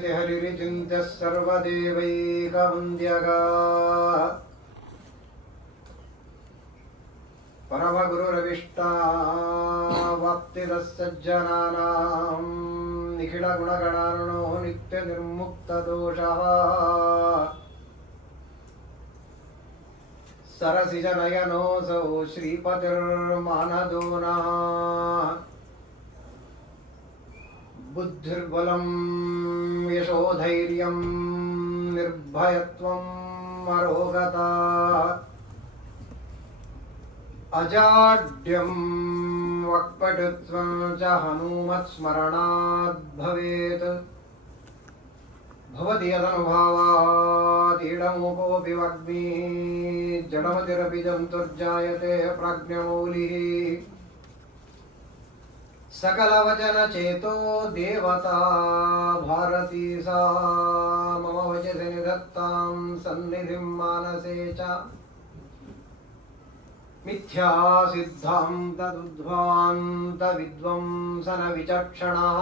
ಯತಿ ಹರಿರಿಚಿಂತ್ಯ ಸರ್ವದೇವೈಕವಂದ್ಯಗಾ ಪರಮಗುರುರವಿಷ್ಟಾವಾಪ್ತಿದಃ ಸಜ್ಜನಾನಾಂ ನಿಖಿಲಗುಣಗಣಾರ್ಣೋ ನಿತ್ಯನಿರ್ಮುಕ್ತದೋಷಃ ಸರಸಿಜನಯನೋऽಸೌ ಶ್ರೀಪತಿರ್ಮಾನದೋ ನಃ ಬುದ್ಧಿರ್ಬಲಂ ಯಶೋಧೈರ್ಯಂ ನಿರ್ಭಯತ್ವಂ ಅರೋಗತಾ ಅಜಾಡ್ಯಂ ವಕ್ಪಟುತ್ವಂ ಚ ಹನುಮತ್ಸ್ಮರಣಾತ್ ಭವೇತ್ ಭವತಿ ಯದನುಭಾವಾತ್ ಈಡಮೂಕೋऽಪಿ ವಾಗ್ಮೀ ಜಡಮತಿರಪಿ ಜಂತುರ್ಜಾಯತೆ ಪ್ರಾಜ್ಞಮೌಲಿಃ सकलवचनचेतो देवता भारती सा मम वचसि निधत्तां सन्निधिं मानसे च मिथ्यासिद्धान्तदुद्ध्वान्तविद्वंसनविचक्षणः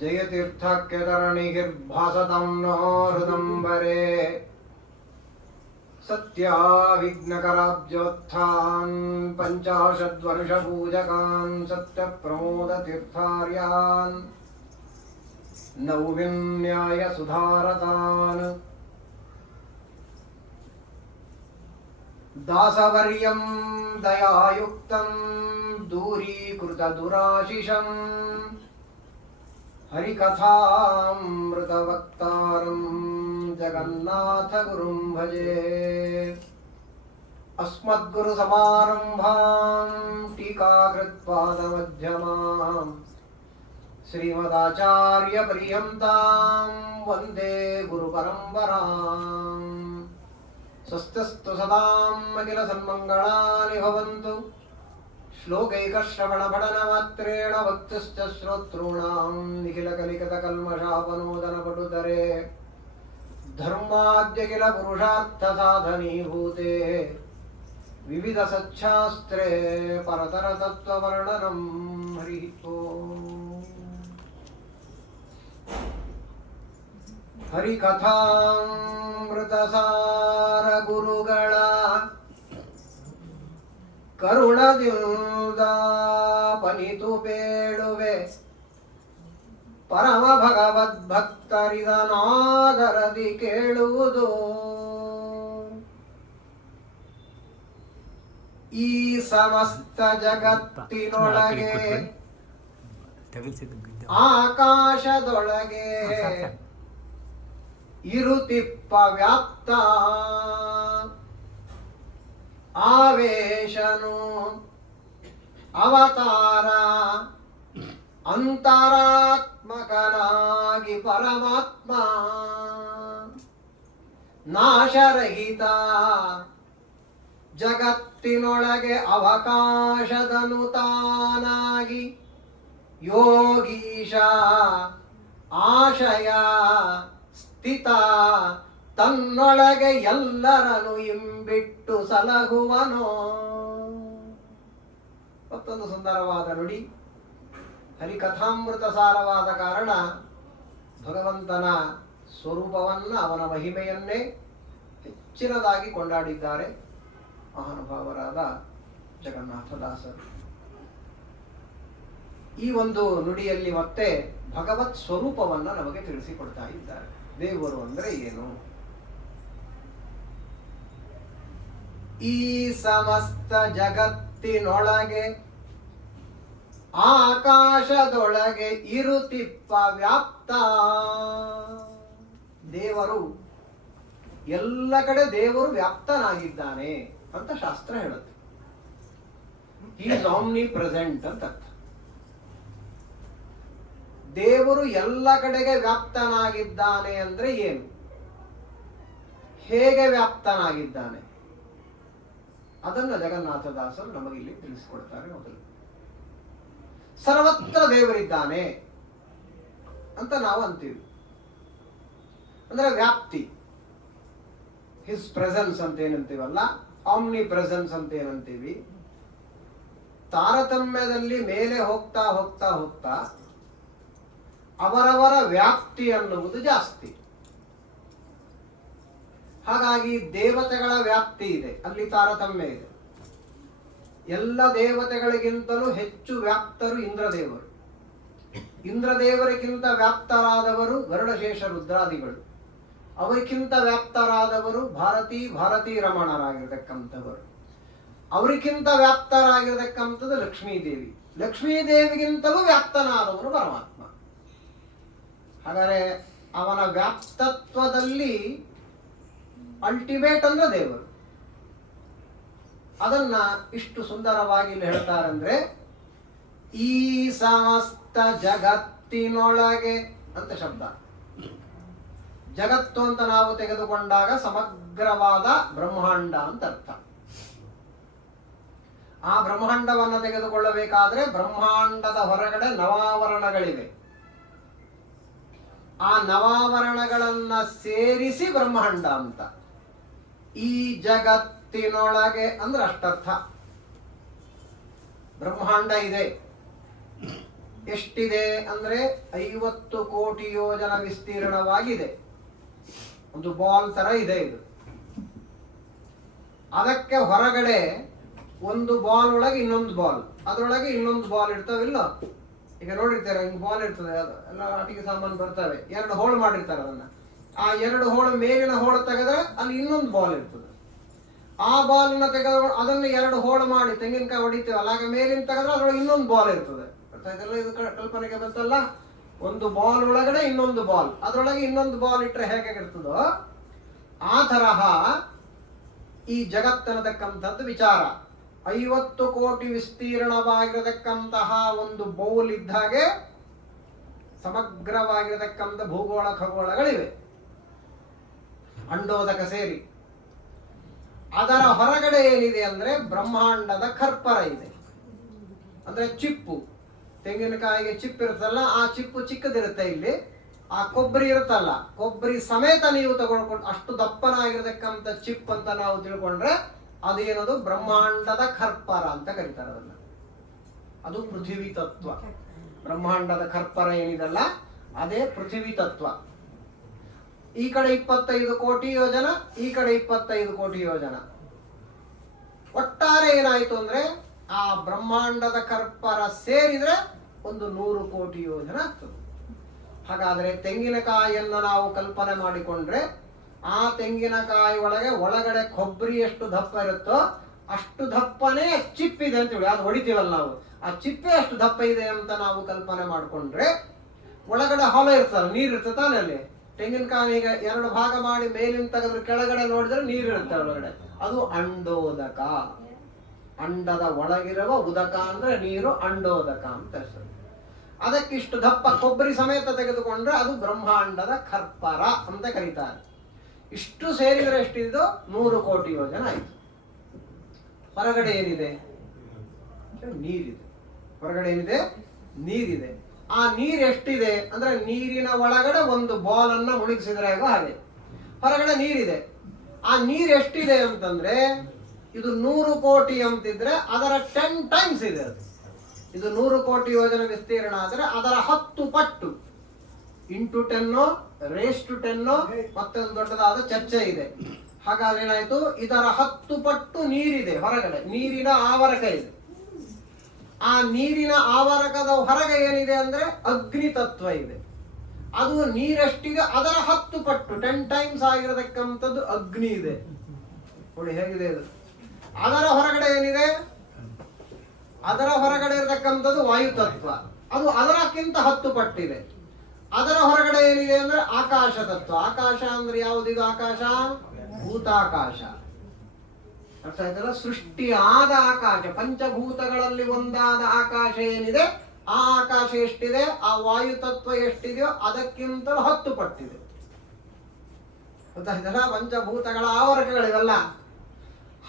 जयतीर्थक्यतरणिर्भासतं नो हृदम्बरे सत्याविघ्नकराब्जोत्थान् पञ्चाशद्वर्षपूजकान् सत्यप्रमोदतीर्थार्यान् नौविन्यायसुधारतान् दासवर्यं दयायुक्तं दूरीकृतदुराशिषं हरिकथामृतवक्तारं जगन्नाथगुरुं भजे अस्मद्गुरुसमारम्भां टीकाकृत्पादमध्यमां श्रीमदाचार्यपर्यन्तां वन्दे गुरुपरम्पराम् स्वस्तिस्तु सदां अखिलसन्मङ्गलानि भवन्तु श्लोकैकश्रवणपठनमात्रेण वक्तुश्च श्रोतॄणां निखिलकलिकतकल्मषापनोदनपटुतरे धर्माद्यखिलपुरुषार्थसाधनीभूते विविधसच्छास्त्रे परतरतत्त्ववर्णनं हरिः ओम् ಹರಿಕಥಾಮೃತಸಾರ ಗುರುಗಳ ಕರುಣದಿಂದ ಪನಿತು ಬೇಡುವೆ ಪರಮ ಭಗವದ್ಭಕ್ತರಿದನಾದರದಿ ಕೇಳುವುದು ಈ ಸಮಸ್ತ ಜಗತ್ತಿನೊಳಗೆ ಆಕಾಶದೊಳಗೆ ಇರುತಿಪ್ಪ ವ್ಯಾಪ್ತ ಆವೇಶನು ಅವತಾರ ಅಂತರಾತ್ಮಕನಾಗಿ ಪರಮಾತ್ಮ ನಾಶರಹಿತ ಜಗತ್ತಿನೊಳಗೆ ಅವಕಾಶದನು ತಾನಾಗಿ ಯೋಗೀಶ ಆಶಯ ಸ್ಥಿತ ತನ್ನೊಳಗೆ ಎಲ್ಲರನ್ನು ಇಂಬಿಟ್ಟು ಸಲಹುವನೋ. ಮತ್ತೊಂದು ಸುಂದರವಾದ ನುಡಿ. ಹರಿಕಥಾಮೃತ ಸಾರವಾದ ಕಾರಣ ಭಗವಂತನ ಸ್ವರೂಪವನ್ನ ಅವನ ಮಹಿಮೆಯನ್ನೇ ಹೆಚ್ಚಿನದಾಗಿ ಕೊಂಡಾಡಿದ್ದಾರೆ ಮಹಾನುಭಾವರಾದ ಜಗನ್ನಾಥದಾಸರು. ಈ ಒಂದು ನುಡಿಯಲ್ಲಿ ಮತ್ತೆ ಭಗವತ್ ಸ್ವರೂಪವನ್ನ ನಮಗೆ ತಿಳಿಸಿಕೊಡ್ತಾ ಇದ್ದಾರೆ. ದೇವರು ಅಂದ್ರೆ ಏನು? ಈ ಸಮಸ್ತ ಜಗತ್ತಿನೊಳಗೆ ಆಕಾಶದೊಳಗೆ ಇರುತಿಪ್ಪ ವ್ಯಾಪ್ತ. ದೇವರು ಎಲ್ಲ ಕಡೆ ದೇವರು ವ್ಯಾಪ್ತನಾಗಿದ್ದಾನೆ ಅಂತ ಶಾಸ್ತ್ರ ಹೇಳುತ್ತೆ. ಹಿ ಈಸ್ ಆಮ್ನಿ ಪ್ರೆಸೆಂಟ್ ಅಂತ ಅರ್ಥ. ದೇವರು ಎಲ್ಲ ಕಡೆಗೆ ವ್ಯಾಪ್ತನಾಗಿದ್ದಾನೆ ಅಂದ್ರೆ ಏನು? ಹೇಗೆ ವ್ಯಾಪ್ತನಾಗಿದ್ದಾನೆ ಅದನ್ನ ಜಗನ್ನಾಥದಾಸರು ನಮಗಿಲ್ಲಿ ತಿಳಿಸಿಕೊಡ್ತಾರೆ. ಮೊದಲು ಸರ್ವತ್ರ ದೇವರಿದ್ದಾನೆ ಅಂತ ನಾವು ಅಂತೀವಿ. ಅಂದ್ರೆ ವ್ಯಾಪ್ತಿ, ಹಿಸ್ ಪ್ರೆಸೆನ್ಸ್ ಅಂತ ಏನಂತೀವಲ್ಲ, ಆಮ್ನಿ ಪ್ರೆಸೆನ್ಸ್ ಅಂತ ಏನಂತೀವಿ. ತಾರತಮ್ಯದಲ್ಲಿ ಮೇಲೆ ಹೋಗ್ತಾ ಹೋಗ್ತಾ ಹೋಗ್ತಾ ಅವರವರ ವ್ಯಾಪ್ತಿ ಅನ್ನುವುದು ಜಾಸ್ತಿ. ಹಾಗಾಗಿ ದೇವತೆಗಳ ವ್ಯಾಪ್ತಿ ಇದೆ, ಅಲ್ಲಿ ತಾರತಮ್ಯ ಇದೆ. ಎಲ್ಲ ದೇವತೆಗಳಿಗಿಂತಲೂ ಹೆಚ್ಚು ವ್ಯಾಪ್ತರು ಇಂದ್ರದೇವರು. ಇಂದ್ರದೇವರಿಗಿಂತ ವ್ಯಾಪ್ತರಾದವರು ಗರುಡಶೇಷ ರುದ್ರಾದಿಗಳು. ಅವರಿಗಿಂತ ವ್ಯಾಪ್ತರಾದವರು ಭಾರತೀ ರಮಣರಾಗಿರ್ತಕ್ಕಂಥವರು. ಅವರಿಗಿಂತ ವ್ಯಾಪ್ತರಾಗಿರ್ತಕ್ಕಂಥದ್ದು ಲಕ್ಷ್ಮೀದೇವಿ. ಲಕ್ಷ್ಮೀದೇವಿಗಿಂತಲೂ ವ್ಯಾಪ್ತನಾದವರು ಪರಮಾತ್ಮ. ಹಾಗಾದರೆ ಅವನ ವ್ಯಾಪ್ತತ್ವದಲ್ಲಿ ಅಲ್ಟಿಮೇಟ್ ಅಂದ್ರೆ ದೇವರು. ಅದನ್ನ ಇಷ್ಟು ಸುಂದರವಾಗಿ ಇಲ್ಲಿ ಹೇಳ್ತಾರಂದ್ರೆ, ಈ ಸಮಸ್ತ ಜಗತ್ತಿನೊಳಗೆ ಅಂತ ಶಬ್ದ. ಜಗತ್ತು ಅಂತ ನಾವು ತೆಗೆದುಕೊಂಡಾಗ ಸಮಗ್ರವಾದ ಬ್ರಹ್ಮಾಂಡ ಅಂತ ಅರ್ಥ. ಆ ಬ್ರಹ್ಮಾಂಡವನ್ನು ತೆಗೆದುಕೊಳ್ಳಬೇಕಾದ್ರೆ ಬ್ರಹ್ಮಾಂಡದ ಹೊರಗಡೆ ನವಾವರಣಗಳಿವೆ. ಆ ನವಾವರಣಗಳನ್ನ ಸೇರಿಸಿ ಬ್ರಹ್ಮಾಂಡ ಅಂತ. ಈ ಜಗತ್ತಿನೊಳಗೆ ಅಂದ್ರೆ ಅಷ್ಟರ್ಥ. ಬ್ರಹ್ಮಾಂಡ ಇದೆ. ಎಷ್ಟಿದೆ ಅಂದ್ರೆ 50 ಕೋಟಿ ಯೋಜನ ವಿಸ್ತೀರ್ಣವಾಗಿದೆ. ಒಂದು ಬಾಲ್ ತರ ಇದೆ ಇದು. ಅದಕ್ಕೆ ಹೊರಗಡೆ ಒಂದು ಬಾಲ್ ಒಳಗೆ ಇನ್ನೊಂದು ಬಾಲ್, ಅದರೊಳಗೆ ಇನ್ನೊಂದು ಬಾಲ್ ಇರ್ತಾವಿಲ್ಲ. ಈಗ ನೋಡಿರ್ತಾರೆ, ಹಿಂಗ್ ಬಾಲ್ ಇರ್ತದೆ, ಎಲ್ಲ ಆಟಿಕೆ ಸಾಮಾನು ಬರ್ತವೆ, 2 ಹೋಳು ಮಾಡಿರ್ತಾರೆ. ಅದನ್ನ ಆ 2 ಹೋಳು ಮೇಲಿನ ಹೋಳು ತೆಗೆದ್ರೆ ಅಲ್ಲಿ ಇನ್ನೊಂದು ಬಾಲ್ ಇರ್ತದೆ. ಆ ಬಾಲ್ನ ತೆಗೆದು ಅದನ್ನು 2 ಹೋಳು ಮಾಡಿ ತೆಂಗಿನಕಾಯಿ ಹೊಡಿತೇವಲ್ಲ, ಆಗ ಮೇಲಿನ ತೆಗೆದ್ರೆ ಅದ್ರೊಳಗೆ ಇನ್ನೊಂದು ಬಾಲ್ ಇರ್ತದೆ. ಇದೆಲ್ಲ ಇದು ಕಲ್ಪನೆಗೆ ಬಂತಲ್ಲ. ಒಂದು ಬಾಲ್ ಒಳಗಡೆ ಇನ್ನೊಂದು ಬಾಲ್, ಅದರೊಳಗೆ ಇನ್ನೊಂದು ಬಾಲ್ ಇಟ್ಟರೆ ಹೇಗೆ ಇರ್ತದೋ ಆ ತರಹ ಈ ಜಗತ್ತನ್ನತಕ್ಕಂಥದ್ದು ವಿಚಾರ. 50 ಕೋಟಿ ವಿಸ್ತೀರ್ಣವಾಗಿರತಕ್ಕಂತಹ ಒಂದು ಬೌಲ್ ಇದ್ದ ಹಾಗೆ ಸಮಗ್ರವಾಗಿರತಕ್ಕಂಥ ಭೂಗೋಳ ಖಗೋಳಗಳಿವೆ, ಅಂಡೋದಕ ಸೇರಿ. ಅದರ ಹೊರಗಡೆ ಏನಿದೆ ಅಂದ್ರೆ ಬ್ರಹ್ಮಾಂಡದ ಖರ್ಪರ ಇದೆ. ಅಂದ್ರೆ ಚಿಪ್ಪು, ತೆಂಗಿನಕಾಯಿಗೆ ಚಿಪ್ ಇರುತ್ತಲ್ಲ, ಆ ಚಿಪ್ಪು ಚಿಕ್ಕದಿರುತ್ತೆ. ಇಲ್ಲಿ ಆ ಕೊಬ್ಬರಿ ಇರುತ್ತಲ್ಲ, ಕೊಬ್ಬರಿ ಸಮೇತ ನೀವು ತಗೊಂಡ್ಕೊಂಡು ಅಷ್ಟು ದಪ್ಪನಾಗಿರ್ತಕ್ಕಂಥ ಚಿಪ್ ಅಂತ ನಾವು ತಿಳ್ಕೊಂಡ್ರೆ ಅದೇನದು ಬ್ರಹ್ಮಾಂಡದ ಖರ್ಪರ ಅಂತ ಕರೀತಾರೆ ಅದನ್ನ. ಅದು ಪೃಥ್ವಿ ತತ್ವ. ಬ್ರಹ್ಮಾಂಡದ ಖರ್ಪರ ಏನಿದಲ್ಲ ಅದೇ ಪೃಥ್ವಿ ತತ್ವ. ಈ ಕಡೆ 25 ಕೋಟಿ ಯೋಜನ, ಈ ಕಡೆ 25 ಕೋಟಿ ಯೋಜನ. ಒಟ್ಟಾರೆ ಏನಾಯ್ತು ಅಂದ್ರೆ ಆ ಬ್ರಹ್ಮಾಂಡದ ಖರ್ಪರ ಸೇರಿದ್ರೆ ಒಂದು 100 ಕೋಟಿ ಯೋಜನ ಆಗ್ತದೆ. ಹಾಗಾದ್ರೆ ತೆಂಗಿನಕಾಯಿಯನ್ನು ನಾವು ಕಲ್ಪನೆ ಮಾಡಿಕೊಂಡ್ರೆ ಆ ತೆಂಗಿನಕಾಯಿ ಒಳಗಡೆ ಕೊಬ್ಬರಿ ಎಷ್ಟು ದಪ್ಪ ಇರುತ್ತೋ ಅಷ್ಟು ದಪ್ಪನೇ ಚಿಪ್ ಇದೆ ಅಂತ ಹೇಳಿ, ಅದು ಹೊಡಿತೀವಲ್ಲ ನಾವು, ಆ ಚಿಪ್ಪೆ ಅಷ್ಟು ದಪ್ಪ ಇದೆ ಅಂತ ನಾವು ಕಲ್ಪನೆ ಮಾಡಿಕೊಂಡ್ರೆ ಒಳಗಡೆ ಹೊಲ ಇರ್ತಲ್ಲ, ನೀರು ಇರ್ತದೆ ತಾನೇ ಅಲ್ಲಿ. ತೆಂಗಿನಕಾಯಿಗೆ 2 ಭಾಗ ಮಾಡಿ ಮೇಲಿನ ತೆಗೆದ್ರೆ ಕೆಳಗಡೆ ನೋಡಿದ್ರೆ ನೀರು ಇರುತ್ತೆ ಒಳಗಡೆ. ಅದು ಅಂಡೋದಕ. ಅಂಡದ ಒಳಗಿರುವ ಉದಕ ಅಂದ್ರೆ ನೀರು, ಅಂಡೋದಕ ಅಂತ ಹೆಸರು. ಅದಕ್ಕಿಷ್ಟು ದಪ್ಪ ಕೊಬ್ಬರಿ ಸಮೇತ ತೆಗೆದುಕೊಂಡ್ರೆ ಅದು ಬ್ರಹ್ಮಾಂಡದ ಖರ್ಪರ ಅಂತ ಕರೀತಾರೆ. ಇಷ್ಟು ಸೇರಿದ್ರೆ ಎಷ್ಟಿದ್ದು 100 ಕೋಟಿ ಯೋಜನ ಆಯ್ತು. ಹೊರಗಡೆ ಏನಿದೆ? ನೀರಿದೆ. ಹೊರಗಡೆ ಏನಿದೆ? ನೀರಿದೆ. ಆ ನೀರು ಎಷ್ಟಿದೆ ಅಂದ್ರೆ ನೀರಿನ ಒಳಗಡೆ ಒಂದು ಬಾಲ್ ಅನ್ನ ಮುಳುಗಿಸಿದ್ರೆ ಹಾಗೆ ಹೊರಗಡೆ ನೀರಿದೆ. ಆ ನೀರು ಎಷ್ಟಿದೆ ಅಂತಂದ್ರೆ ಇದು 100 ಕೋಟಿ ಅಂತಿದ್ರೆ ಅದರ 10 ಟೈಮ್ಸ್ ಇದೆ ಅದು. ಇದು 100 ಕೋಟಿ ಯೋಜನ ವಿಸ್ತೀರ್ಣ ಆದ್ರೆ ಅದರ 10 ಪಟ್ಟು ಇಂಟು 10 ರೇಸ್ ಟು 10 ಮತ್ತೊಂದು ದೊಡ್ಡದಾದ ಚರ್ಚೆ ಇದೆ. ಹಾಗಾದ್ರೆ ಏನಾಯ್ತು, ಇದರ 10 ಪಟ್ಟು ನೀರಿದೆ ಹೊರಗಡೆ. ನೀರಿನ ಆವರಕ ಇದೆ. ಆ ನೀರಿನ ಆವರಕದ ಹೊರಗೆ ಏನಿದೆ ಅಂದ್ರೆ ಅಗ್ನಿ ತತ್ವ ಇದೆ. ಅದು ನೀರೆಷ್ಟಿದೆ ಅದರ 10 ಪಟ್ಟು 10 ಟೈಮ್ಸ್ ಆಗಿರತಕ್ಕಂಥದ್ದು ಅಗ್ನಿ ಇದೆ. ನೋಡಿ ಹೇಗಿದೆ ಇದು. ಅದರ ಹೊರಗಡೆ ಏನಿದೆ? ಅದರ ಹೊರಗಡೆ ಇರತಕ್ಕಂಥದ್ದು ವಾಯು ತತ್ವ. ಅದು ಅದರಕ್ಕಿಂತ 10 ಪಟ್ಟಿದೆ. ಅದರ ಹೊರಗಡೆ ಏನಿದೆ ಅಂದ್ರೆ ಆಕಾಶ ತತ್ವ. ಆಕಾಶ ಅಂದ್ರೆ ಯಾವುದಿದು? ಆಕಾಶ ಭೂತಾಕಾಶ. ಅರ್ಥ ಆಯ್ತಲ್ಲ? ಸೃಷ್ಟಿಯಾದ ಆಕಾಶ, ಪಂಚಭೂತಗಳಲ್ಲಿ ಒಂದಾದ ಆಕಾಶ ಏನಿದೆ, ಆ ಆಕಾಶ ಎಷ್ಟಿದೆ, ಆ ವಾಯು ತತ್ವ ಎಷ್ಟಿದೆಯೋ ಅದಕ್ಕಿಂತಲೂ 10 ಪಟ್ಟಿದೆ. ಗೊತ್ತಾಯ್ತಲ್ಲ? ಪಂಚಭೂತಗಳ ಆವರಣಗಳಿವೆಲ್ಲ.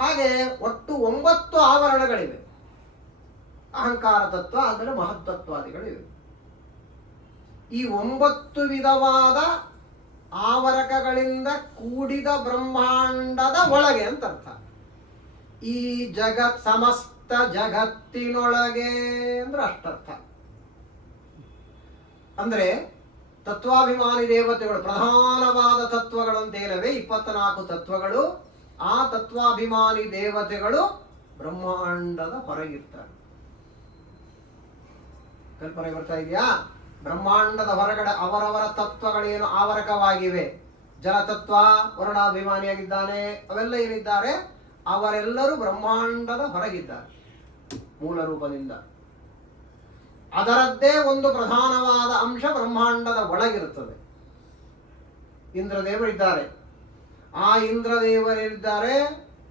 ಹಾಗೆ ಒಟ್ಟು 9 ಆವರಣಗಳಿವೆ. ಅಹಂಕಾರ ತತ್ವ, ಆಮೇಲೆ ಮಹತ್ತತ್ವಾದಿಗಳಿವೆ. ಈ 9 ವಿಧವಾದ ಆವರಕಗಳಿಂದ ಕೂಡಿದ ಬ್ರಹ್ಮಾಂಡದ ಒಳಗೆ ಅಂತ ಅರ್ಥ. ಈ ಸಮಸ್ತ ಜಗತ್ತಿನೊಳಗೆ ಅಂದ್ರೆ ಅಷ್ಟರ್ಥ. ಅಂದ್ರೆ ತತ್ವಾಭಿಮಾನಿ ದೇವತೆಗಳು, ಪ್ರಧಾನವಾದ ತತ್ವಗಳು ಅಂತೇನವೆ 24 ತತ್ವಗಳು. ಆ ತತ್ವಾಭಿಮಾನಿ ದೇವತೆಗಳು ಬ್ರಹ್ಮಾಂಡದ ಹೊರಗಿರ್ತಾರೆ. ಕಲ್ಪನೆ ಬರ್ತಾ ಇದೆಯಾ? ಬ್ರಹ್ಮಾಂಡದ ಹೊರಗಡೆ ಅವರವರ ತತ್ವಗಳೇನು ಆವರಕವಾಗಿವೆ. ಜಲತತ್ವ ವರುಣಾಭಿಮಾನಿಯಾಗಿದ್ದಾನೆ, ಅವೆಲ್ಲ ಏನಿದ್ದಾರೆ ಅವರೆಲ್ಲರೂ ಬ್ರಹ್ಮಾಂಡದ ಹೊರಗಿದ್ದಾರೆ ಮೂಲ ರೂಪದಿಂದ. ಅದರದ್ದೇ ಒಂದು ಪ್ರಧಾನವಾದ ಅಂಶ ಬ್ರಹ್ಮಾಂಡದ ಒಳಗಿರುತ್ತದೆ. ಇಂದ್ರದೇವರಿದ್ದಾರೆ. ಆ ಇಂದ್ರದೇವರಿದ್ದಾರೆ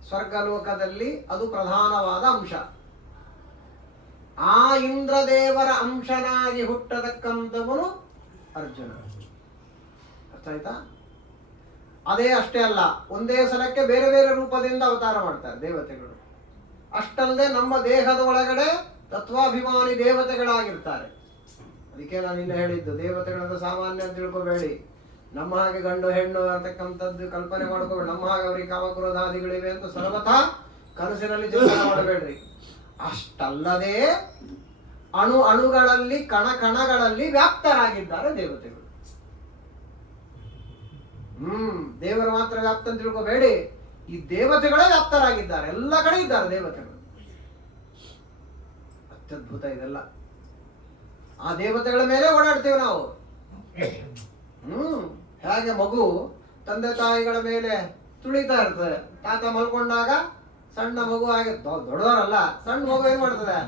ಸ್ವರ್ಗಲೋಕದಲ್ಲಿ, ಅದು ಪ್ರಧಾನವಾದ ಅಂಶ. ಆ ಇಂದ್ರದೇವರ ಅಂಶನಾಗಿ ಹುಟ್ಟತಕ್ಕಂಥವನು ಅರ್ಜುನ. ಅರ್ಥ ಆಯ್ತಾ? ಅದೇ ಅಷ್ಟೇ ಅಲ್ಲ, ಒಂದೇ ಸಲಕ್ಕೆ ಬೇರೆ ಬೇರೆ ರೂಪದಿಂದ ಅವತಾರ ಮಾಡ್ತಾರೆ ದೇವತೆಗಳು. ಅಷ್ಟಲ್ಲದೆ ನಮ್ಮ ದೇಹದ ಒಳಗಡೆ ತತ್ವಾಭಿಮಾನಿ ದೇವತೆಗಳಾಗಿರ್ತಾರೆ. ಅದಕ್ಕೆ ನಾನು ಇನ್ನು ಹೇಳಿದ್ದು, ದೇವತೆಗಳನ್ನು ಸಾಮಾನ್ಯ ತಿಳ್ಕೋಬೇಡಿ. ನಮ್ಮ ಹಾಗೆ ಗಂಡು ಹೆಣ್ಣು ಅಂತಕ್ಕಂಥದ್ದು ಕಲ್ಪನೆ ಮಾಡ್ಕೋಬೇಡಿ. ನಮ್ಮ ಹಾಗೆ ಅವರಿಗೆ ಕಾಮಕ್ರೋಧಾದಿಗಳಿವೆ ಅಂತ ಸರ್ವಥಾ ಕನಸಿನಲ್ಲಿ ಚಿಂತನೆ ಮಾಡಬೇಡ್ರಿ. ಅಷ್ಟಲ್ಲದೆ ಅಣುಗಳಲ್ಲಿ ಕಣಗಳಲ್ಲಿ ವ್ಯಾಪ್ತರಾಗಿದ್ದಾರೆ ದೇವತೆಗಳು. ದೇವರು ಮಾತ್ರ ವ್ಯಾಪ್ತ ಅಂತ ತಿಳ್ಕೋಬೇಡಿ. ಈ ದೇವತೆಗಳೇ ವ್ಯಾಪ್ತರಾಗಿದ್ದಾರೆ, ಎಲ್ಲ ಕಡೆ ಇದ್ದಾರೆ ದೇವತೆಗಳು. ಅತ್ಯದ್ಭುತ ಇದೆಲ್ಲ. ಆ ದೇವತೆಗಳ ಮೇಲೆ ಓಡಾಡ್ತೇವೆ ನಾವು. ಹೇಗೆ ಮಗು ತಂದೆ ತಾಯಿಗಳ ಮೇಲೆ ತುಳಿತಾ ಇರ್ತದೆ. ತಾತ ಮಲ್ಕೊಂಡಾಗ ಸಣ್ಣ ಮಗು ಆಗಿ, ದೊಡ್ಡವರಲ್ಲ, ಸಣ್ಣ ಮಗು ಏನ್ ಮಾಡ್ತದೆ,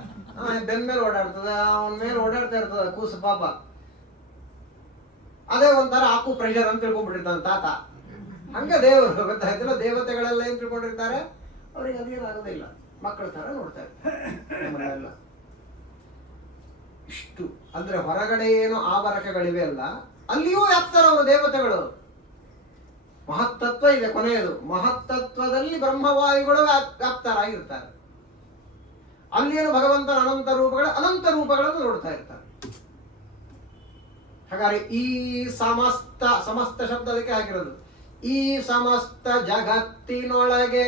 ಬೆನ್ ಮೇಲೆ ಓಡಾಡ್ತದೆ, ಅವನ ಮೇಲೆ ಓಡಾಡ್ತಾ ಇರ್ತದೆ ಕೂಸು ಪಾಪ. ಅದೇ ಒಂಥರ ಆಕು ಪ್ರೆಷರ್ ಅಂತ ತಿಳ್ಕೊಂಡ್ಬಿಟ್ಟಿರ್ತಾನೆ ತಾತ. ಹಂಗ ದೇವರು ಗೊತ್ತಾಯ್ತಿಲ್ಲ, ದೇವತೆಗಳೆಲ್ಲ ಏನ್ ತಿಳ್ಕೊಂಡಿರ್ತಾರೆ, ಅವ್ರಿಗೆ ಅದೇನಾಗೋದಿಲ್ಲ, ಮಕ್ಕಳ ತರ ನೋಡ್ತಾ ಇರ್ತಾರೆ. ಇಷ್ಟು ಅಂದ್ರೆ ಹೊರಗಡೆ ಏನು ಆವರಕಗಳಿವೆ ಅಲ್ಲ, ಅಲ್ಲಿಯೂ ವ್ಯಾಪ್ತರವರು ದೇವತೆಗಳು. ಮಹತ್ತತ್ವ ಇದೆ ಕೊನೆಯದು. ಮಹತ್ತತ್ವದಲ್ಲಿ ಬ್ರಹ್ಮವಾಯುಗಳು ವ್ಯಾಪ್ತರಾಗಿರ್ತಾರೆ. ಅಲ್ಲೇನು ಭಗವಂತನ ಅನಂತ ರೂಪಗಳನ್ನು ನೋಡ್ತಾ ಇರ್ತಾರೆ. ಹಾಗಾದ್ರೆ ಈ ಸಮಸ್ತ ಶಬ್ದ ಅದಕ್ಕೆ ಹಾಕಿರೋದು. ಈ ಸಮಸ್ತ ಜಗತ್ತಿನೊಳಗೆ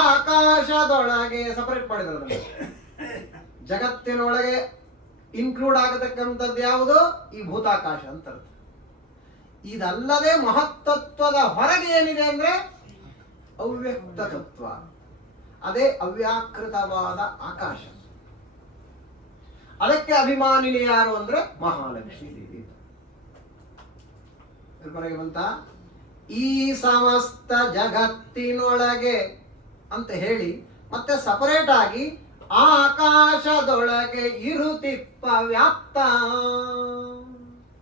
ಆಕಾಶದೊಳಗೆ ಸಪರೇಟ್ ಮಾಡಿದ್ರು. ಜಗತ್ತಿನೊಳಗೆ ಇನ್ಕ್ಲೂಡ್ ಆಗತಕ್ಕಂಥದ್ದು ಯಾವುದು? ಈ ಭೂತಾಕಾಶ ಅಂತ. ಇದಲ್ಲದೆ ಮಹತ್ತತ್ವದ ಹೊರಗೆ ಏನಿದೆ ಅಂದ್ರೆ ಅವ್ಯಕ್ತ ತತ್ವ, ಅದೇ ಅವ್ಯಾಕೃತವಾದ ಆಕಾಶ. ಅದಕ್ಕೆ ಅಭಿಮಾನಿನಿ ಯಾರು ಅಂದ್ರೆ ಮಹಾಲಕ್ಷ್ಮೀ ದೇವಿ. ಕಲ್ಪನೆಗೆ ಬಂತ? ಈ ಸಮಸ್ತ ಜಗತ್ತಿನೊಳಗೆ ಅಂತ ಹೇಳಿ ಮತ್ತೆ ಸಪರೇಟ್ ಆಗಿ ಆಕಾಶದೊಳಗೆ ಇರುತಿಪ್ಪ ವ್ಯಾಪ್ತ.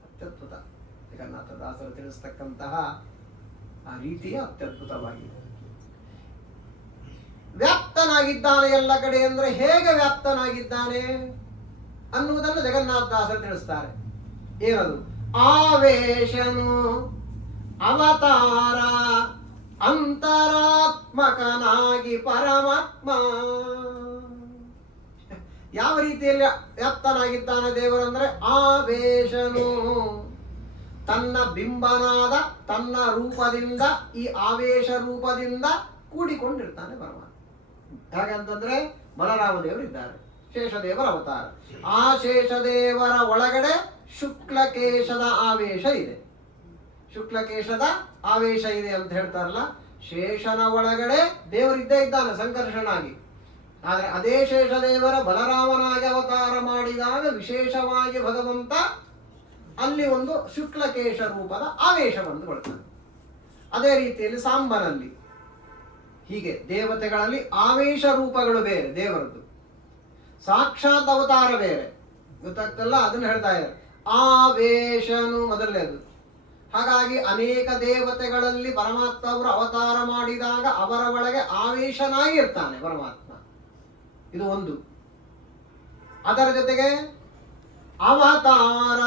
ಅತ್ಯದ್ಭುತ. ಜಗನ್ನಾಥದಾಸರು ತಿಳಿಸ್ತಕ್ಕಂತಹ ಆ ರೀತಿಯ ಅತ್ಯದ್ಭುತವಾಗಿದೆ. ವ್ಯಾಪ್ತನಾಗಿದ್ದಾನೆ ಎಲ್ಲ ಕಡೆ ಅಂದ್ರೆ ಹೇಗೆ ವ್ಯಾಪ್ತನಾಗಿದ್ದಾನೆ ಅನ್ನುವುದನ್ನು ಜಗನ್ನಾಥದಾಸರು ತಿಳಿಸ್ತಾರೆ. ಏನದು? ಆವೇಶನು ಅವತಾರ ಅಂತರಾತ್ಮಕನಾಗಿ ಪರಮಾತ್ಮ. ಯಾವ ರೀತಿಯಲ್ಲಿ ವ್ಯಾಪ್ತನಾಗಿದ್ದಾನೆ ದೇವರಂದ್ರೆ, ಆವೇಶನು ತನ್ನ ಬಿಂಬನಾದ ತನ್ನ ರೂಪದಿಂದ, ಈ ಆವೇಶ ರೂಪದಿಂದ ಕೂಡಿಕೊಂಡಿರ್ತಾನೆ ಪರಮಾತ್ಮ. ಹಾಗಂತಂದ್ರೆ ಬಲರಾಮದೇವರು ಇದ್ದಾರೆ, ಶೇಷದೇವರ ಅವತಾರ. ಆ ಶೇಷದೇವರ ಒಳಗಡೆ ಶುಕ್ಲಕೇಶದ ಆವೇಶ ಇದೆ. ಶುಕ್ಲಕೇಶದ ಆವೇಶ ಇದೆ ಅಂತ ಹೇಳ್ತಾರಲ್ಲ, ಶೇಷನ ಒಳಗಡೆ ದೇವರಿದ್ದೇ ಇದ್ದಾನೆ ಸಂಕರ್ಷನಾಗಿ. ಆದ್ರೆ ಅದೇ ಶೇಷದೇವರ ಬಲರಾಮನಾಗಿ ಅವತಾರ ಮಾಡಿದಾಗ ವಿಶೇಷವಾಗಿ ಭಗವಂತ ಅಲ್ಲಿ ಒಂದು ಶುಕ್ಲಕೇಶ ರೂಪದ ಆವೇಶ ಬಂದುಕೊಳ್ತಾನೆ. ಅದೇ ರೀತಿಯಲ್ಲಿ ಸಾಂಬನಲ್ಲಿ ಹೀಗೆ ದೇವತೆಗಳಲ್ಲಿ ಆವೇಶ ರೂಪಗಳು ಬೇರೆ, ದೇವರದ್ದು ಸಾಕ್ಷಾತ್ ಅವತಾರ ಬೇರೆ. ಗೊತ್ತಾಗ್ತಲ್ಲ? ಅದನ್ನು ಹೇಳ್ತಾ ಇದ್ದಾರೆ. ಆವೇಶನು ಮೊದಲನೇದು. ಹಾಗಾಗಿ ಅನೇಕ ದೇವತೆಗಳಲ್ಲಿ ಪರಮಾತ್ಮ ಅವರು ಅವತಾರ ಮಾಡಿದಾಗ ಅವರ ಒಳಗೆ ಆವೇಶನಾಗಿ ಇರ್ತಾನೆ ಪರಮಾತ್ಮ. ಇದು ಒಂದು. ಅದರ ಜೊತೆಗೆ ಅವತಾರ,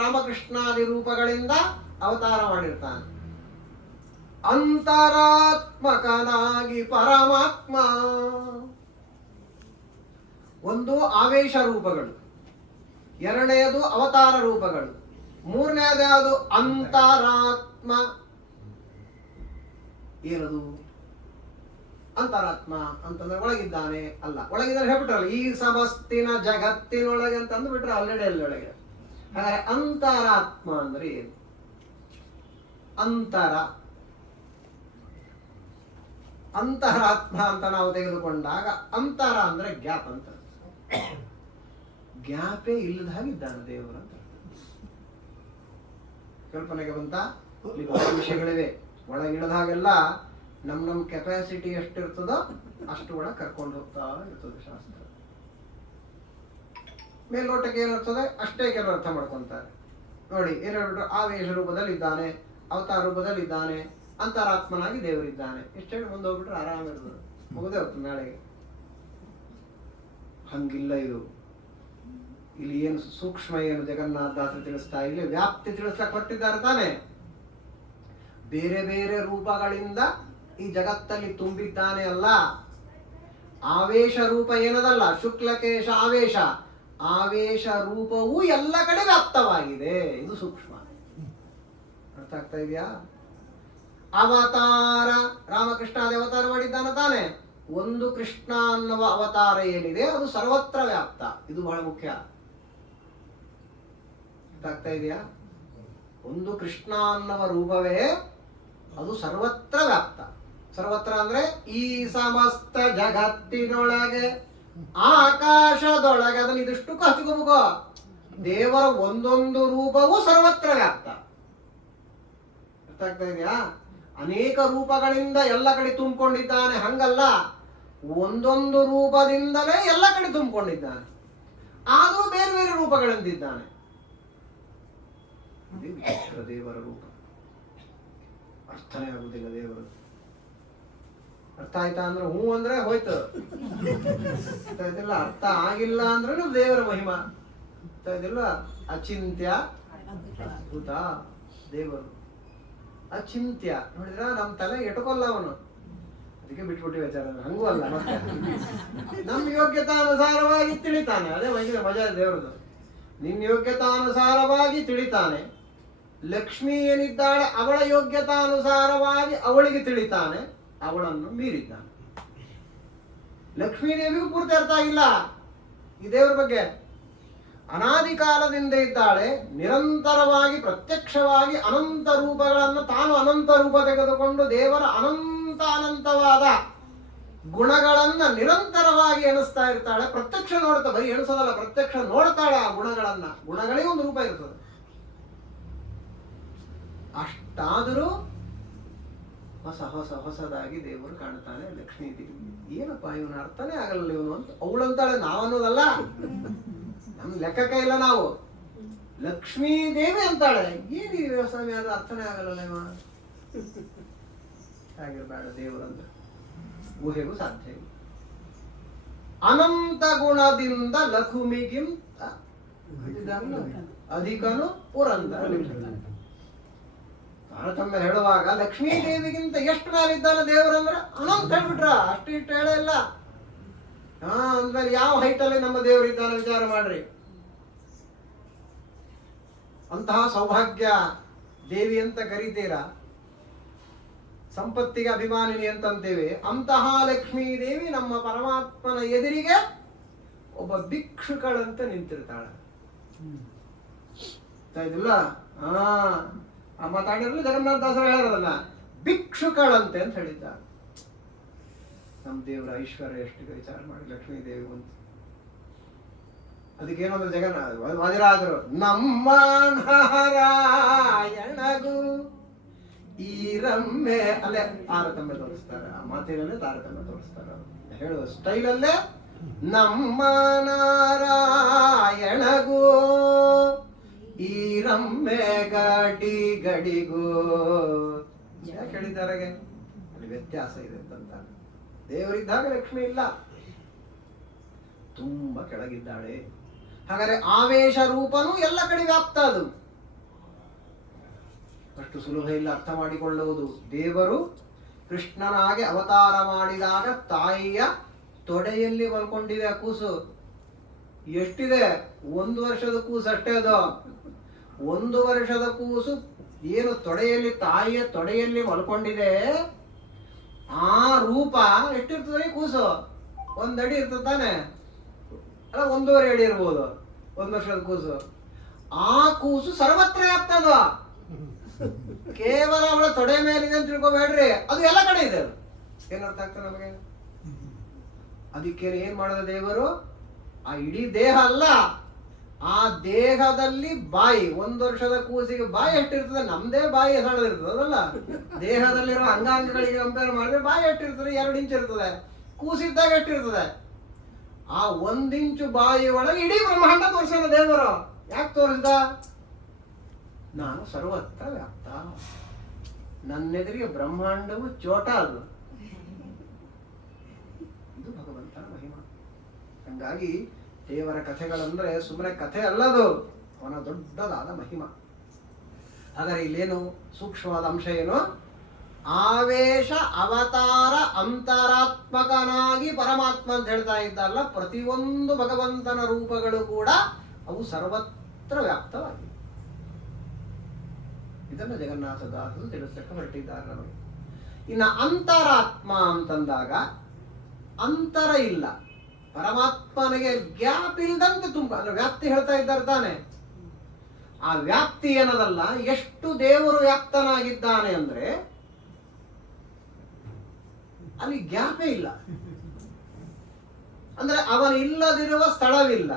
ರಾಮಕೃಷ್ಣಾದಿ ರೂಪಗಳಿಂದ ಅವತಾರ ಮಾಡಿರ್ತಾನೆ. ಅಂತರಾತ್ಮಕನಾಗಿ ಪರಮಾತ್ಮ. ಒಂದು ಆವೇಶ ರೂಪಗಳು, ಎರಡನೆಯದು ಅವತಾರ ರೂಪಗಳು, ಮೂರನೆಯದು ಯಾವುದು? ಅಂತರಾತ್ಮ. ಏನದು ಅಂತರಾತ್ಮ ಅಂತಂದ್ರೆ ಒಳಗಿದ್ದಾನೆ ಅಲ್ಲ. ಒಳಗಿದ್ದಾನೆ ಹೇಳ್ಬಿಟ್ರಲ್ಲ, ಈ ಸಮಸ್ತಿನ ಜಗತ್ತಿನೊಳಗೆ ಅಂತ ಅಂದ್ಬಿಟ್ರೆ ಆಲ್ರೆಡಿ ಅಲ್ಲಿ ಒಳಗೆ ಹಾಗಾದ್ರೆ ಅಂತರಾತ್ಮ ಅಂದ್ರೆ ಏನು? ಅಂತರಾತ್ಮ ಅಂತ ನಾವು ತೆಗೆದುಕೊಂಡಾಗ ಅಂತರ ಅಂದ್ರೆ ಗ್ಯಾಪ್ ಅಂತ. ಗ್ಯಾಪೇ ಇಲ್ಲದ ಹಾಗಿದ್ದಾನೆ ದೇವರು ಅಂತ ಕಲ್ಪನೆಗೆ ಬಂತ. ಇಲ್ಲಿ ಬಹಳ ವಿಷಯಗಳಿವೆ. ಒಳಗಿಡದ ಹಾಗೆಲ್ಲ ನಮ್ ಕೆಪಾಸಿಟಿ ಎಷ್ಟಿರ್ತದೋ ಅಷ್ಟು ಒಳಗೆ ಕರ್ಕೊಂಡು ಹೋಗ್ತಾ ಇರ್ತದೆ ಶಾಸ್ತ್ರ. ಮೇಲ್ನೋಟಕ್ಕೆ ಏನಿರ್ತದೆ ಅಷ್ಟೇ ಕೆಲವರು ಅರ್ಥ ಮಾಡ್ಕೊಂತಾರೆ. ನೋಡಿ ಏನ್ ಹೇಳ್ಬಿಟ್ರು, ಆವೇಶ ರೂಪದಲ್ಲಿ ಇದ್ದಾನೆ, ಅವತಾರ ರೂಪದಲ್ಲಿ ಇದ್ದಾನೆ, ಅಂತರಾತ್ಮನಾಗಿ ದೇವರಿದ್ದಾನೆ. ಎಷ್ಟು ಹೇಳಿ ಮುಂದೆ ಹೋಗ್ಬಿಟ್ರೆ ಆರಾಮಿರ್ತದೆ, ಮುಗದೆ ಹೋಗ್ತದೆ ನಾಳೆಗೆ. ಹಂಗಿಲ್ಲ ಇದು. ಇಲ್ಲಿ ಏನು ಸೂಕ್ಷ್ಮ ಏನು ಜಗನ್ನಾಥದಾಸರು ತಿಳಿಸ್ತಾ, ಇಲ್ಲಿ ವ್ಯಾಪ್ತಿ ತಿಳಿಸ್ಲಕ್ಕೆ ಹೊರಟಿದ್ದಾರೆ ತಾನೆ. ಬೇರೆ ಬೇರೆ ರೂಪಗಳಿಂದ ಈ ಜಗತ್ತಲ್ಲಿ ತುಂಬಿದ್ದಾನೆ ಅಲ್ಲ. ಆವೇಶ ರೂಪ ಏನದಲ್ಲ, ಶುಕ್ಲಕೇಶ ಆವೇಶ, ಆವೇಶ ರೂಪವೂ ಎಲ್ಲ ಕಡೆ ವ್ಯಾಪ್ತವಾಗಿದೆ. ಇದು ಸೂಕ್ಷ್ಮ. ಅರ್ಥ ಆಗ್ತಾ ಇದೆಯಾ? ಅವತಾರ, ರಾಮಕೃಷ್ಣಾದಿ ಅವತಾರ ಮಾಡಿದ್ದಾನೆ ತಾನೆ. ಒಂದು ಕೃಷ್ಣ ಅನ್ನುವ ಅವತಾರ ಏನಿದೆ ಅದು ಸರ್ವತ್ರ ವ್ಯಾಪ್ತ. ಇದು ಬಹಳ ಮುಖ್ಯ. ಆಗ್ತಾ ಇದೆಯಾ? ಒಂದು ಕೃಷ್ಣ ಅನ್ನುವ ರೂಪವೇ ಅದು ಸರ್ವತ್ರ ವ್ಯಾಪ್ತ. ಸರ್ವತ್ರ ಅಂದ್ರೆ ಈ ಸಮಸ್ತ ಜಗತ್ತಿನೊಳಗೆ, ಆಕಾಶದೊಳಗೆ, ಅದನ್ನ ಇದಿಷ್ಟು ಹಚ್ಕೋಬೇಕು. ದೇವರ ಒಂದೊಂದು ರೂಪವೂ ಸರ್ವತ್ರ ವ್ಯಾಪ್ತ. ಅರ್ಥ ಆಗ್ತಾ ಇದೆಯಾ? ಅನೇಕ ರೂಪಗಳಿಂದ ಎಲ್ಲ ಕಡೆ ತುಂಬಿಕೊಂಡಿದ್ದಾನೆ ಹಂಗಲ್ಲ, ಒಂದೊಂದು ರೂಪದಿಂದಲೇ ಎಲ್ಲ ಕಡೆ ತುಂಬಿಕೊಂಡಿದ್ದಾನೆ. ಆದರೂ ಬೇರೆ ಬೇರೆ ರೂಪಗಳಿಂದಿದ್ದಾನೆ. ದೇವರ ರೂಪ ಅರ್ಥನೇ ಆಗುದಿಲ್ಲ ದೇವರು. ಅರ್ಥ ಆಯ್ತಾ ಅಂದ್ರೆ ಹೂ ಅಂದ್ರೆ ಹೋಯ್ತು, ಅರ್ಥ ಆಯ್ತಿಲ್ಲ. ಅರ್ಥ ಆಗಿಲ್ಲ ಅಂದ್ರೆ ದೇವರ ಮಹಿಮಾ. ಅರ್ಥ ಆಯ್ತಿಲ್ಲ. ಅಚಿಂತ್ಯ ಅದ್ಭುತ ದೇವರು, ಅಚಿಂತ್ಯ. ನೋಡಿದ್ರ ನಮ್ ತಲೆ ಎಟಕೊಲ್ಲ ಅವನು, ಅದಕ್ಕೆ ಬಿಟ್ಬಿಟ್ಟು ವಿಚಾರ. ಹಂಗೂ ಅಲ್ಲ, ಮತ್ತೆ ನಮ್ ಯೋಗ್ಯತಾನುಸಾರವಾಗಿ ತಿಳಿತಾನೆ. ಅದೇ ಮಜಾ ದೇವರದು. ನಿನ್ನ ಯೋಗ್ಯತಾನುಸಾರವಾಗಿ ತಿಳಿತಾನೆ. ಲಕ್ಷ್ಮಿ ಏನಿದ್ದಾಳೆ ಅವಳ ಯೋಗ್ಯತಾನುಸಾರವಾಗಿ ಅವಳಿಗೆ ತಿಳಿತಾನೆ, ಅವಳನ್ನು ಮೀರಿದ್ದಾನೆ. ಲಕ್ಷ್ಮೀ ದೇವಿಗೂ ಪೂರ್ತಿ ಅರ್ಥ ಆಗಿಲ್ಲ ಈ ದೇವರ ಬಗ್ಗೆ. ಅನಾದಿ ಕಾಲದಿಂದ ಇದ್ದಾಳೆ, ನಿರಂತರವಾಗಿ ಪ್ರತ್ಯಕ್ಷವಾಗಿ ಅನಂತ ರೂಪಗಳನ್ನು, ತಾನು ಅನಂತ ರೂಪ ತೆಗೆದುಕೊಂಡು ದೇವರ ಅನಂತವಾದ ಗುಣಗಳನ್ನ ನಿರಂತರವಾಗಿ ಎಣಿಸ್ತಾ ಇರ್ತಾಳೆ. ಪ್ರತ್ಯಕ್ಷ ನೋಡ್ತಾ, ಬರೀ ಎಣಿಸೋದಲ್ಲ, ಪ್ರತ್ಯಕ್ಷ ನೋಡ್ತಾಳೆ ಆ ಗುಣಗಳನ್ನ. ಗುಣಗಳಿಗೆ ಒಂದು ರೂಪ ಇರ್ತದೆ. ಅಷ್ಟಾದರೂ ಹೊಸದಾಗಿ ದೇವರು ಕಾಣ್ತಾನೆ ಲಕ್ಷ್ಮೀ ದೇವಿ. ಏನಪ್ಪ ಇವನ ಅರ್ಥನೇ ಆಗಲ್ಲ ಇವನು ಅಂತ ಅವಳಂತಾಳೆ. ನಾವನ್ನೋದಲ್ಲ, ನಮ್ ಲೆಕ್ಕಕ್ಕೆ ಇಲ್ಲ ನಾವು. ಲಕ್ಷ್ಮೀ ದೇವಿ ಅಂತಾಳೆ. ಏನ್ ಈ ವ್ಯವಸಾಯ ಅದು ಅರ್ಥನೇ ಆಗಲ್ಲ ಇವ. ಹಾಗಿರ್ಬೇಡ ದೇವರಂದ್ರೆ ಊಹೆಗೂ ಸಾಧ್ಯ ಇಲ್ಲ. ಅನಂತ ಗುಣದಿಂದ ಲಘುಮಿಗಿಂತ ಅಧಿಕನು ಪುರಂದರ. ತಾರತಮ್ಯ ಹೇಳುವಾಗ ಲಕ್ಷ್ಮೀ ದೇವಿಗಿಂತ ಎಷ್ಟು ಮೇಲಿದ್ದಾನೆ ದೇವರಂದ್ರೆ ಅನಂತ ಹೇಳ್ಬಿಟ್ರ, ಅಷ್ಟು ಇಷ್ಟು ಹೇಳಿಲ್ಲ. ಅಂದ್ಮೇಲೆ ಯಾವ ಹೈಟಲ್ಲಿ ನಮ್ಮ ದೇವರಿದ್ದಾನೆ ವಿಚಾರ ಮಾಡ್ರಿ. ಅಂತಹ ಸೌಭಾಗ್ಯ ದೇವಿ ಅಂತ ಕರೀತೀರಾ, ಸಂಪತ್ತಿಗೆ ಅಭಿಮಾನಿನಿ ಅಂತಂತೇವೆ. ಅಂತಹ ಲಕ್ಷ್ಮೀ ದೇವಿ ನಮ್ಮ ಪರಮಾತ್ಮನ ಎದುರಿಗೆ ಒಬ್ಬ ಭಿಕ್ಷುಕಳಂತ ನಿಂತಿರ್ತಾಳೆ. ಇದಿಲ್ಲ ಮಾತಾಡಿರಲಿ ಜಗನ್ನಾಥದಾಸರು ಹೇಳೋದಲ್ಲ, ಭಿಕ್ಷುಕಳಂತೆ ಅಂತ ಹೇಳಿದ್ದಾರೆ. ನಮ್ಮ ದೇವರ ಐಶ್ವರ್ಯ ಎಷ್ಟಿದೆ ವಿಚಾರ ಮಾಡಿ. ಲಕ್ಷ್ಮೀ ದೇವಿ ಅಂತ ಅದಕ್ಕೇನಂದ್ರೆ ಜಗನ್ನಾಥ ವಾದಿರಾದರು ನಮ್ಮ ನಾರಾಯಣಗೂ ಈ ರಮ್ಮೆ ಅಲ್ಲೇ ತಾರತಮ್ಯ ತೋರಿಸ್ತಾರೆ. ಆ ಮಾತಿನಲ್ಲೇ ತಾರತಮ್ಯ ತೋರಿಸ್ತಾರೆ. ಹೇಳುವ ಸ್ಟೈಲಲ್ಲೇ ನಮ್ಮ ನಾರಾಯಣಗೂ ಈ ರಮ್ಮೆ ಗಡಿಗೂ ಯಾಕೆ ಹೇಳಿದ್ದಾರೆ? ಅಲ್ಲಿ ವ್ಯತ್ಯಾಸ ಇದೆ ಅಂತ. ದೇವರಿದ್ದಾಗ ಲಕ್ಷ್ಮಿ ಇಲ್ಲ, ತುಂಬಾ ಕೆಳಗಿದ್ದಾಳೆ. ಹಾಗಾದ್ರೆ ಆವೇಶ ರೂಪನೂ ಎಲ್ಲ ಕಡೆ ವ್ಯಾಪ್ತ. ಅದು ಅಷ್ಟು ಸುಲಭ ಇಲ್ಲ ಅರ್ಥ ಮಾಡಿಕೊಳ್ಳುವುದು. ದೇವರು ಕೃಷ್ಣನಾಗೆ ಅವತಾರ ಮಾಡಿದಾಗ ತಾಯಿಯ ತೊಡೆಯಲ್ಲಿ ಮಲ್ಕೊಂಡಿದೆ ಆ ಕೂಸು. ಎಷ್ಟಿದೆ? 1 ವರ್ಷದ ಕೂಸು ಅಷ್ಟೇ. ಅದು 1 ವರ್ಷದ ಕೂಸು ಏನು ತೊಡೆಯಲ್ಲಿ, ತಾಯಿಯ ತೊಡೆಯಲ್ಲಿ ಮಲ್ಕೊಂಡಿದೆ. ಆ ರೂಪ ಎಷ್ಟಿರ್ತದೆ? ಕೂಸು 1 ಅಡಿ ಇರ್ತದೆ ತಾನೆ, ಅಲ್ಲ 1.5 ಅಡಿ ಇರ್ಬೋದು 1 ವರ್ಷದ ಕೂಸು. ಆ ಕೂಸು ಸರ್ವತ್ರ ವ್ಯಾಪ್ತದ. ಕೇವಲ ಅವಳ ತೊಡೆ ಮೇಲಿದೆ ಅಂತ ತಿಳ್ಕೊಬೇಡ್ರಿ, ಅದು ಎಲ್ಲ ಕಡೆ ಇದೆ. ಅದು ಏನರ್ಥ ಆಗ್ತದೆ ನಮಗೆ? ಅದಕ್ಕೆ ಏನ್ ಮಾಡಿದ ದೇವರು? ಆ ಇಡೀ ದೇಹ ಅಲ್ಲ, ಆ ದೇಹದಲ್ಲಿ ಬಾಯಿ. 1 ವರ್ಷದ ಕೂಸಿಗೆ ಬಾಯಿ ಎಷ್ಟಿರ್ತದೆ? ನಮ್ದೇ ಬಾಯಿ ಸಣ್ಣದಿರ್ತದೆ ಅದಲ್ಲ. ದೇಹದಲ್ಲಿರೋ ಅಂಗಾಂಗಗಳಿಗೆ ಕಂಪೇರ್ ಮಾಡಿದ್ರೆ ಬಾಯಿ ಎಷ್ಟಿರ್ತದೆ? 2 ಇಂಚ್ ಇರ್ತದೆ. ಕೂಸಿದ್ದಾಗ ಎಷ್ಟಿರ್ತದೆ? ಆ 1 ಇಂಚು ಬಾಯಿ ಒಳಗೆ ಇಡೀ ಬ್ರಹ್ಮಾಂಡ ತೋರಿಸೋಣ ದೇವರು. ಯಾಕೆ ತೋರಿಸ್ದ? ನಾನು ಸರ್ವತ್ರ ವ್ಯಾಪ್ತ. ನನ್ನೆದುರಿಗೆ ಬ್ರಹ್ಮಾಂಡವು ಚೋಟ. ಅದು ಇದು ಭಗವಂತನ ಮಹಿಮಾ. ಹಂಗಾಗಿ ದೇವರ ಕಥೆಗಳಂದ್ರೆ ಸುಮ್ಮನೆ ಕಥೆ ಅಲ್ಲದು, ಅವನ ದೊಡ್ಡದಾದ ಮಹಿಮಾ. ಹಾಗಾದ್ರೆ ಇಲ್ಲೇನು ಸೂಕ್ಷ್ಮವಾದ ಅಂಶ ಏನು? ಆವೇಶ ಅವತಾರ ಅಂತರಾತ್ಮಕನಾಗಿ ಪರಮಾತ್ಮ ಅಂತ ಹೇಳ್ತಾ ಇದ್ದಲ್ಲ, ಪ್ರತಿಯೊಂದು ಭಗವಂತನ ರೂಪಗಳು ಕೂಡ ಅವು ಸರ್ವತ್ರ ವ್ಯಾಪ್ತವಾಗಿವೆ. ಇದನ್ನು ಜಗನ್ನಾಥದಾಸರು ತಿಳಿಸಕ್ಕೆ ಹೊರಟಿದ್ದಾರೆ ನಮಗೆ. ಇನ್ನು ಅಂತರಾತ್ಮ ಅಂತಂದಾಗ ಅಂತರ ಇಲ್ಲ, ಪರಮಾತ್ಮನಿಗೆ ಗ್ಯಾಪ್ ಇಲ್ದಂತೆ ತುಂಬ ಅಂದ್ರೆ ವ್ಯಾಪ್ತಿ ಹೇಳ್ತಾ ಇದ್ದಾರೆ ತಾನೆ. ಆ ವ್ಯಾಪ್ತಿ ಏನದಲ್ಲ, ಎಷ್ಟು ದೇವರು ವ್ಯಾಪ್ತನಾಗಿದ್ದಾನೆ ಅಂದ್ರೆ ಅಲ್ಲಿ ಗ್ಯಾಪೇ ಇಲ್ಲ. ಅಂದ್ರೆ ಅವನು ಇಲ್ಲದಿರುವ ಸ್ಥಳವಿಲ್ಲ.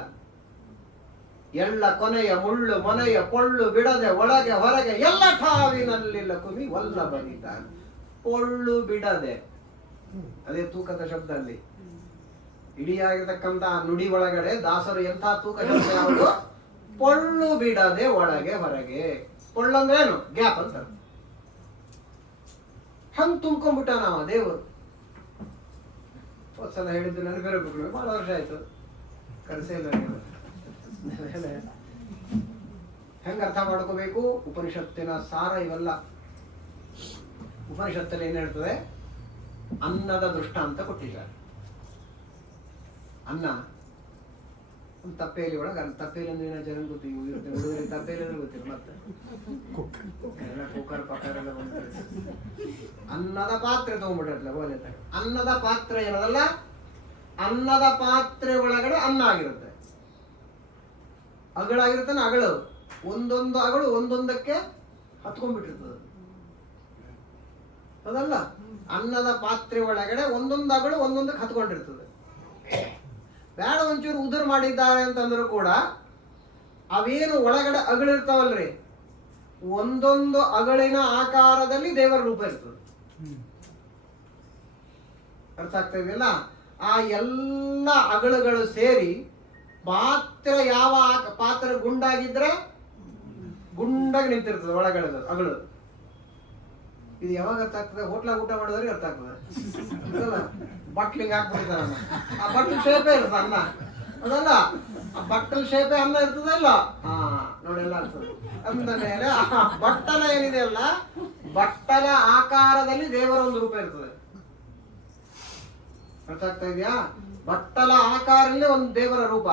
ಎಳ್ಳ ಕೊನೆಯ ಮುಳ್ಳು ಮೊನೆಯ ಪೊಳ್ಳು ಬಿಡದೆ ಒಳಗೆ ಹೊರಗೆ ಎಲ್ಲ ಠಾವಿನಲ್ಲಿ ಲಕುಮಿ ವಲ್ಲ ಬರಿತಾನೆ. ಪೊಳ್ಳು ಬಿಡದೆ, ಅದೇ ತೂಕದ ಶಬ್ದ ಅಲ್ಲಿ ಇಡಿಯಾಗಿರ್ತಕ್ಕಂಥ ನುಡಿ ಒಳಗಡೆ ದಾಸರು ಎಂಥ ತೂಕ ಶಬ್ದ ಯಾವುದು? ಪೊಳ್ಳು ಬಿಡದೆ ಒಳಗೆ ಹೊರಗೆ. ಪೊಳ್ಳು ಅಂದ್ರೆ ಏನು? ಗ್ಯಾಪ್ ಅಂತ. ಹಂಗ್ ತುಂಬ್ಕೊಂಡ್ಬಿಟ್ಟ ನಾವ ದೇವರು. ಸಲ ಹೇಳಿದ್ದು ನನಗೆ ಬೇರೆ ಬಹಳ ವರ್ಷ ಆಯ್ತು, ಕನಸೇ ಇಲ್ಲ. ಹೆಂಗ ಅರ್ಥ ಮಾಡ್ಕೋಬೇಕು? ಉಪನಿಷತ್ತಿನ ಸಾರ ಇವೆಲ್ಲ. ಉಪನಿಷತ್ತಲ್ಲಿ ಏನ್ ಹೇಳ್ತದೆ? ಅನ್ನದ ದೃಷ್ಟಾಂತ ಕೊಟ್ಟಿದ್ದಾರೆ. ಅನ್ನ ಒಂದು ತಪ್ಪೇಲಿ ಒಳಗೆ, ತಪ್ಪೇಲಿ ಅಂದ್ರೆ ಜನ ಗೊತ್ತಿಲ್ಲ, ತಪ್ಪೇಲಿ ಅಂದ್ರೆ ಗೊತ್ತಿಲ್ಲ. ಮತ್ತೆ ಕುಕ್ಕರ್ ಪಕ್ಕರ್ ಎಲ್ಲ ಅನ್ನದ ಪಾತ್ರೆ ತಗೊಂಡ್ಬಿಟ್ಟಿರ್ತಲ್ಲ ಗೋಲೆ. ಅನ್ನದ ಪಾತ್ರೆ ಏನದಲ್ಲ, ಅನ್ನದ ಪಾತ್ರೆ ಒಳಗಡೆ ಅನ್ನ ಆಗಿರುತ್ತೆ. ಅಗಳಾಗಿರ್ತಾನೆ, ಅಗಳು ಒಂದೊಂದು ಅಗಳು ಒಂದೊಂದಕ್ಕೆ ಹತ್ಕೊಂಡ್ಬಿಟ್ಟಿರ್ತದೆ ಅದಲ್ಲ. ಅನ್ನದ ಪಾತ್ರೆ ಒಳಗಡೆ ಒಂದೊಂದು ಅಗಳು ಒಂದೊಂದಕ್ಕೆ ಹತ್ಕೊಂಡಿರ್ತದೆ. ಬೇಡ ಒಂಚೂರು ಉದುರು ಮಾಡಿದ್ದಾರೆ ಅಂತಂದ್ರು ಕೂಡ ಅವೇನು ಒಳಗಡೆ ಅಗಳಿರ್ತಾವಲ್ರಿ, ಒಂದೊಂದು ಅಗಳಿನ ಆಕಾರದಲ್ಲಿ ದೇವರ ರೂಪ ಇರ್ತದೆ. ಅರ್ಥ ಆಗ್ತಾ ಇದೆಯಲ್ಲ? ಆ ಎಲ್ಲ ಅಗಳುಗಳು ಸೇರಿ ಪಾತ್ರ ಯಾವ ಪಾತ್ರ ಗುಂಡಾಗಿದ್ರೆ ಗುಂಡಾಗಿ ನಿಂತಿರ್ತದೆ ಒಳಗಡೆ ಅಗಳು. ಇದು ಯಾವಾಗ ಅರ್ಥ ಆಗ್ತದೆ? ಹೋಟ್ಲಾಗ ಊಟ ಮಾಡಿದ್ರೆ ಅರ್ಥ ಆಗ್ತದೆ. ಬಟ್ಲಿಂಗ್ ಹಾಕ್ಬಿಡ್ತಾರೆ. ಆ ಬಟ್ಲ್ ಶೇಪೇ ಇರ್ತದೆ ಅನ್ನ ಅದಲ್ಲ. ಆ ಬಟ್ಟಲ್ ಶೇಪೇ ಅನ್ನ ಇರ್ತದೆ ಇಲ್ಲ? ನೋಡೆಲ್ಲ ಇರ್ತದೆ. ಅಂದ ಮೇಲೆ ಆ ಬಟ್ಟಲ ಏನಿದೆ ಅಲ್ಲ, ಬಟ್ಟಲ ಆಕಾರದಲ್ಲಿ ದೇವರ ಒಂದು ರೂಪ ಇರ್ತದೆ. ಅರ್ಥ ಆಗ್ತಾ ಇದೆಯಾ? ಬಟ್ಟಲ ಆಕಾರದಲ್ಲಿ ಒಂದು ದೇವರ ರೂಪ,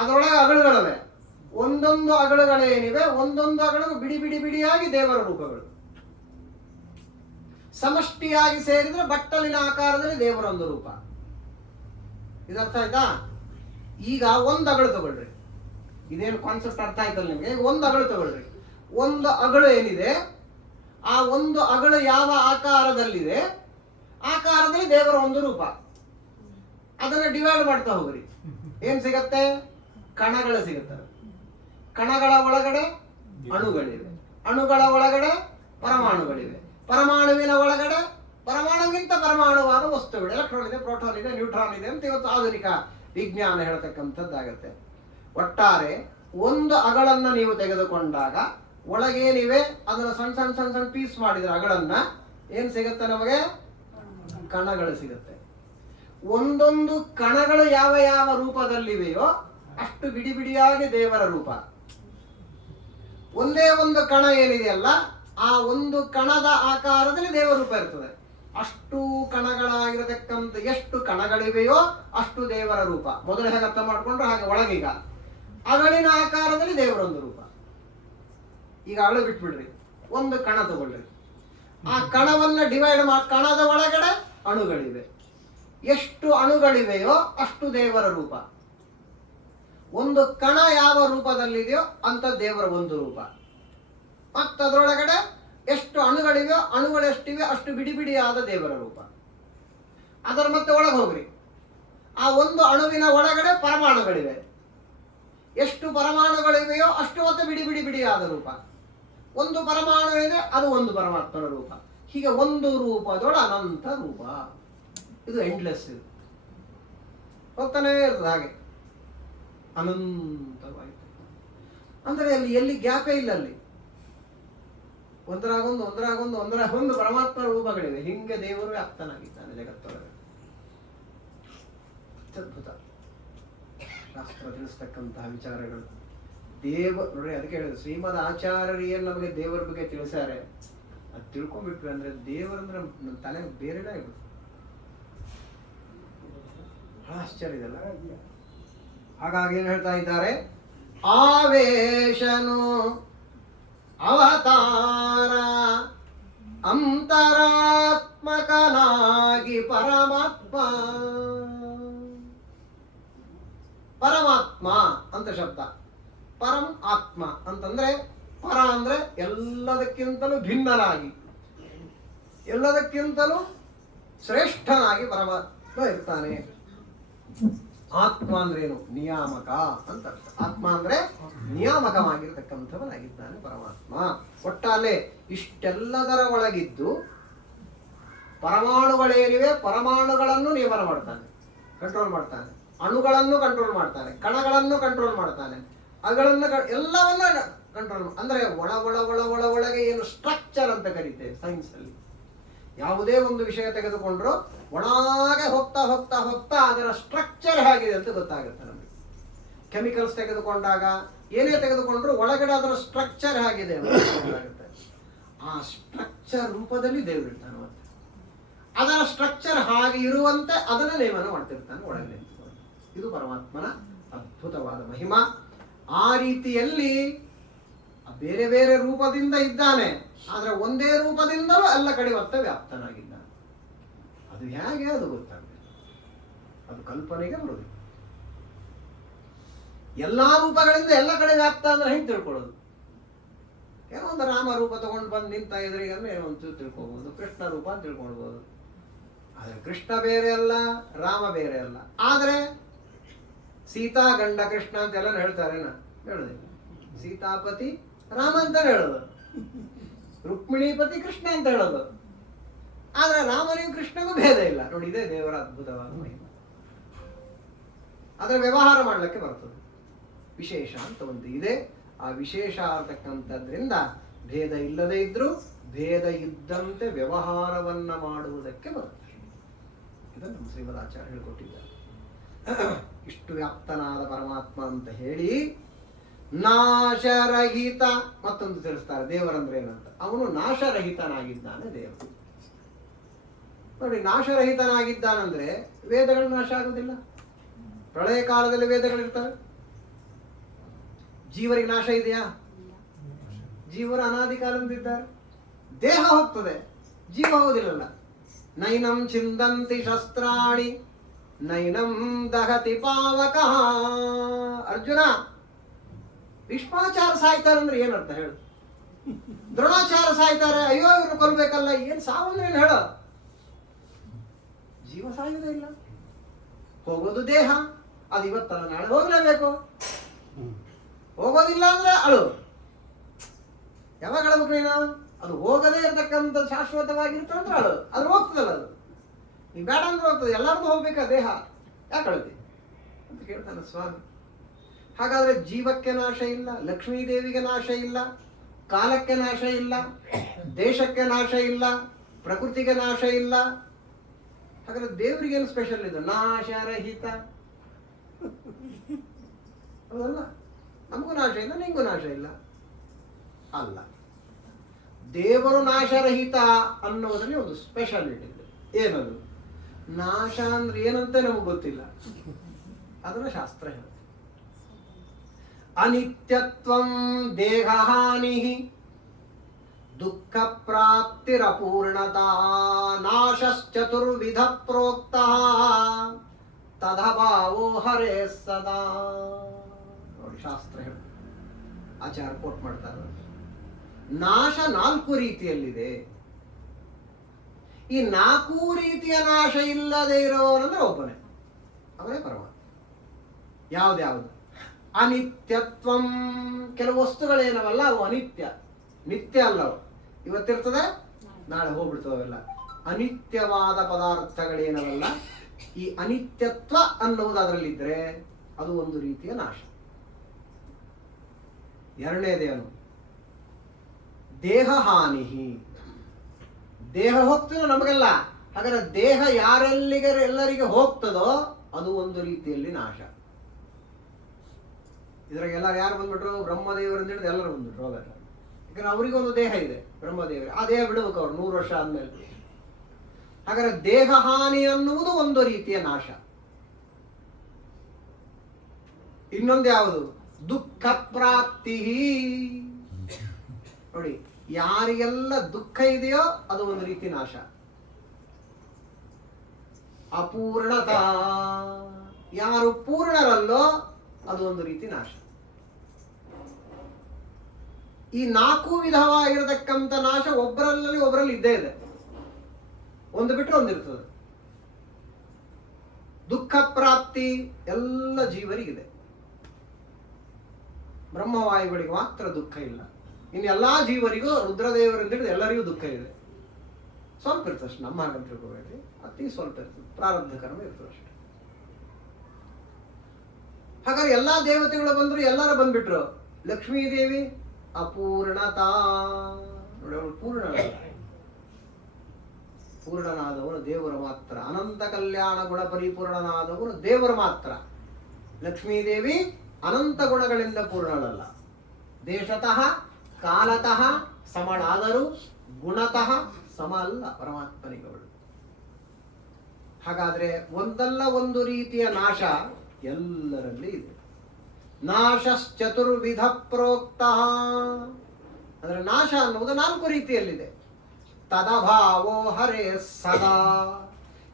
ಅದರೊಳಗೆ ಅಗಳುಗಳವೆ. ಒಂದೊಂದು ಅಗಳುಗಳೇನಿವೆ, ಒಂದೊಂದು ಅಗಳು ಬಿಡಿ ಬಿಡಿ ಬಿಡಿಯಾಗಿ ದೇವರ ರೂಪಗಳು ಸಮಷ್ಟಿಯಾಗಿ ಸೇರಿದ್ರೆ ಬಟ್ಟಲಿನ ಆಕಾರದಲ್ಲಿ ದೇವರ ಒಂದು ರೂಪ. ಇದರ್ಥ ಆಯ್ತಾ? ಈಗ ಒಂದು ಅಗಳು ತಗೊಳ್ರಿ. ಇದೇನು ಕಾನ್ಸೆಪ್ಟ್ ಅರ್ಥ ಆಯ್ತಲ್ಲ ನಿಮಗೆ? ಒಂದು ಅಗಳು ತಗೊಳ್ರಿ. ಒಂದು ಅಗಳು ಏನಿದೆ, ಆ ಒಂದು ಅಗಳು ಯಾವ ಆಕಾರದಲ್ಲಿದೆ, ಆಕಾರದಲ್ಲಿ ದೇವರ ಒಂದು ರೂಪ. ಅದನ್ನ ಡಿವೈಡ್ ಮಾಡ್ತಾ ಹೋಗ್ರಿ, ಏನ್ ಸಿಗತ್ತೆ? ಕಣಗಳು ಸಿಗುತ್ತವೆ. ಕಣಗಳ ಒಳಗಡೆ ಅಣುಗಳಿವೆ, ಅಣುಗಳ ಒಳಗಡೆ ಪರಮಾಣುಗಳಿವೆ, ಪರಮಾಣುವಿನ ಒಳಗಡೆ ಪರಮಾಣುವಿಗಿಂತ ಪರಮಾಣುವಾದ ವಸ್ತುಗಳು, ಎಲೆಕ್ಟ್ರಾನ್ ಇದೆ, ಪ್ರೋಟಾನ್ ಇದೆ, ನ್ಯೂಟ್ರಾನ್ ಇದೆ ಅಂತ ಇವತ್ತು ಆಧುನಿಕ ವಿಜ್ಞಾನ ಹೇಳ್ತಕ್ಕಂಥದ್ದಾಗತ್ತೆ. ಒಟ್ಟಾರೆ ಒಂದು ಅಗಳನ್ನ ನೀವು ತೆಗೆದುಕೊಂಡಾಗ ಒಳಗೇನಿವೆ ಅದನ್ನ ಸಣ್ಣ ಸಣ್ಣ ಸಣ್ಣ ಸಣ್ಣ ಪೀಸ್ ಮಾಡಿದ್ರೆ ಅಗಳನ್ನ ಏನ್ ಸಿಗುತ್ತೆ ನಮಗೆ? ಕಣಗಳು ಸಿಗುತ್ತೆ. ಒಂದೊಂದು ಕಣಗಳು ಯಾವ ಯಾವ ರೂಪದಲ್ಲಿವೆಯೋ ಅಷ್ಟು ಬಿಡಿ ಬಿಡಿಯಾಗಿ ದೇವರ ರೂಪ. ಒಂದೇ ಒಂದು ಕಣ ಏನಿದೆಯಲ್ಲ, ಆ ಒಂದು ಕಣದ ಆಕಾರದಲ್ಲಿ ದೇವರ ರೂಪ ಇರ್ತದೆ. ಅಷ್ಟು ಕಣಗಳಾಗಿರತಕ್ಕಂಥ ಎಷ್ಟು ಕಣಗಳಿವೆಯೋ ಅಷ್ಟು ದೇವರ ರೂಪ. ಮೊದಲು ಹೇಗೆ ಅರ್ಥ ಮಾಡ್ಕೊಂಡ್ರೆ ಹಾಗೆ ಒಳಗೀಗ ಅಗಳಿನ ಆಕಾರದಲ್ಲಿ ದೇವರೊಂದು ರೂಪ. ಈಗ ಅಳು ಬಿಟ್ಬಿಡ್ರಿ, ಒಂದು ಕಣ ತಗೊಳ್ರಿ. ಆ ಕಣವನ್ನ ಡಿವೈಡ್ ಮಾಡಿ, ಕಣದ ಒಳಗಡೆ ಅಣುಗಳಿವೆ. ಎಷ್ಟು ಅಣುಗಳಿವೆಯೋ ಅಷ್ಟು ದೇವರ ರೂಪ. ಒಂದು ಕಣ ಯಾವ ರೂಪದಲ್ಲಿದೆಯೋ ಅಂತ ದೇವರ ಒಂದು ರೂಪ, ಮತ್ತದರೊಳಗಡೆ ಎಷ್ಟು ಅಣುಗಳಿವೆಯೋ ಅಣುಗಳೆಷ್ಟಿವೆ ಅಷ್ಟು ಬಿಡಿ ಬಿಡಿಯಾದ ದೇವರ ರೂಪ. ಅದರ ಮತ್ತೆ ಒಳಗೆ ಹೋಗ್ರಿ, ಆ ಒಂದು ಅಣುವಿನ ಒಳಗಡೆ ಪರಮಾಣುಗಳಿವೆ, ಎಷ್ಟು ಪರಮಾಣುಗಳಿವೆಯೋ ಅಷ್ಟು ಮತ್ತೆ ಬಿಡಿ ಬಿಡಿ ಬಿಡಿಯಾದ ರೂಪ. ಒಂದು ಪರಮಾಣು ಇದೆ, ಅದು ಒಂದು ಪರಮಾತ್ಮನ ರೂಪ. ಹೀಗೆ ಒಂದು ರೂಪದೊಳ ಅನಂತ ರೂಪ. ಇದು ಎಂಡ್ಲೆಸ್, ಇದು ಹೋಗ್ತಾನೆ ಇರ್ತದೆ ಹಾಗೆ ಅನಂತವಾಯಿತು. ಅಂದರೆ ಅಲ್ಲಿ ಎಲ್ಲಿ ಗ್ಯಾಪೇ ಇಲ್ಲ, ಅಲ್ಲಿ ಒಂದರಾಗೊಂದು ಪರಮಾತ್ಮ ರೂಪಗಳಿವೆ. ಹಿಂಗೆ ದೇವರು ವ್ಯಾಪ್ತನಾಗಿದ್ದಾನೆ ಜಗತ್ತೊಳಗೆ. ಅತ್ಯದ್ಭುತ ಶಾಸ್ತ್ರ ತಿಳಿಸ್ತಕ್ಕಂತಹ ವಿಚಾರಗಳು. ನೋಡಿ ಅದಕ್ಕೆ ಹೇಳಿದ್ರು, ಶ್ರೀಮದ್ ಆಚಾರ್ಯರು ಏನು ನಮಗೆ ದೇವರ ಬಗ್ಗೆ ತಿಳಿಸಾರೆ ಅದು ತಿಳ್ಕೊಂಡ್ಬಿಟ್ವಿ ಅಂದ್ರೆ ದೇವರಂದ್ರೆ ನಮ್ಮ ತಲೆ ಬೇರೆನೇ ಆಗ್ಬಿಟ್ಟು ಬಹಳ ಆಶ್ಚರ್ಯ ಇದೆಲ್ಲ. ಹಾಗಾಗಿ ಏನು ಹೇಳ್ತಾ ಇದ್ದಾರೆ, ಆವೇಶನು ಅವತಾರ ಅಂತರಾತ್ಮಕನಾಗಿ ಪರಮಾತ್ಮ. ಪರಮಾತ್ಮ ಅಂತ ಶಬ್ದ, ಪರಂ ಆತ್ಮ ಅಂತಂದ್ರೆ ಪರ ಅಂದ್ರೆ ಎಲ್ಲದಕ್ಕಿಂತಲೂ ಭಿನ್ನನಾಗಿ, ಎಲ್ಲದಕ್ಕಿಂತಲೂ ಶ್ರೇಷ್ಠನಾಗಿ ಪರಮಾತ್ಮ ಇರ್ತಾನೆ. ಆತ್ಮ ಅಂದ್ರೇನು? ನಿಯಾಮಕ ಅಂತ. ಆತ್ಮ ಅಂದ್ರೆ ನಿಯಾಮಕವಾಗಿರ್ತಕ್ಕಂಥವನಾಗಿದ್ದಾನೆ ಪರಮಾತ್ಮ. ಒಟ್ಟಾಲೆ ಇಷ್ಟೆಲ್ಲದರ ಒಳಗಿದ್ದು ಪರಮಾಣುಗಳೇನಿವೆ ಪರಮಾಣುಗಳನ್ನು ನಿಯಮನ ಮಾಡ್ತಾನೆ, ಕಂಟ್ರೋಲ್ ಮಾಡ್ತಾನೆ. ಅಣುಗಳನ್ನು ಕಂಟ್ರೋಲ್ ಮಾಡ್ತಾನೆ, ಕಣಗಳನ್ನು ಕಂಟ್ರೋಲ್ ಮಾಡ್ತಾನೆ, ಅವುಗಳನ್ನು ಎಲ್ಲವನ್ನ ಕಂಟ್ರೋಲ್. ಅಂದ್ರೆ ಒಳಗೆ ಏನು ಸ್ಟ್ರಕ್ಚರ್ ಅಂತ ಕರೀತೇವೆ ಸೈನ್ಸ್ ಅಲ್ಲಿ. ಯಾವುದೇ ಒಂದು ವಿಷಯ ತೆಗೆದುಕೊಂಡ್ರು ಒಳಗೆ ಹೋಗ್ತಾ ಹೋಗ್ತಾ ಹೋಗ್ತಾ ಅದರ ಸ್ಟ್ರಕ್ಚರ್ ಹೇಗಿದೆ ಅಂತ ಗೊತ್ತಾಗುತ್ತೆ ನಮಗೆ. ಕೆಮಿಕಲ್ಸ್ ತೆಗೆದುಕೊಂಡಾಗ ಏನೇ ತೆಗೆದುಕೊಂಡ್ರು ಒಳಗಡೆ ಅದರ ಸ್ಟ್ರಕ್ಚರ್ ಹೇಗಿದೆ ಅಂತ ಗೊತ್ತಾಗುತ್ತೆ. ಆ ಸ್ಟ್ರಕ್ಚರ್ ರೂಪದಲ್ಲಿ ದೇವರಿರ್ತಾನೆ. ಮತ್ತೆ ಅದರ ಸ್ಟ್ರಕ್ಚರ್ ಹಾಗೆ ಇರುವಂತೆ ಅದನ್ನ ನೇಮನ ಮಾಡ್ತಿರ್ತಾನೆ ಒಳಗಡೆ. ಇದು ಪರಮಾತ್ಮನ ಅದ್ಭುತವಾದ ಮಹಿಮಾ. ಆ ರೀತಿಯಲ್ಲಿ ಬೇರೆ ಬೇರೆ ರೂಪದಿಂದ ಇದ್ದಾನೆ, ಆದ್ರೆ ಒಂದೇ ರೂಪದಿಂದಲೂ ಎಲ್ಲ ಕಡೆ ಮತ್ತೆ ವ್ಯಾಪ್ತನಾಗಿದ್ದಾನೆ. ಅದು ಹೇಗೆ ಅದು ಗೊತ್ತಾಗಬೇಕು, ಅದು ಕಲ್ಪನೆಗೆ ಬರುವುದು. ಎಲ್ಲಾ ರೂಪಗಳಿಂದ ಎಲ್ಲ ಕಡೆ ವ್ಯಾಪ್ತ ಅಂದ್ರೆ ಹೆಂಗೆ ತಿಳ್ಕೊಳ್ಳೋದು? ಏನೋ ಒಂದು ರಾಮ ರೂಪ ತಗೊಂಡು ಬಂದು ನಿಂತ ಎದುರಿಗೆ ಏನೋ ಒಂದು ತಿಳ್ಕೊಬಹುದು, ಕೃಷ್ಣ ರೂಪ ಅಂತ ತಿಳ್ಕೊಳ್ಬಹುದು. ಆದ್ರೆ ಕೃಷ್ಣ ಬೇರೆ ಅಲ್ಲ, ರಾಮ ಬೇರೆ ಅಲ್ಲ. ಆದ್ರೆ ಸೀತಾ ಗಂಡ ಕೃಷ್ಣ ಅಂತೆಲ್ಲ ಹೇಳ್ತಾರೇನ? ಹೇಳುದಿಲ್ಲ. ಸೀತಾಪತಿ ರಾಮ ಅಂತ ಹೇಳೋದು, ರುಕ್ಮಿಣೀಪತಿ ಕೃಷ್ಣ ಅಂತ ಹೇಳೋದು. ಆದ್ರೆ ರಾಮನಿಗೂ ಕೃಷ್ಣಗೂ ಭೇದ ಇಲ್ಲ. ನೋಡಿ, ಇದೇ ದೇವರ ಅದ್ಭುತವಾದ ಮಹಿಮೆ. ಅದರ ವ್ಯವಹಾರ ಮಾಡ್ಲಿಕ್ಕೆ ಬರ್ತದೆ. ವಿಶೇಷ ಅಂತ ಒಂದು ಇದೆ. ಆ ವಿಶೇಷ ಅಂತಕ್ಕಂಥದ್ರಿಂದ ಭೇದ ಇಲ್ಲದೆ ಇದ್ರೂ ಭೇದ ಇದ್ದಂತೆ ವ್ಯವಹಾರವನ್ನ ಮಾಡುವುದಕ್ಕೆ ಬರ್ತದೆ. ಇದನ್ನು ನಮ್ಮ ಶ್ರೀಮದಾಚಾರ್ಯ ಹೇಳಿಕೊಟ್ಟಿದ್ದಾರೆ. ಇಷ್ಟು ವ್ಯಾಪ್ತನಾದ ಪರಮಾತ್ಮ ಅಂತ ಹೇಳಿ ನಾಶರಹಿತ ಮತ್ತೊಂದು ತಿಳಿಸ್ತಾರೆ. ದೇವರಂದ್ರೆ ಏನಂತ, ಅವನು ನಾಶರಹಿತನಾಗಿದ್ದಾನೆ ದೇವರು. ನೋಡಿ, ನಾಶರಹಿತನಾಗಿದ್ದಾನಂದ್ರೆ ವೇದಗಳು ನಾಶ ಆಗುವುದಿಲ್ಲ. ಪ್ರಳಯ ಕಾಲದಲ್ಲಿ ವೇದಗಳಿರ್ತವೆ. ಜೀವರಿಗೆ ನಾಶ ಇದೆಯಾ? ಜೀವರು ಅನಾದಿ ಕಾಲದಿಂದಿದ್ದಾರೆ. ದೇಹ ಹೋಗ್ತದೆ, ಜೀವ ಹೋಗುದಿಲ್ಲಲ್ಲ. ನೈನಂ ಚಿಂದಂತಿ ಶಸ್ತ್ರಾಣಿ ನೈನಂ ದಹತಿ ಪಾವಕ. ಅರ್ಜುನ, ಭೀಷ್ಮಾಚಾರ ಸಾಯ್ತಾರಂದ್ರೆ ಏನರ್ಥ ಹೇಳು? ದ್ರೋಣಾಚಾರ ಸಾಯ್ತಾರೆ, ಅಯ್ಯೋ ಇವ್ರನ್ನ ಕೊಲ್ಬೇಕಲ್ಲ, ಏನ್ ಸಾವು ಅಂದ್ರೆ ಏನು ಹೇಳು? ಜೀವ ಸಾಯುವುದೇ ಇಲ್ಲ, ಹೋಗೋದು ದೇಹ. ಅದು ಇವತ್ತಲ್ಲ ನಾಳೆ ಹೋಗ್ಲೇಬೇಕು. ಹೋಗೋದಿಲ್ಲ ಅಂದ್ರೆ ಅಳು. ಯಾವಾಗ ಅಳಬೇಕು ನೀನು? ಅದು ಹೋಗದೇ ಇರತಕ್ಕಂಥ ಶಾಶ್ವತವಾಗಿರ್ತದೆ ಅಂದ್ರೆ ಅಳು. ಅದು ಹೋಗ್ತದಲ್ಲ, ಅದು ನೀ ಬೇಡ ಅಂದ್ರೆ ಹೋಗ್ತದೆ. ಎಲ್ಲರಿಗೂ ಹೋಗ್ಬೇಕಾ ದೇಹ? ಯಾಕೆ ಅಳುತ್ತಿ ಅಂತ ಕೇಳ್ತಾನೆ ಸ್ವಾಮಿ. ಹಾಗಾದ್ರೆ ಜೀವಕ್ಕೆ ನಾಶ ಇಲ್ಲ, ಲಕ್ಷ್ಮೀ ದೇವಿಗೆ ನಾಶ ಇಲ್ಲ, ಕಾಲಕ್ಕೆ ನಾಶ ಇಲ್ಲ, ದೇಶಕ್ಕೆ ನಾಶ ಇಲ್ಲ, ಪ್ರಕೃತಿಗೆ ನಾಶ ಇಲ್ಲ. ಹಾಗಾದ್ರೆ ದೇವರಿಗೇನು ಸ್ಪೆಷಲ್ ಇದು? ನಾಶರಹಿತ. ಹೌದಲ್ಲ? ನಮಗೂ ನಾಶ ಇಲ್ಲ, ನಿಂಗೂ ನಾಶ ಇಲ್ಲ ಅಲ್ಲ. ದೇವರು ನಾಶರಹಿತ ಅನ್ನೋದ್ರಲ್ಲಿ ಒಂದು ಸ್ಪೆಷಾಲಿಟಿ ಇದೆ. ಏನದು? ನಾಶ ಅಂದ್ರೆ ಏನಂತ ನಮಗೆ ಗೊತ್ತಿಲ್ಲ, ಅದನ್ನ ಶಾಸ್ತ್ರ ಹೇಳುತ್ತೆ. ಅನಿತ್ಯತ್ವಂ ದೇಹಹಾನಿ ದುಃಖ ಪ್ರಾಪ್ತಿರಪೂರ್ಣತಾ ನಾಶಶ್ಚತುರ್ವಿಧ ಪ್ರೋಕ್ತ. ತದಭಾವೋ ಹರೇ ಸದಾ. ನೋಡಿ, ಶಾಸ್ತ್ರ ಹೇಳಿ ಆಚಾರ ಕೋಟ್ ಮಾಡ್ತಾರೆ. ನಾಶ 4 ರೀತಿಯಲ್ಲಿದೆ. ಈ 4 ರೀತಿಯ ನಾಶ ಇಲ್ಲದೆ ಇರೋನಂದ್ರೆ ಒಬ್ಬನೇ, ಅವನೇ ಪರಮಾತ್ಮ. ಯಾವ್ದ್ಯಾವ್ದು? ಅನಿತ್ಯತ್ವಂ. ಕೆಲವು ವಸ್ತುಗಳೇನವಲ್ಲ ಅವು ಅನಿತ್ಯ, ನಿತ್ಯ ಅಲ್ಲವು. ಇವತ್ತಿರ್ತದೆ, ನಾಳೆ ಹೋಗ್ಬಿಡ್ತವೆಲ್ಲ. ಅನಿತ್ಯವಾದ ಪದಾರ್ಥಗಳೇನವಲ್ಲ, ಈ ಅನಿತ್ಯತ್ವ ಅನ್ನುವುದು ಅದರಲ್ಲಿದ್ರೆ ಅದು ಒಂದು ರೀತಿಯ ನಾಶ. ಎರಡನೇದೇನು? ದೇಹ ಹಾನಿ. ದೇಹ ಹೋಗ್ತದೋ ನಮಗೆಲ್ಲ, ಹಾಗಾದ್ರೆ ದೇಹ ಯಾರೆಲ್ಲಿಗೆ ಎಲ್ಲರಿಗೆ ಹೋಗ್ತದೋ ಅದು ಒಂದು ರೀತಿಯಲ್ಲಿ ನಾಶ. ಇದ್ರಾಗ ಎಲ್ಲರೂ ಯಾರು ಬಂದ್ಬಿಟ್ರು? ಬ್ರಹ್ಮದೇವರಿಂದ ಹಿಡಿದು ಎಲ್ಲರೂ ಬಂದ್ಬಿಟ್ರು ಹೋಗಲ್ಲ. ಯಾಕಂದ್ರೆ ಅವರಿಗೊಂದು ದೇಹ ಇದೆ, ಬ್ರಹ್ಮದೇವರಿಗೆ. ಆ ದೇಹ ಬಿಡಬೇಕು ಅವ್ರು 100 ವರ್ಷ ಆದ್ಮೇಲೆ. ಹಾಗಾದ್ರೆ ದೇಹ ಹಾನಿ ಅನ್ನುವುದು ಒಂದು ರೀತಿಯ ನಾಶ. ಇನ್ನೊಂದು ಯಾವುದು? ದುಃಖ ಪ್ರಾಪ್ತಿ. ನೋಡಿ, ಯಾರಿಗೆಲ್ಲ ದುಃಖ ಇದೆಯೋ ಅದು ಒಂದು ರೀತಿ ನಾಶ. ಅಪೂರ್ಣತಾ. ಯಾರು ಪೂರ್ಣರಲ್ಲೋ ಅದು ಒಂದು ರೀತಿ ನಾಶ. ಈ 4 ವಿಧವಾಗಿರತಕ್ಕಂಥ ನಾಶ ಒಬ್ಬರಲ್ಲಿ ಇದ್ದೇ ಇದೆ. ಒಂದು ಬಿಟ್ಟರೆ ಒಂದಿರ್ತದೆ. ದುಃಖ ಪ್ರಾಪ್ತಿ ಎಲ್ಲ ಜೀವರಿಗಿದೆ, ಬ್ರಹ್ಮವಾಯುಗಳಿಗೆ ಮಾತ್ರ ದುಃಖ ಇಲ್ಲ. ಇನ್ನು ಎಲ್ಲಾ ಜೀವರಿಗೂ ರುದ್ರದೇವರಿಂದ ಹಿಡಿದು ಎಲ್ಲರಿಗೂ ದುಃಖ ಇದೆ. ಸ್ವಲ್ಪ ಇರ್ತದೆ ಅಷ್ಟೇ, ನಮ್ಮ ಹಾಗಂತ ತಿಳ್ಕೋಬೇಡಿ, ಅತಿ ಸ್ವಲ್ಪ ಇರ್ತದೆ, ಪ್ರಾರಬ್ಧ ಕರ್ಮ ಇರ್ತದೆ ಅಷ್ಟೇ. ಹಾಗಾಗಿ ಎಲ್ಲಾ ದೇವತೆಗಳು ಬಂದ್ರು, ಎಲ್ಲರೂ ಬಂದ್ಬಿಟ್ರು. ಲಕ್ಷ್ಮೀದೇವಿ ಅಪೂರ್ಣತಾ. ನೋಡಿ, ಅವಳು ಪೂರ್ಣಳಲ್ಲ. ಪೂರ್ಣನಾದವನು ದೇವರು ಮಾತ್ರ. ಅನಂತ ಕಲ್ಯಾಣ ಗುಣ ಪರಿಪೂರ್ಣನಾದವನು ದೇವರು ಮಾತ್ರ. ಲಕ್ಷ್ಮೀದೇವಿ ಅನಂತ ಗುಣಗಳಿಂದ ಪೂರ್ಣಳಲ್ಲ. ದೇಶತಃ ಕಾಲತಃ ಸಮಳಾದರೂ ಗುಣತಃ ಸಮ ಅಲ್ಲ ಪರಮಾತ್ಮನಿಗವಳು. ಹಾಗಾದ್ರೆ ಒಂದಲ್ಲ ಒಂದು ರೀತಿಯ ನಾಶ ಎಲ್ಲರಲ್ಲಿ ಇದೆ. ನಾಶಶ್ಚತುರ್ವಿಧ ಪ್ರೋಕ್ತ. ಅಂದ್ರೆ ನಾಶ ಅನ್ನುವುದು 4 ರೀತಿಯಲ್ಲಿದೆ. ತದಭಾವೋ ಹರೇ ಸದಾ.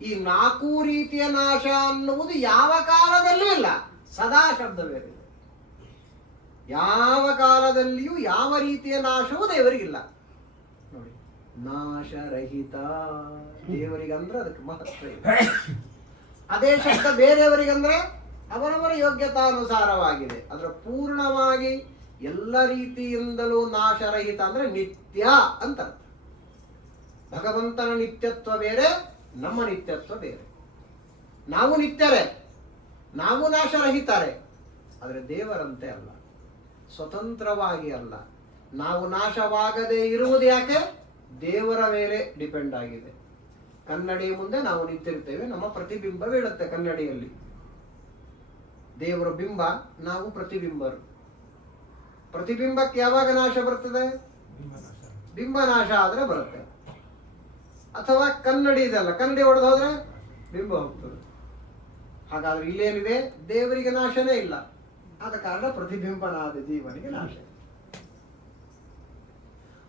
ಈ 4 ರೀತಿಯ ನಾಶ ಅನ್ನುವುದು ಯಾವ ಕಾಲದಲ್ಲೂ ಇಲ್ಲ. ಸದಾ ಶಬ್ದ ಬೇರೆ. ಯಾವ ಕಾಲದಲ್ಲಿಯೂ ಯಾವ ರೀತಿಯ ನಾಶವೂ ದೇವರಿಗಿಲ್ಲ. ನೋಡಿ, ನಾಶರಹಿತ. ದೇವರಿಗಂದ್ರೆ ಅದಕ್ಕೆ ಮಹತ್ವ ಇದೆ. ಅದೇ ಶಬ್ದ ಬೇರೆಯವರಿಗಂದ್ರೆ ಅವರವರ ಯೋಗ್ಯತಾನುಸಾರವಾಗಿದೆ. ಅದರ ಪೂರ್ಣವಾಗಿ ಎಲ್ಲ ರೀತಿಯಿಂದಲೂ ನಾಶರಹಿತ ಅಂದ್ರೆ ನಿತ್ಯ ಅಂತ. ಭಗವಂತನ ನಿತ್ಯತ್ವ ಬೇರೆ, ನಮ್ಮ ನಿತ್ಯತ್ವ ಬೇರೆ. ನಾವು ನಿತ್ಯರೇ, ನಾವು ನಾಶರಹಿತಾರೆ. ಆದರೆ ದೇವರಂತೆ ಅಲ್ಲ, ಸ್ವತಂತ್ರವಾಗಿ ಅಲ್ಲ. ನಾವು ನಾಶವಾಗದೇ ಇರುವುದು ಯಾಕೆ? ದೇವರ ಮೇಲೆ ಡಿಪೆಂಡ್ ಆಗಿದೆ. ಕನ್ನಡಿ ಮುಂದೆ ನಾವು ನಿಂತಿರ್ತೇವೆ, ನಮ್ಮ ಪ್ರತಿಬಿಂಬ ಬೀಳುತ್ತೆ ಕನ್ನಡಿಯಲ್ಲಿ. ದೇವರ ಬಿಂಬ, ನಾವು ಪ್ರತಿಬಿಂಬರು. ಪ್ರತಿಬಿಂಬಕ್ಕೆ ಯಾವಾಗ ನಾಶ ಬರ್ತದೆ? ಬಿಂಬ ನಾಶ ಆದ್ರೆ ಬರುತ್ತೆ. ಅಥವಾ ಕನ್ನಡಿ ಇದೆಲ್ಲ, ಕನ್ನಡಿ ಹೊಡೆದು ಹೋದ್ರೆ ಬಿಂಬ ಹೋಗ್ತದೆ. ಹಾಗಾದ್ರೆ ಇಲ್ಲೇನಿದೆ? ದೇವರಿಗೆ ನಾಶನೇ ಇಲ್ಲ. ಆದ ಕಾರಣ ಪ್ರತಿಬಿಂಬನಾದ ಜೀವನಿಗೆ ನಾಶ.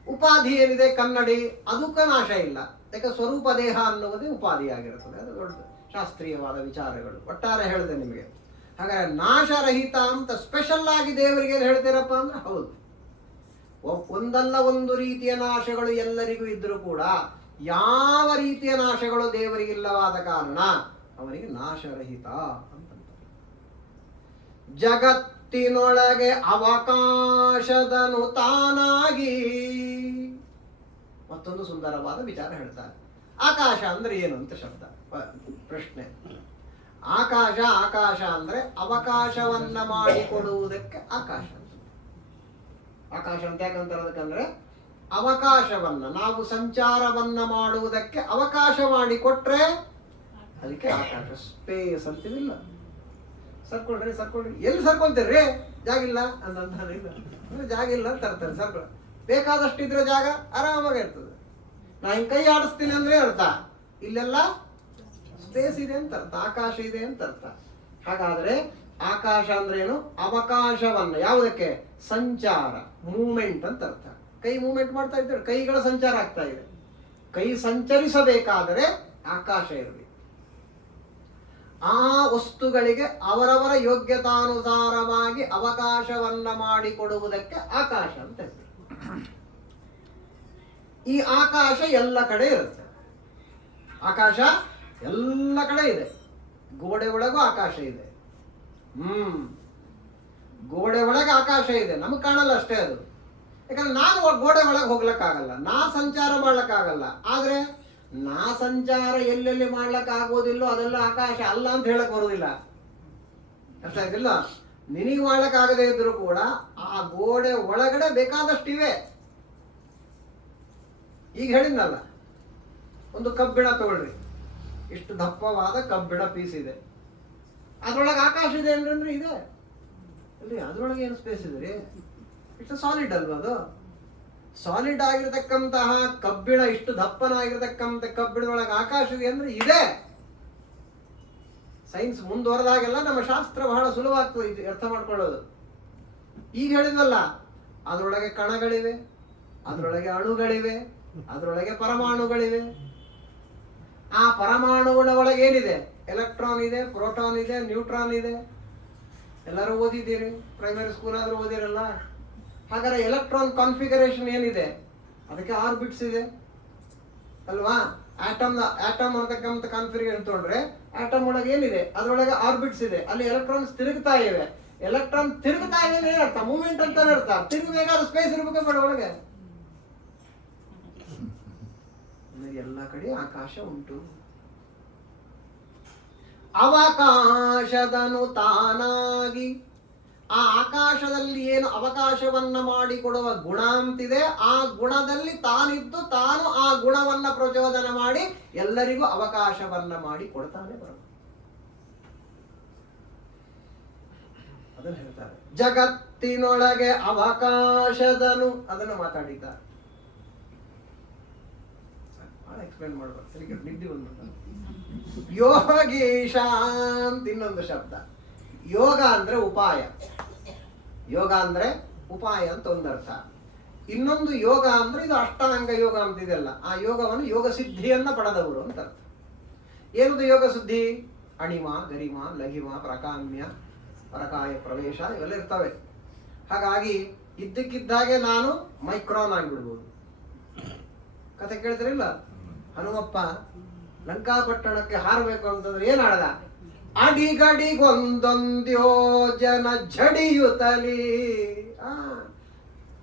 ಉಪಾಧಿ ಏನಿದೆ ಕನ್ನಡಿ, ಅದಕ್ಕೂ ನಾಶ ಇಲ್ಲ. ಯಾಕೆ? ಸ್ವರೂಪ ದೇಹ ಅನ್ನುವುದೇ ಉಪಾಧಿಯಾಗಿರುತ್ತದೆ. ಅದು ದೊಡ್ಡ ಶಾಸ್ತ್ರೀಯವಾದ ವಿಚಾರಗಳು. ಒಟ್ಟಾರೆ ಹೇಳಿದೆ ನಿಮಗೆ. ಹಾಗಾದ್ರೆ ನಾಶರಹಿತ ಅಂತ ಸ್ಪೆಷಲ್ ಆಗಿ ದೇವರಿಗೆ ಹೇಳ್ತೀರಪ್ಪ ಅಂದ್ರೆ ಹೌದು. ಒಂದಲ್ಲ ಒಂದು ರೀತಿಯ ನಾಶಗಳು ಎಲ್ಲರಿಗೂ ಇದ್ರೂ ಕೂಡ ಯಾವ ರೀತಿಯ ನಾಶಗಳು ದೇವರಿಗಿಲ್ಲವಾದ ಕಾರಣ ಅವನಿಗೆ ನಾಶರಹಿತ ಅಂತ. ಜಗತ್ತಿನೊಳಗೆ ಅವಕಾಶದನು ತಾನಾಗಿ. ಮತ್ತೊಂದು ಸುಂದರವಾದ ವಿಚಾರ ಹೇಳ್ತಾರೆ. ಆಕಾಶ ಅಂದ್ರೆ ಏನು ಅಂತ ಶಬ್ದ ಪ್ರಶ್ನೆ. ಆಕಾಶ, ಆಕಾಶ ಅಂದ್ರೆ ಅವಕಾಶವನ್ನ ಮಾಡಿಕೊಡುವುದಕ್ಕೆ ಆಕಾಶ. ಆಕಾಶ ಅಂತ ಯಾಕಂತಾರೆ? ಅದಕ್ಕಂದ್ರೆ ಅವಕಾಶವನ್ನ, ನಾವು ಸಂಚಾರವನ್ನ ಮಾಡುವುದಕ್ಕೆ ಅವಕಾಶ ಮಾಡಿಕೊಟ್ರೆ ಅದಕ್ಕೆ ಆಕಾಶ. ಸ್ಪೇಸ್ ಅಂತಿಲ್ಲ. ಸರ್ಕೊಳ್ರಿ ಸರ್ಕೊಳ್ರಿ, ಎಲ್ಲಿ ಸರ್ಕೊಂತೀರ್ರಿ? ಜಾಗಿಲ್ಲ ಅಂತಂದ್ರೆ ಇಲ್ಲ, ಜಾಗ ಇಲ್ಲ ಅಂತ ತರ್ತಾರೆ. ಸರ್ಕೊಳ ಬೇಕಾದಷ್ಟು ಇದ್ರೆ ಜಾಗ ಆರಾಮಾಗಿ ಇರ್ತದೆ. ನಾ ಹಿಂಗೆ ಕೈ ಆಡಿಸ್ತೀನಿ ಅಂದ್ರೆ ಅರ್ಥ ಇಲ್ಲೆಲ್ಲ ಸ್ಪೇಸ್ ಇದೆ ಅಂತ ಅರ್ಥ, ಆಕಾಶ ಇದೆ ಅಂತ ಅರ್ಥ. ಹಾಗಾದ್ರೆ ಆಕಾಶ ಅಂದ್ರೆ ಏನು? ಅವಕಾಶವನ್ನ, ಯಾವುದಕ್ಕೆ? ಸಂಚಾರ, ಮೂವ್ಮೆಂಟ್ ಅಂತ ಅರ್ಥ. ಕೈ ಮೂವ್ಮೆಂಟ್ ಮಾಡ್ತಾ ಇದ್ದಾರೆ, ಕೈಗಳ ಸಂಚಾರ ಆಗ್ತಾ ಇದೆ. ಕೈ ಸಂಚರಿಸಬೇಕಾದರೆ ಆಕಾಶ ಇರಬೇಕು. ಆ ವಸ್ತುಗಳಿಗೆ ಅವರವರ ಯೋಗ್ಯತಾನುಸಾರವಾಗಿ ಅವಕಾಶವನ್ನ ಮಾಡಿಕೊಡುವುದಕ್ಕೆ ಆಕಾಶ ಅಂತ ಹೆಸರು. ಈ ಆಕಾಶ ಎಲ್ಲ ಕಡೆ ಇರುತ್ತೆ. ಆಕಾಶ ಎಲ್ಲ ಕಡೆ ಇದೆ. ಗೋಡೆ ಒಳಗೂ ಆಕಾಶ ಇದೆ. ಗೋಡೆ ಒಳಗೆ ಆಕಾಶ ಇದೆ, ನಮಗೆ ಕಾಣಲ್ಲ ಅಷ್ಟೇ ಅದು. ಯಾಕಂದ್ರೆ ನಾನು ಗೋಡೆ ಒಳಗೆ ಹೋಗ್ಲಕ್ಕಾಗಲ್ಲ, ನಾ ಸಂಚಾರ ಮಾಡ್ಲಕ್ಕಾಗಲ್ಲ. ಆದ್ರೆ ನಾ ಸಂಚಾರ ಎಲ್ಲೆಲ್ಲಿ ಮಾಡ್ಲಕ್ಕಾಗೋದಿಲ್ಲೋ ಅದೆಲ್ಲ ಆಕಾಶ ಅಲ್ಲ ಅಂತ ಹೇಳಕ್ ಬರೋದಿಲ್ಲ. ಅರ್ಥ ಆಯ್ತಿಲ್ಲ? ನಿನಗೆ ಮಾಡ್ಲಕ್ಕಾಗದೇ ಇದ್ರು ಕೂಡ ಆ ಗೋಡೆ ಒಳಗಡೆ ಬೇಕಾದಷ್ಟಿವೆ. ಈಗ ಹೇಳಿದ್ನಲ್ಲ, ಒಂದು ಕಬ್ಬಿಣ ತಗೊಳ್ರಿ, ಇಷ್ಟು ದಪ್ಪವಾದ ಕಬ್ಬಿಣ ಪೀಸ್ ಇದೆ, ಅದ್ರೊಳಗೆ ಆಕಾಶ ಇದೆ ಅಂದ್ರೆ ಇದೆ ಅಲ್ರಿ. ಅದ್ರೊಳಗೆ ಏನು ಸ್ಪೇಸ್ ಇದೆ ರೀ? ಇಷ್ಟು ಸಾಲಿಡ್ ಅಲ್ವಾ ಅದು? ಸಾಲಿಡ್ ಆಗಿರತಕ್ಕಂತಹ ಕಬ್ಬಿಣ, ಇಷ್ಟು ದಪ್ಪನಾಗಿರತಕ್ಕಂಥ ಕಬ್ಬಿಣದೊಳಗೆ ಆಕಾಶ ಇದೆ ಅಂದ್ರೆ ಇದೆ. ಸೈನ್ಸ್ ಮುಂದುವರೆದಾಗೆಲ್ಲ ನಮ್ಮ ಶಾಸ್ತ್ರ ಬಹಳ ಸುಲಭ ಆಗ್ತದೆ ಇದು ಅರ್ಥ ಮಾಡ್ಕೊಳ್ಳೋದು. ಈಗ ಹೇಳಿದ್ವಲ್ಲ, ಅದರೊಳಗೆ ಕಣಗಳಿವೆ, ಅದರೊಳಗೆ ಅಣುಗಳಿವೆ, ಅದರೊಳಗೆ ಪರಮಾಣುಗಳಿವೆ. ಆ ಪರಮಾಣುಗಳ ಒಳಗೆ ಏನಿದೆ? ಎಲೆಕ್ಟ್ರಾನ್ ಇದೆ, ಪ್ರೋಟಾನ್ ಇದೆ, ನ್ಯೂಟ್ರಾನ್ ಇದೆ. ಎಲ್ಲರೂ ಓದಿದ್ದೀರಿ, ಪ್ರೈಮರಿ ಸ್ಕೂಲ್ ಆದ್ರೂ ಓದಿರಲ್ಲ. ಹಾಗಾದ್ರೆ ಎಲೆಕ್ಟ್ರಾನ್ ಕಾನ್ಫಿಗರೇಷನ್ ಏನಿದೆ? ಅದಕ್ಕೆ ಆರ್ಬಿಟ್ಸ್ ಇದೆ ಅಲ್ವಾ? ಆಟಮ್ ಅಂತಕ್ಕಂಥ ಕಾನ್ಫಿಗರೇಷನ್ ತಗೊಂಡ್ರೆ ಆಟಮ್ ಒಳಗೆ ಏನಿದೆ? ಅದರೊಳಗೆ ಆರ್ಬಿಟ್ಸ್ ಇದೆ, ಅಲ್ಲಿ ಎಲೆಕ್ಟ್ರಾನ್ಸ್ ತಿರುಗ್ತಾ ಇವೆ. ಎಲೆಕ್ಟ್ರಾನ್ ತಿರುಗ್ತಾ ಇದೆ ಅಂದ್ರೆ ಏನರ್ಥ? ಮೂವ್ಮೆಂಟ್ ಅಂತಾನೆ ಅರ್ಥ. ತಿರುಗಬೇಕಾದ್ರೆ ಸ್ಪೇಸ್ ಇರ್ಬೇಕು ಬೇಡ ಒಳಗೆ? ಎಲ್ಲ ಕಡೆ ಆಕಾಶ ಉಂಟು. ಅವಕಾಶದನು ತಾನಾಗಿ, ಆ ಆಕಾಶದಲ್ಲಿ ಏನು ಅವಕಾಶವನ್ನ ಮಾಡಿಕೊಡುವ ಗುಣ ಅಂತಿದೆ, ಆ ಗುಣದಲ್ಲಿ ತಾನಿದ್ದು ತಾನು ಆ ಗುಣವನ್ನ ಪ್ರಚೋದನೆ ಮಾಡಿ ಎಲ್ಲರಿಗೂ ಅವಕಾಶವನ್ನ ಮಾಡಿ ಕೊಡ್ತಾನೆ ಬರ. ಅದನ್ನು ಹೇಳ್ತಾರೆ, ಜಗತ್ತಿನೊಳಗೆ ಅವಕಾಶದನು. ಅದನ್ನು ಮಾತಾಡಿದ್ದಾರೆ. ಎಕ್ಸ್ಪ್ಲೇನ್ ಮಾಡ್ಬೇಕು, ನಿದ್ದೆ ಬಂದ್ಬಿಟ್ಟು. ಯೋಗೀಶ ಅಂತ ಇನ್ನೊಂದು ಶಬ್ದ. ಯೋಗ ಅಂದ್ರೆ ಉಪಾಯ, ಯೋಗ ಅಂದ್ರೆ ಉಪಾಯ ಅಂತ ಒಂದರ್ಥ. ಇನ್ನೊಂದು ಯೋಗ ಅಂದ್ರೆ ಇದು ಅಷ್ಟಾಂಗ ಯೋಗ ಅಂತಿದೆಲ್ಲ, ಆ ಯೋಗವನ್ನು ಯೋಗ ಸಿದ್ಧಿಯನ್ನ ಪಡೆದವರು ಅಂತ ಅರ್ಥ. ಏನದು ಯೋಗ ಸಿದ್ಧಿ? ಅಣಿಮ, ಗರಿಮ, ಲಘಿಮ, ಪ್ರಕಾಮ್ಯ, ಪರಕಾಯ ಪ್ರವೇಶ ಇವೆಲ್ಲ ಇರ್ತವೆ. ಹಾಗಾಗಿ ಇದ್ದಕ್ಕಿದ್ದಾಗೆ ನಾನು ಮೈಕ್ರಾನ್ ಆಗಿಬಿಡ್ಬೋದು. ಕಥೆ ಕೇಳ್ತಿರಿಲ್ಲ? ಹನುಮಪ್ಪ ಲಂಕಾಪಟ್ಟಣಕ್ಕೆ ಹಾರಬೇಕು ಅಂತಂದ್ರೆ ಏನ್ ಆಡದ? ಅಡಿಗಡಿಗೊಂದೊಂದು ಯೋಜನ ಝಡಿಯುತ್ತಲಿ.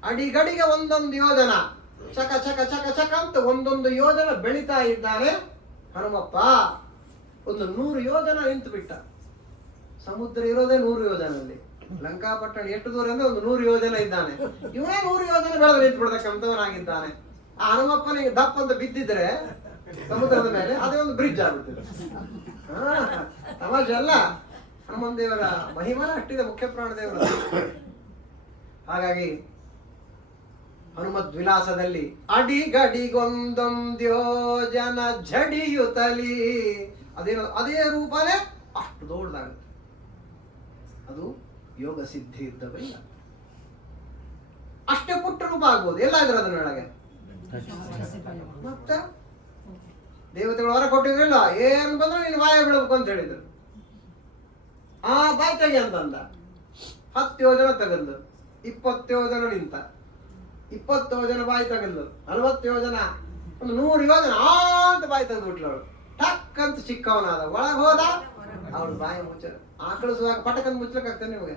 ಅಡಿಗಡಿಗೆ ಒಂದೊಂದು ಯೋಜನ, ಚಕ ಚಕ ಚಕ ಚಕ ಅಂತ ಒಂದೊಂದು ಯೋಜನ ಬೆಳಿತಾ ಇದ್ದಾನೆ ಹನುಮಪ್ಪ. ಒಂದು 100 ಯೋಜನ ನಿಂತು ಬಿಟ್ಟ. ಸಮುದ್ರ ಇರೋದೇ 100 ಯೋಜನಲ್ಲಿ. ಲಂಕಾಪಟ್ಟಣ ಎಷ್ಟು ದೂರ ಅಂದ್ರೆ ಒಂದು 100 ಯೋಜನ ಇದ್ದಾನೆ. ಇವನೇ 100 ಯೋಜನ ಬೆಳೆದು ನಿಂತು ಬಿಡ್ತಕ್ಕಂಥವನಾಗಿದ್ದಾನೆ. ಆ ಹನುಮಪ್ಪನಿಗೆ ದಪ್ಪ ಅಂತ ಬಿದ್ದಿದ್ರೆ ಸಮುದ್ರದ ಮೇಲೆ ಅದೇ ಒಂದು ಬ್ರಿಡ್ಜ್ ಆಗುತ್ತದೆ. ತಮಾಷೆ ಅಲ್ಲ. ಹನುಮನ್ ದೇವರ ಮಹಿಮನ ಅಷ್ಟಿದೆ, ಮುಖ್ಯ ಪ್ರಾಣ ದೇವರ. ಹಾಗಾಗಿ ಹನುಮದ್ ವಿಲಾಸದಲ್ಲಿ ಅಡಿಗಡಿಗೊಂದೊಂದು ಯೋಜನ ಝಡಿಯುತ್ತಲಿ, ಅದೇ ರೂಪನೇ ಅಷ್ಟು ದೊಡ್ಡದಾಗುತ್ತೆ. ಅದು ಯೋಗ ಸಿದ್ಧಿ ಇದ್ದವಲ್ಲ. ಅಷ್ಟೇ ಪುಟ್ಟ ರೂಪ ಆಗ್ಬೋದು. ಎಲ್ಲ ಇದ್ರೆ ಅದನ್ನೊಳಗೆ ಮತ್ತೆ ದೇವತೆಗಳು ಹೊರ ಕೊಟ್ಟಿದ್ರಿಲ್ಲ, ಏನ್ ಬಂದ್ರೆ ನೀನು ಬಾಯ ಬಿಡಬೇಕು ಅಂತ ಹೇಳಿದ್ರು. ಆ ಬಾಯಿ ತೆಗಿ ಅಂತಂದ. 10 ಯೋಜನ ತಗಲ್ದು, 20 ಯೋಜನ ನಿಂತ, 20 ಯೋಜನ ಬಾಯಿ ತಗಲ್ದು, 40 ಯೋಜನ, ಒಂದು 100 ಯೋಜನ ಅಂತ ಬಾಯಿ ತೆಗೆದು ಬಿಟ್ಲು ಅವಳು. ಟಕ್ ಅಂತ ಚಿಕ್ಕವನಾದ, ಒಳಗೆ ಹೋದ, ಅವಳು ಬಾಯಿ ಮುಚ್ಚ. ಆಕಳಿಸುವಾಗ ಪಟಕಂತ ಮುಚ್ಚಲಿಕ್ಕಾಗ್ತಾನೆ ನಿಮಗೆ?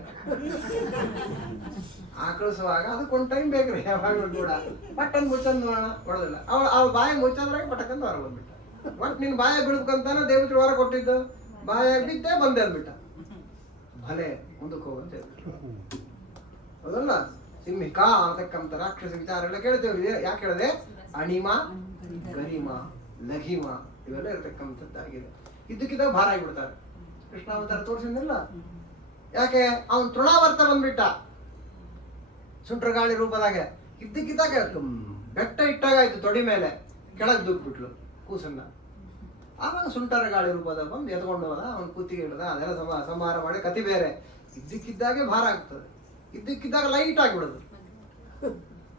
ಆಕಳಿಸುವಾಗ ಅದಕ್ಕೊಂದು ಟೈಮ್ ಬೇಕ್ರಿ. ಯಾವಾಗಲೂ ಕೂಡ ಪಟ್ಟನ್ ಮುಚ್ಚಂದು ನೋಡೋಣ ಕೊಡೋದಿಲ್ಲ. ಅವಳು ಬಾಯಿ ಮುಚ್ಚಂದ್ರಾಗ ಪಟಕಂತ ಹೊರ ಬಂದ್ಬಿಟ್ಟ. ಒಟ್ಟು ನಿನ್ ಬಾಯ ಬಿಡ್ಬೇಕಂತಾನ ದೇವತೆ ಹೊರ ಕೊಟ್ಟಿದ್ದು. ಬಾಯ ಬಿದ್ದೆ ಬಂದೆ ಅಂದ್ಬಿಟ್ಟ. ಭಲೆ ಮುಂದಕ್ಕೆ ಹೋಗಂತ ಹೇಳ್ಬಿಟ್ಟು ಹೌದಲ್ಲ. ಸಿಂಹಿಕಾ ಅಂತಕ್ಕಂಥ ರಾಕ್ಷಸ ವಿಚಾರ ಎಲ್ಲ ಕೇಳ್ತೇವ್ರಿ. ಯಾಕೆ ಹೇಳಿದೆ? ಅಣಿಮ, ಗರಿಮ, ಲಘಿಮ ಇವೆಲ್ಲ ಇರತಕ್ಕಂಥದ್ದಾಗಿದೆ. ಇದ್ದಕ್ಕಿದ್ದಾಗ ಭಾರ ಆಗಿಬಿಡ್ತಾರೆ. ಕೃಷ್ಣಾವತಾರ ತೋರಿಸಿದ್ನಿಲ್ಲ. ಯಾಕೆ? ಅವನ್ ತೃಣಾವರ್ತ ಬಂದ್ಬಿಟ್ಟ ಸುಂಟ್ರಗಾಳಿ ರೂಪದಾಗೆ. ಇದ್ದಕ್ಕಿದ್ದಾಗ ಬೆಟ್ಟ ಇಟ್ಟಾಗಾಯ್ತು ತೊಡಿ ಮೇಲೆ, ಕೆಳಗೆ ದುಗ್ಬಿಟ್ಲು ಕೂಸನ್ನ. ಆವಾಗ ಸುಂಟರ ಗಾಳಿ ರೂಪದ ಬಂದು ಎತ್ಕೊಂಡು ಹೋದ, ಅವನ್ ಕೂತಿಗೆ ಹಿಡ್ದ, ಅದೆಲ್ಲ ಸಂಹಾರ ಮಾಡಿ ಕತಿ ಬೇರೆ. ಇದ್ದಕ್ಕಿದ್ದಾಗೆ ಭಾರ ಆಗ್ತದೆ, ಇದ್ದಕ್ಕಿದ್ದಾಗ ಲೈಟ್ ಆಗಿಬಿಡೋದು,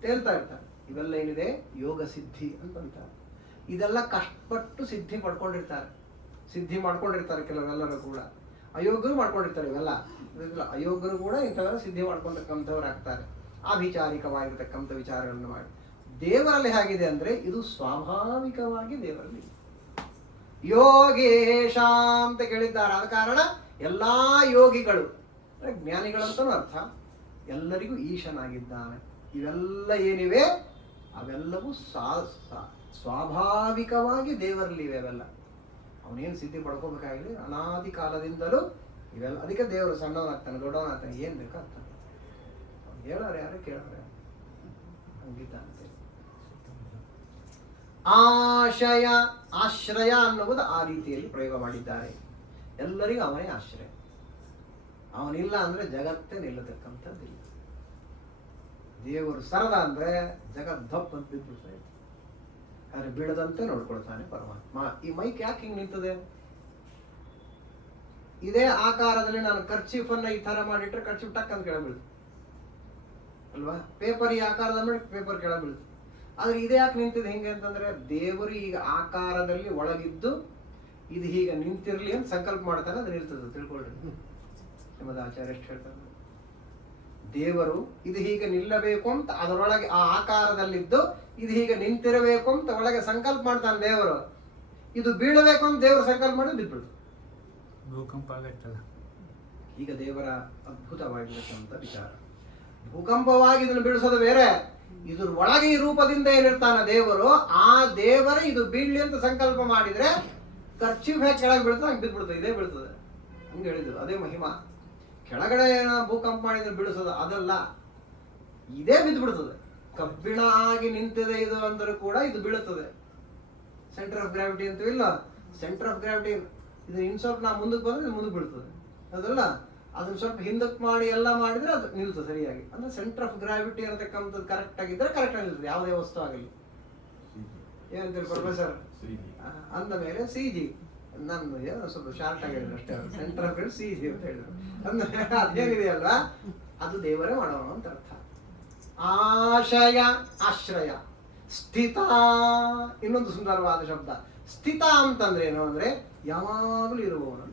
ತೇಲ್ತಾ ಇರ್ತಾರೆ. ಇವೆಲ್ಲ ಏನಿದೆ ಯೋಗ ಸಿದ್ಧಿ ಅಂತ ಅಂತಾರೆ. ಇದೆಲ್ಲ ಕಷ್ಟಪಟ್ಟು ಸಿದ್ಧಿ ಪಡ್ಕೊಂಡಿರ್ತಾರೆ. ಸಿದ್ಧಿ ಮಾಡ್ಕೊಂಡಿರ್ತಾರೆ ಕೆಲವೆಲ್ಲರೂ ಕೂಡ, ಅಯೋಗ್ಯರು ಮಾಡ್ಕೊಂಡಿರ್ತಾರೆ ಇವೆಲ್ಲ. ಅಯೋಗ್ಯರು ಕೂಡ ಇಂಥವೆಲ್ಲ ಸಿದ್ಧಿ ಮಾಡ್ಕೊಂಡಿರ್ತಕ್ಕಂಥವ್ರು ಆಗ್ತಾರೆ, ಆಭಿಚಾರಿಕವಾಗಿರ್ತಕ್ಕಂಥ ವಿಚಾರಗಳನ್ನು ಮಾಡಿ. ದೇವರಲ್ಲಿ ಹೇಗಿದೆ ಅಂದ್ರೆ ಇದು ಸ್ವಾಭಾವಿಕವಾಗಿ ದೇವರಲ್ಲಿ ಯೋಗೇಶ ಅಂತ ಕೇಳಿದ್ದಾರೆ. ಆದ ಕಾರಣ ಎಲ್ಲಾ ಯೋಗಿಗಳು ಜ್ಞಾನಿಗಳಂತನೂ ಅರ್ಥ, ಎಲ್ಲರಿಗೂ ಈಶನಾಗಿದ್ದಾನೆ. ಇವೆಲ್ಲ ಏನಿವೆ ಅವೆಲ್ಲವೂ ಸ್ವಾಭಾವಿಕವಾಗಿ ದೇವರಲ್ಲಿವೆ. ಅವೆಲ್ಲ ಅವನೇನು ಸಿದ್ಧಿ ಪಡ್ಕೋಬೇಕಾಗಿಲ್ಲ, ಅನಾದಿ ಕಾಲದಿಂದಲೂ ಇವೆಲ್ಲ. ಅದಕ್ಕೆ ದೇವರು ಸಣ್ಣವನಾಗ್ತಾನೆ, ದೊಡ್ಡವನಾಗ್ತಾನೆ, ಏನ್ ಬೇಕಾಗ್ತಾನೆ. ಅವ್ನು ಹೇಳೋರು ಯಾರು, ಕೇಳೋರು ಯಾರು, ಹಂಗಿದ್ದಂತೆ. ಆಶಯ, ಆಶ್ರಯ ಅನ್ನುವುದು ಆ ರೀತಿಯಲ್ಲಿ ಪ್ರಯೋಗ ಮಾಡಿದ್ದಾರೆ. ಎಲ್ಲರಿಗೂ ಅವನೇ ಆಶ್ರಯ. ಅವನಿಲ್ಲ ಅಂದ್ರೆ ಜಗತ್ತೇ ನಿಲ್ಲತಕ್ಕಂಥದ್ದಿಲ್ಲ. ದೇವರು ಸರದ ಅಂದ್ರೆ ಜಗತ್ ದಪ್ಪ ಅಂತ ಬಿದ್ದುಬಿಡ್ತಾ ಇತ್ತು. ಆದ್ರೆ ಬೀಳದಂತೆ ನೋಡ್ಕೊಳ್ತಾನೆ ಪರಮಾತ್ಮ. ಈ ಮೈಕ್ ಯಾಕೆ ಹಿಂಗ್ ನಿಂತದೆ? ಇದೇ ಆಕಾರದಲ್ಲಿ ನಾನು ಕರ್ಚೀಫನ್ನ ಈ ತರ ಮಾಡಿಟ್ರೆ ಕರ್ಚೀಫ್ ಟಕ್ ಅಂತ ಕೆಳ ಬೀಳುತ್ತೆ ಅಲ್ವಾ? ಪೇಪರ್ ಈ ಆಕಾರದ ಮೇಲೆ ಪೇಪರ್ ಕೆಳ ಬೀಳುತ್ತೆ. ಆದ್ರೆ ಇದೇ ಯಾಕೆ ನಿಂತಿದೆ ಹಿಂಗೆ ಅಂತಂದ್ರೆ ದೇವರು ಈಗ ಆಕಾರದಲ್ಲಿ ಒಳಗಿದ್ದು ಇದು ಹೀಗೆ ನಿಂತಿರ್ಲಿ ಅಂತ ಸಂಕಲ್ಪ ಮಾಡ್ತಾನೆ, ಅದು ನಿಲ್ತದೆ. ತಿಳ್ಕೊಳ್ರಿ, ನಿಮ್ಮದು ಆಚಾರ್ಯ ಎಷ್ಟು ಹೇಳ್ತಾರೆ, ದೇವರು ಇದು ಹೀಗೆ ನಿಲ್ಲಬೇಕು ಅಂತ ಅದರೊಳಗೆ ಆ ಆಕಾರದಲ್ಲಿದ್ದು ಇದು ಹೀಗೆ ನಿಂತಿರಬೇಕು ಅಂತ ಒಳಗೆ ಸಂಕಲ್ಪ ಮಾಡ್ತಾನೆ ದೇವರು. ಇದು ಬೀಳಬೇಕು ಅಂತ ದೇವರು ಸಂಕಲ್ಪ ಮಾಡಿ ಬಿದ್ಬಿಡ್ತು, ಭೂಕಂಪ ಆಗತ್ತಲ್ಲ. ಈಗ ದೇವರ ಅದ್ಭುತವಾಗಿರ್ತಕ್ಕಂಥ ವಿಚಾರ. ಭೂಕಂಪವಾಗಿ ಇದನ್ನು ಬೀಳಿಸೋದು ಬೇರೆ, ಇದ್ರ ಒಳಗೆ ಈ ರೂಪದಿಂದ ಏನಿರ್ತಾನ ದೇವರು, ಆ ದೇವರ ಇದು ಬೀಳ್ಲಿ ಅಂತ ಸಂಕಲ್ಪ ಮಾಡಿದ್ರೆ ಖರ್ಚು ಹೇಗೆ ಕೆಳಗೆ ಬೀಳ್ತದೆ ಹಂಗೆ ಬಿದ್ಬಿಡ್ತದೆ, ಇದೇ ಬೀಳ್ತದೆ. ಹಂಗೆ ಹೇಳಿದ್ರು, ಅದೇ ಮಹಿಮಾ. ಕೆಳಗಡೆ ಭೂಕಂಪ ಮಾಡಿದ್ರೆ ಬೀಳಿಸೋದು ಅದಲ್ಲ, ಇದೇ ಬಿದ್ದುಬಿಡ್ತದೆ. ಕಬ್ಬಿಣ ಆಗಿ ನಿಂತಿದೆ ಇದು ಅಂದರೂ ಕೂಡ ಇದು ಬೀಳುತ್ತದೆ. ಸೆಂಟರ್ ಆಫ್ ಗ್ರಾವಿಟಿ ಅಂತ ಇಲ್ಲ, ಸೆಂಟರ್ ಆಫ್ ಗ್ರಾವಿಟಿ ಇದು ಇನ್ ಸ್ವಲ್ಪ ನಾ ಮುಂದಕ್ಕೆ ಬಂದ್ರೆ ಇದು ಮುಂದಕ್ಕೆ ಬೀಳ್ತದೆ, ಅದಲ್ಲ. ಅದನ್ನ ಸ್ವಲ್ಪ ಹಿಂದಕ್ಕೆ ಮಾಡಿ ಎಲ್ಲ ಮಾಡಿದ್ರೆ ಅದು ನಿಲ್ತದೆ ಸರಿಯಾಗಿ. ಅಂದ್ರೆ ಸೆಂಟರ್ ಆಫ್ ಗ್ರಾವಿಟಿ ಅಂತಕ್ಕಂಥದ್ದು ಕರೆಕ್ಟ್ ಆಗಿದ್ರೆ ಕರೆಕ್ಟ್ ಆಗಿ ನಿಲ್ತದೆ, ಯಾವುದೇ ವಸ್ತು ಆಗಲಿ. ಏನಂತೀರಿ ಪ್ರೊಫೆಸರ್? ಅಂದ ಮೇಲೆ CG, ನಾನು ಏನೋ ಸ್ವಲ್ಪ ಶಾರ್ಟ್ ಆಗಿ ಹೇಳಿದ್ರು ಅಷ್ಟೇ. ಸೆಂಟರ್ ಆಫ್ ಗ್ರಾವಿಟಿ CG ಅಂತ ಹೇಳಿದ್ರು. ಅಂದ್ರೆ ಅದೇನಿದೆಯಲ್ವಾ, ಅದು ದೇವರೇ ಮಾಡೋಣ ಅಂತ ಅರ್ಥ. ಆಶಯ, ಆಶ್ರಯ. ಸ್ಥಿತ, ಇನ್ನೊಂದು ಸುಂದರವಾದ ಶಬ್ದ. ಸ್ಥಿತ ಅಂತಂದ್ರೆ ಏನು ಅಂದ್ರೆ ಯಾವಾಗಲೂ ಇರುವವನು.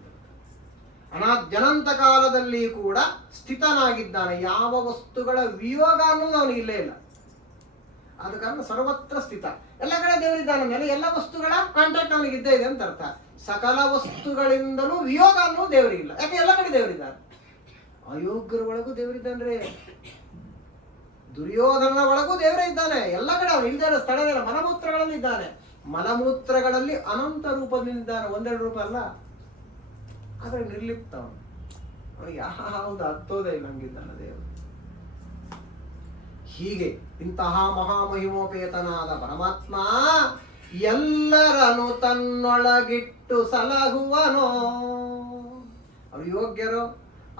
ಅನಂತ ಕಾಲದಲ್ಲಿ ಕೂಡ ಸ್ಥಿತನಾಗಿದ್ದಾನೆ. ಯಾವ ವಸ್ತುಗಳ ವಿಯೋಗ ಅನ್ನೋದು ಅವನಿಗೆ ಇಲ್ಲೇ ಇಲ್ಲ. ಆದ ಕಾರಣ ಸರ್ವತ್ರ ಸ್ಥಿತ. ಎಲ್ಲ ಕಡೆ ದೇವರಿದ್ದಾನ ಮೇಲೆ ಎಲ್ಲ ವಸ್ತುಗಳ ಕಾಂಟ್ಯಾಕ್ಟ್ ಅವನಿಗೆ ಇದ್ದೇ ಇದೆ ಅಂತ ಅರ್ಥ. ಸಕಲ ವಸ್ತುಗಳಿಂದಲೂ ವಿಯೋಗ ಅನ್ನೋದು ದೇವರಿಗಿಲ್ಲ. ಯಾಕೆ ಎಲ್ಲ ಕಡೆ ದೇವರಿದ್ದಾನೆ. ಅಯೋಗ್ಯರ ಒಳಗೂ ದೇವರಿದ್ದಾನ್ರಿ, ದುರ್ಯೋಧನ ಒಳಗೂ ದೇವರೇ ಇದ್ದಾನೆ. ಎಲ್ಲ ಕಡೆ ಅವನು ಇಲ್ದೇ ಇರೋ ಸ್ಥಳದಲ್ಲಿ ಮಲಮೂತ್ರಗಳಲ್ಲಿ ಇದ್ದಾನೆ. ಮಲಮೂತ್ರಗಳಲ್ಲಿ ಅನಂತ ರೂಪದಿಂದಿದ್ದಾನೆ, ಒಂದೆರಡು ರೂಪ ಅಲ್ಲ. ಆದ್ರೆ ನಿರ್ಲಿಪ್ತ ಅವನು, ಅವನಿಗೆ ಯಾವುದು ಹತ್ತೋದೇ ಇಲ್ಲ, ಹಂಗಿದ್ದಾನೆ ದೇವರು. ಹೀಗೆ ಇಂತಹ ಮಹಾಮಹಿಮೋಪೇತನಾದ ಪರಮಾತ್ಮ ಎಲ್ಲರನ್ನು ತನ್ನೊಳಗಿಟ್ಟು ಸಲಹುವನೋ. ಅವರು ಯೋಗ್ಯರು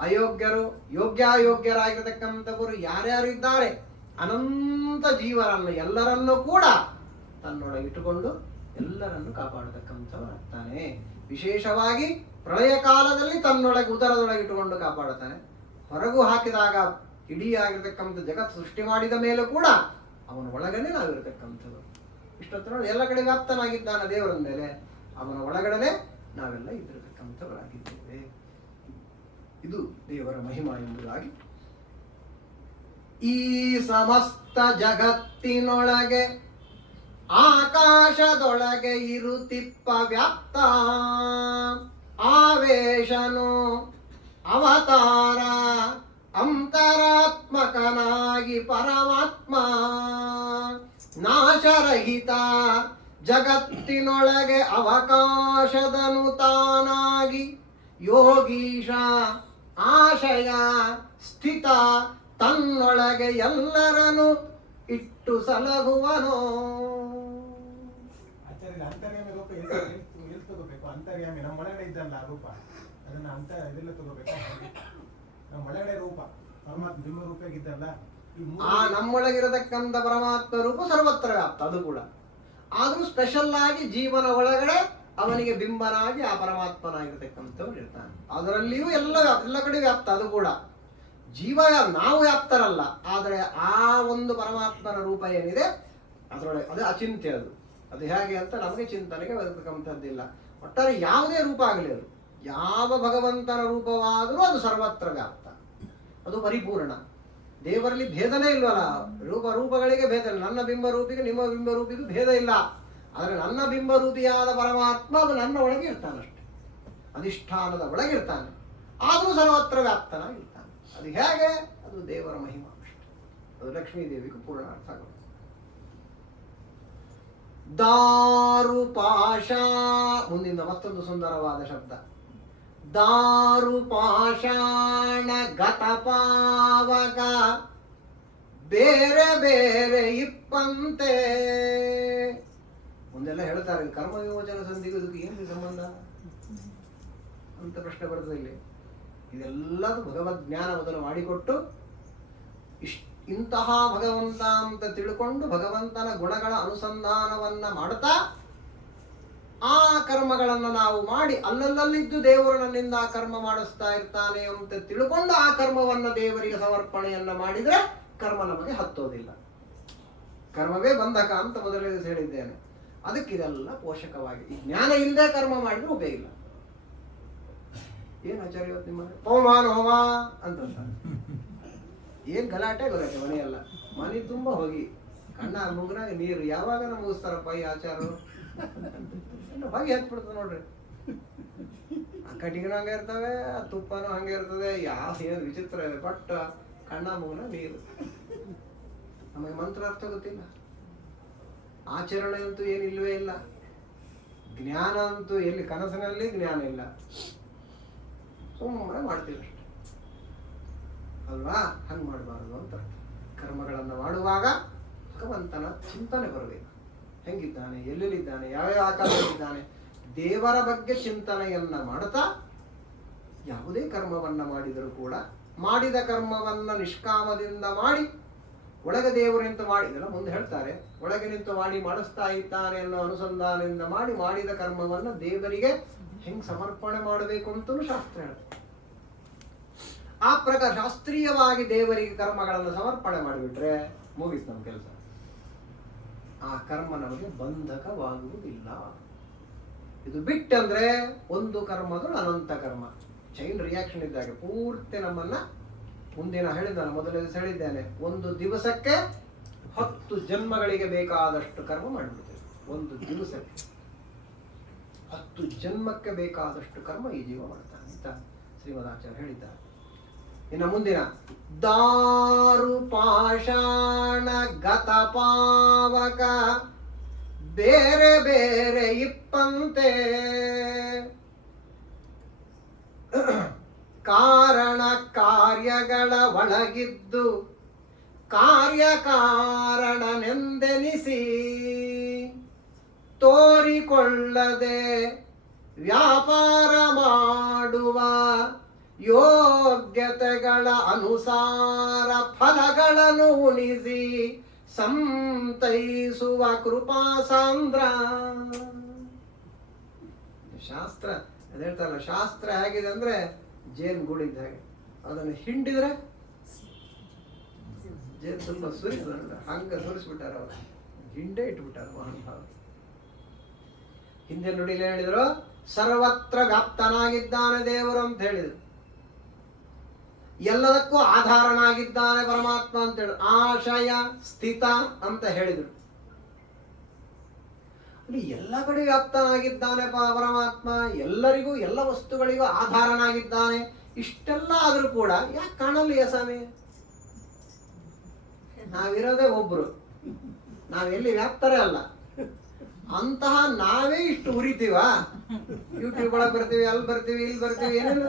ಅಯೋಗ್ಯರು, ಯೋಗ್ಯಾಯೋಗ್ಯರಾಗಿರತಕ್ಕಂಥವರು ಯಾರ್ಯಾರು ಇದ್ದಾರೆ, ಅನಂತ ಜೀವರನ್ನು ಎಲ್ಲರನ್ನೂ ಕೂಡ ತನ್ನೊಳಗಿಟ್ಟುಕೊಂಡು ಎಲ್ಲರನ್ನು ಕಾಪಾಡತಕ್ಕಂಥವರಾಗ್ತಾನೆ. ವಿಶೇಷವಾಗಿ ಪ್ರಳಯ ಕಾಲದಲ್ಲಿ ತನ್ನೊಳಗೆ ಉದರದೊಳಗೆ ಇಟ್ಟುಕೊಂಡು ಕಾಪಾಡುತ್ತಾನೆ. ಹೊರಗು ಹಾಕಿದಾಗ ಇಡೀ ಆಗಿರ್ತಕ್ಕಂಥ ಜಗತ್ ಸೃಷ್ಟಿ ಮಾಡಿದ ಮೇಲೂ ಕೂಡ ಅವನ ಒಳಗಡೆ ನಾವಿರತಕ್ಕಂಥದ್ದು. ಇಷ್ಟೊತ್ತರ ಎಲ್ಲ ಕಡೆ ವ್ಯಾಪ್ತನಾಗಿದ್ದಾನೆ ದೇವರ ಮೇಲೆ, ಅವನ ಒಳಗಡೆ ನಾವೆಲ್ಲ ಇದ್ದಿರತಕ್ಕಂಥವರಾಗಿದ್ದೇವೆ. ಇದು ದೇವರ ಮಹಿಮಾ ಎಂಬುದಾಗಿ. ಈ ಸಮಸ್ತ ಜಗತ್ತಿನೊಳಗೆ ಆಕಾಶದೊಳಗೆ ಇರುತಿಪ್ಪ ವ್ಯಾಪ್ತ ಆವೇಶನು ಅವತಾರ ಅಂತರಾತ್ಮಕನಾಗಿ ಪರಮಾತ್ಮ ನಾಶರಹಿತ ಜಗತ್ತಿನೊಳಗೆ ಅವಕಾಶದನು ತಾನಾಗಿ ಯೋಗೀಶ ಆಶಯ ಸ್ಥಿತ ತನ್ನೊಳಗೆ ಎಲ್ಲರನ್ನು ಇಟ್ಟು ಸಲಹುವನೋ. ಅಂತರ್ಯಾಮಿ ರೂಪ ಎಲ್ಲಿ ತಗೋಬೇಕು? ಅಂತರ್ಯಾಮಿ ನಮ್ಮ ಒಳಗಡೆ ಇದ್ದಲ್ಲ ರೂಪ, ಅದನ್ನ ಅಂತ ಇದೆಲ್ಲ ತಗೋಬೇಕು. ನಮ್ಮ ಒಳಗಡೆ ರೂಪ ಪರಮಾತ್ಮ ಬಿಂಬ ರೂಪ ಇದ್ದಲ್ಲ, ಆ ನಮ್ಮೊಳಗಿರತಕ್ಕಂಥ ಪರಮಾತ್ಮ ರೂಪ ಸರ್ವತ್ರ ವ್ಯಾಪ್ತ. ಅದು ಕೂಡ ಆದ್ರೂ ಸ್ಪೆಷಲ್ ಆಗಿ ಜೀವನ ಒಳಗಡೆ ಅವನಿಗೆ ಬಿಂಬನಾಗಿ ಆ ಪರಮಾತ್ಮನಾಗಿರ್ತಕ್ಕಂಥವ್ರು ಇರ್ತಾನೆ. ಅದರಲ್ಲಿಯೂ ಎಲ್ಲ ಕಡೆ ವ್ಯಾಪ್ತ. ಅದು ಕೂಡ ಜೀವ ನಾವು ವ್ಯಾಪ್ತರಲ್ಲ, ಆದರೆ ಆ ಒಂದು ಪರಮಾತ್ಮನ ರೂಪ ಏನಿದೆ ಅದರೊಳಗೆ ಅದು ಅಚಿಂತ್ಯ. ಅದು ಹೇಗೆ ಅಂತ ನಮಗೆ ಚಿಂತನೆಗೆ ಬರತಕ್ಕಂಥದ್ದಿಲ್ಲ. ಒಟ್ಟಾರೆ ಯಾವುದೇ ರೂಪ ಆಗಲಿ ಅದು, ಯಾವ ಭಗವಂತನ ರೂಪವಾದರೂ ಅದು ಸರ್ವತ್ರ ವ್ಯಾಪ್ತ, ಅದು ಪರಿಪೂರ್ಣ. ದೇವರಲ್ಲಿ ಭೇದನೇ ಇಲ್ವಲ್ಲ, ರೂಪಗಳಿಗೆ ಭೇದ ಇಲ್ಲ. ನನ್ನ ಬಿಂಬರೂಪಿಗೆ ನಿಮ್ಮ ಬಿಂಬರೂಪಿಗೂ ಭೇದ ಇಲ್ಲ. ಆದರೆ ನನ್ನ ಬಿಂಬರೂಪಿಯಾದ ಪರಮಾತ್ಮ ಅದು ನನ್ನ ಒಳಗೆ ಇರ್ತಾನಷ್ಟೆ, ಅಧಿಷ್ಠಾನದ ಒಳಗಿರ್ತಾನೆ, ಆದರೂ ಸರ್ವತ್ರ ವ್ಯಾಪ್ತನಾಗಿರ್ತಾನೆ. ಅದು ಹೇಗೆ? ಅದು ದೇವರ ಮಹಿಮಾ ಅಷ್ಟೆ. ಅದು ಲಕ್ಷ್ಮೀ ದೇವಿಗೂ ಪೂರ್ಣ ಅರ್ಥ ಆಗುತ್ತೆ. ದಾರುಪಾಶ, ಮುಂದಿನ ಮತ್ತೊಂದು ಸುಂದರವಾದ ಶಬ್ದ, ದಾರುಪಾಷಾಣ ಗತಪಾವಕ ಬೇರೆ ಬೇರೆ ಇಪ್ಪಂತೆ. ಮುಂದೆಲ್ಲ ಹೇಳ್ತಾರೆ ಕರ್ಮ ವಿಮೋಚನ ಸಂಧಿಗೂ ಇದಕ್ಕೆ ಏನು ಸಂಬಂಧ ಅಂತ ಪ್ರಶ್ನೆ ಬರ್ತದೆ ಇಲ್ಲಿ. ಇದೆಲ್ಲದು ಭಗವದ್ ಜ್ಞಾನ ಮೊದಲು ಮಾಡಿಕೊಟ್ಟು ಇಂತಹ ಭಗವಂತ ಅಂತ ತಿಳ್ಕೊಂಡು ಭಗವಂತನ ಗುಣಗಳ ಅನುಸಂಧಾನವನ್ನ ಮಾಡ್ತಾ ಆ ಕರ್ಮಗಳನ್ನು ನಾವು ಮಾಡಿ ಅಲ್ಲಲ್ಲಿದ್ದು ದೇವರು ನನ್ನಿಂದ ಆ ಕರ್ಮ ಮಾಡಿಸ್ತಾ ಇರ್ತಾನೆ ಅಂತ ತಿಳ್ಕೊಂಡು ಆ ಕರ್ಮವನ್ನು ದೇವರಿಗೆ ಸಮರ್ಪಣೆಯನ್ನ ಮಾಡಿದ್ರೆ ಕರ್ಮ ನಮಗೆ ಹತ್ತೋದಿಲ್ಲ. ಕರ್ಮವೇ ಬಂಧಕ ಅಂತ ಮೊದಲೇ ಹೇಳಿದ್ದೇನೆ. ಅದಕ್ಕಿದೆಲ್ಲ ಪೋಷಕವಾಗಿ ಈ ಜ್ಞಾನ ಇಲ್ಲದೆ ಕರ್ಮ ಮಾಡಿದ್ರೆ ಉಪಯೋಗ ಇಲ್ಲ. ಏನ್ ಆಚಾರ್ಯ ಇವತ್ತು ನಿಮ್ಮ ಪವಮಾನ ಹೋಮ ಅಂತ ಏನ್ ಗಲಾಟೆ ಮನೆಯಲ್ಲ, ಮನೆ ತುಂಬಾ ಹೋಗಿ ಕಣ್ಣ ಮುಗ್ರಾಗ ನೀರು ಯಾವಾಗ ಮುಗಿಸ್ತಾರಪ್ಪ ಈ ಆಚಾರರು, ಹೊಗೆ ಹತ್ಬಿಡ್ತದೆ ನೋಡ್ರಿ. ಆ ಕಟ್ಟಿಗೆನೂ ಹಂಗೆ ಇರ್ತವೆ, ಆ ತುಪ್ಪನೂ ಹಂಗೆ ಇರ್ತದೆ, ಏನು ವಿಚಿತ್ರ ಇದೆ. ಬಟ್ ಕಣ್ಣ ಮುಗ್ನ ನೀರು. ನಮಗೆ ಮಂತ್ರ ಅರ್ಥ ಗೊತ್ತಿಲ್ಲ, ಆಚರಣೆ ಅಂತೂ ಏನಿಲ್ವೇ ಇಲ್ಲ, ಜ್ಞಾನ ಅಂತೂ ಎಲ್ಲಿ ಕನಸಿನಲ್ಲಿ ಜ್ಞಾನ ಇಲ್ಲ, ಸುಮ್ಮನೆ ಮಾಡ್ತೀವಿ ಅಷ್ಟೆ ಅಲ್ವಾ. ಹಂಗೆ ಮಾಡಬಾರದು ಅಂತ. ಕರ್ಮಗಳನ್ನು ಮಾಡುವಾಗ ಭಗವಂತನ ಚಿಂತನೆ ಬರಬೇಕು. ಹೆಂಗಿದ್ದಾನೆ, ಎಲ್ಲೆಲ್ಲಿದ್ದಾನೆ, ಯಾವ್ಯಾವ ಆಕಾರದಲ್ಲಿದ್ದಾನೆ, ದೇವರ ಬಗ್ಗೆ ಚಿಂತನೆಯನ್ನ ಮಾಡ್ತಾ ಯಾವುದೇ ಕರ್ಮವನ್ನ ಮಾಡಿದರೂ ಕೂಡ ಮಾಡಿದ ಕರ್ಮವನ್ನ ನಿಷ್ಕಾಮದಿಂದ ಮಾಡಿ ಒಳಗೆ ದೇವರು ನಿಂತು ಮಾಡಿ, ಇದೆಲ್ಲ ಮುಂದೆ ಹೇಳ್ತಾರೆ, ಒಳಗೆ ನಿಂತು ಮಾಡಿ ಮಾಡಿಸ್ತಾ ಇದ್ದಾನೆ ಅನ್ನೋ ಅನುಸಂಧಾನದಿಂದ ಮಾಡಿ ಮಾಡಿದ ಕರ್ಮವನ್ನ ದೇವರಿಗೆ ಹೆಂಗ್ ಸಮರ್ಪಣೆ ಮಾಡಬೇಕು ಅಂತಲೂ ಶಾಸ್ತ್ರ ಹೇಳ್ತಾರೆ. ಆ ಪ್ರಕಾರ ಶಾಸ್ತ್ರೀಯವಾಗಿ ದೇವರಿಗೆ ಕರ್ಮಗಳನ್ನು ಸಮರ್ಪಣೆ ಮಾಡಿಬಿಟ್ರೆ ಮುಗಿತು ನಮ್ಮ ಕೆಲಸ. ಆ ಕರ್ಮ ನಮಗೆ ಬಂಧಕವಾಗುವುದಿಲ್ಲ. ಇದು ಬಿಟ್ಟಂದ್ರೆ ಒಂದು ಕರ್ಮಗಳು ಅನಂತ ಕರ್ಮ, ಚೈನ್ ರಿಯಾಕ್ಷನ್ ಇದ್ದಾಗೆ ಪೂರ್ತಿ ನಮ್ಮನ್ನ ಮುಂದಿನ ಹೇಳಿದ್ದಾನೆ, ಮೊದಲೇ ಹೇಳಿದ್ದೇನೆ, ಒಂದು ದಿವಸಕ್ಕೆ 10 ಜನ್ಮಗಳಿಗೆ ಬೇಕಾದಷ್ಟು ಕರ್ಮ ಮಾಡಿಬಿಡ್ತೇವೆ. ಒಂದು ದಿವಸಕ್ಕೆ 10 ಜನ್ಮಕ್ಕೆ ಬೇಕಾದಷ್ಟು ಕರ್ಮ ಈ ಜೀವ ಮಾಡ್ತಾನೆ ಅಂತ ಶ್ರೀಮದಾಚಾರ್ಯ ಹೇಳಿದ್ದಾರೆ. ಇನ್ನು ಮುಂದಿನ ದಾರು ಪಾಷಾಣ ಗತ ಪಾವಕ ಬೇರೆ ಬೇರೆ ಇಪ್ಪಂತೆ ಕಾರಣ ಕಾರ್ಯಗಳ ಒಳಗಿದ್ದು ಕಾರ್ಯಕಾರಣನೆಂದೆನಿಸಿ ತೋರಿಕೊಳ್ಳದೆ ವ್ಯಾಪಾರ ಮಾಡುವ ಯೋಗ್ಯತೆಗಳ ಅನುಸಾರ ಫಲಗಳನ್ನು ಉಣಿಸಿ ಸಂತೈಸುವ ಕೃಪಾ ಸಾಂದ್ರ. ಶಾಸ್ತ್ರ ಅದ ಹೇಳ್ತಾರಲ್ಲ, ಶಾಸ್ತ್ರ ಹೇಗಿದೆ ಅಂದ್ರೆ ಜೇನು ಗೂಡಿದ್ದ ಹಾಗೆ, ಅದನ್ನು ಹಿಂಡಿದ್ರೆ ಜೇನು ತುಂಬ ಸುರಿದ ಹಂಗ ಸುರಿಸ್ಬಿಟ್ಟಾರ, ಅವರು ಹಿಂಡೆ ಇಟ್ಬಿಟ್ಟಾರ ಮಹಾನುಭಾವ. ಹಿಂದೆ ನುಡಿಲಿ ಹೇಳಿದ್ರು ಸರ್ವತ್ರ ವ್ಯಾಪ್ತನಾಗಿದ್ದಾನೆ ದೇವರು ಅಂತ ಹೇಳಿದ್ರು, ಎಲ್ಲದಕ್ಕೂ ಆಧಾರನಾಗಿದ್ದಾನೆ ಪರಮಾತ್ಮ ಅಂತ ಹೇಳಿ ಆಶಯ ಸ್ಥಿತ ಅಂತ ಹೇಳಿದ್ರು. ಅಲ್ಲಿ ಎಲ್ಲ ಕಡೆ ವ್ಯಾಪ್ತನಾಗಿದ್ದಾನೆ ಪರಮಾತ್ಮ, ಎಲ್ಲರಿಗೂ ಎಲ್ಲ ವಸ್ತುಗಳಿಗೂ ಆಧಾರನಾಗಿದ್ದಾನೆ. ಇಷ್ಟೆಲ್ಲ ಆದ್ರೂ ಕೂಡ ಯಾಕೆ ಕಾಣಲ್ಲ ಸ್ವಾಮಿ? ನಾವಿರೋದೇ ಒಬ್ರು, ನಾವೆಲ್ಲಿ ವ್ಯಾಪ್ತರೇ ಅಲ್ಲ. ಅಂತಹ ನಾವೇ ಇಷ್ಟು ಉರಿತೀವ, ಯೂಟ್ಯೂಬ್ ಒಳಗೆ ಬರ್ತೀವಿ, ಅಲ್ಲಿ ಬರ್ತೀವಿ, ಇಲ್ಲಿ ಬರ್ತೀವಿ, ಏನಿಲ್ಲ.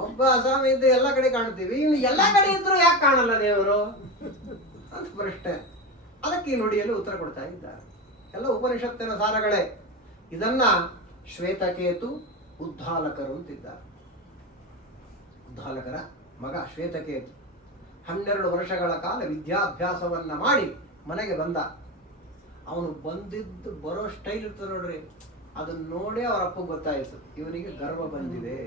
ಒಬ್ಬ ಅಸ್ವಾಮಿ ಇದ್ದು ಎಲ್ಲ ಕಡೆ ಕಾಣ್ತೀವಿ, ಇನ್ನು ಎಲ್ಲ ಕಡೆ ಇದ್ರು ಯಾಕೆ ಕಾಣಲ್ಲ ದೇವರು ಅಂತ ಪ್ರಶ್ನೆ. ಅದಕ್ಕೆ ಈ ನುಡಿಯಲ್ಲಿ ಉತ್ತರ ಕೊಡ್ತಾ ಇದ್ದಾರೆ. ಎಲ್ಲ ಉಪನಿಷತ್ತಿನ ಸಾರಗಳೇ. ಇದನ್ನ ಶ್ವೇತಕೇತು ಉದ್ದಾಲಕರು ಅಂತಿದ್ದಾರೆ. ಉದ್ದಾಲಕರ ಮಗ ಶ್ವೇತಕೇತು 12 ವರ್ಷಗಳ ಕಾಲ ವಿದ್ಯಾಭ್ಯಾಸವನ್ನ ಮಾಡಿ ಮನೆಗೆ ಬಂದ. ಅವನು ಬಂದಿದ್ದು ಬರೋ ಸ್ಟೈಲ್ ಇರ್ತದೆ ನೋಡ್ರಿ, ಅದನ್ನ ನೋಡಿ ಅವರ ಅಪ್ಪ ಗೊತ್ತಾಯಿತು ಇವನಿಗೆ ಗರ್ವ ಬಂದಿದೆ.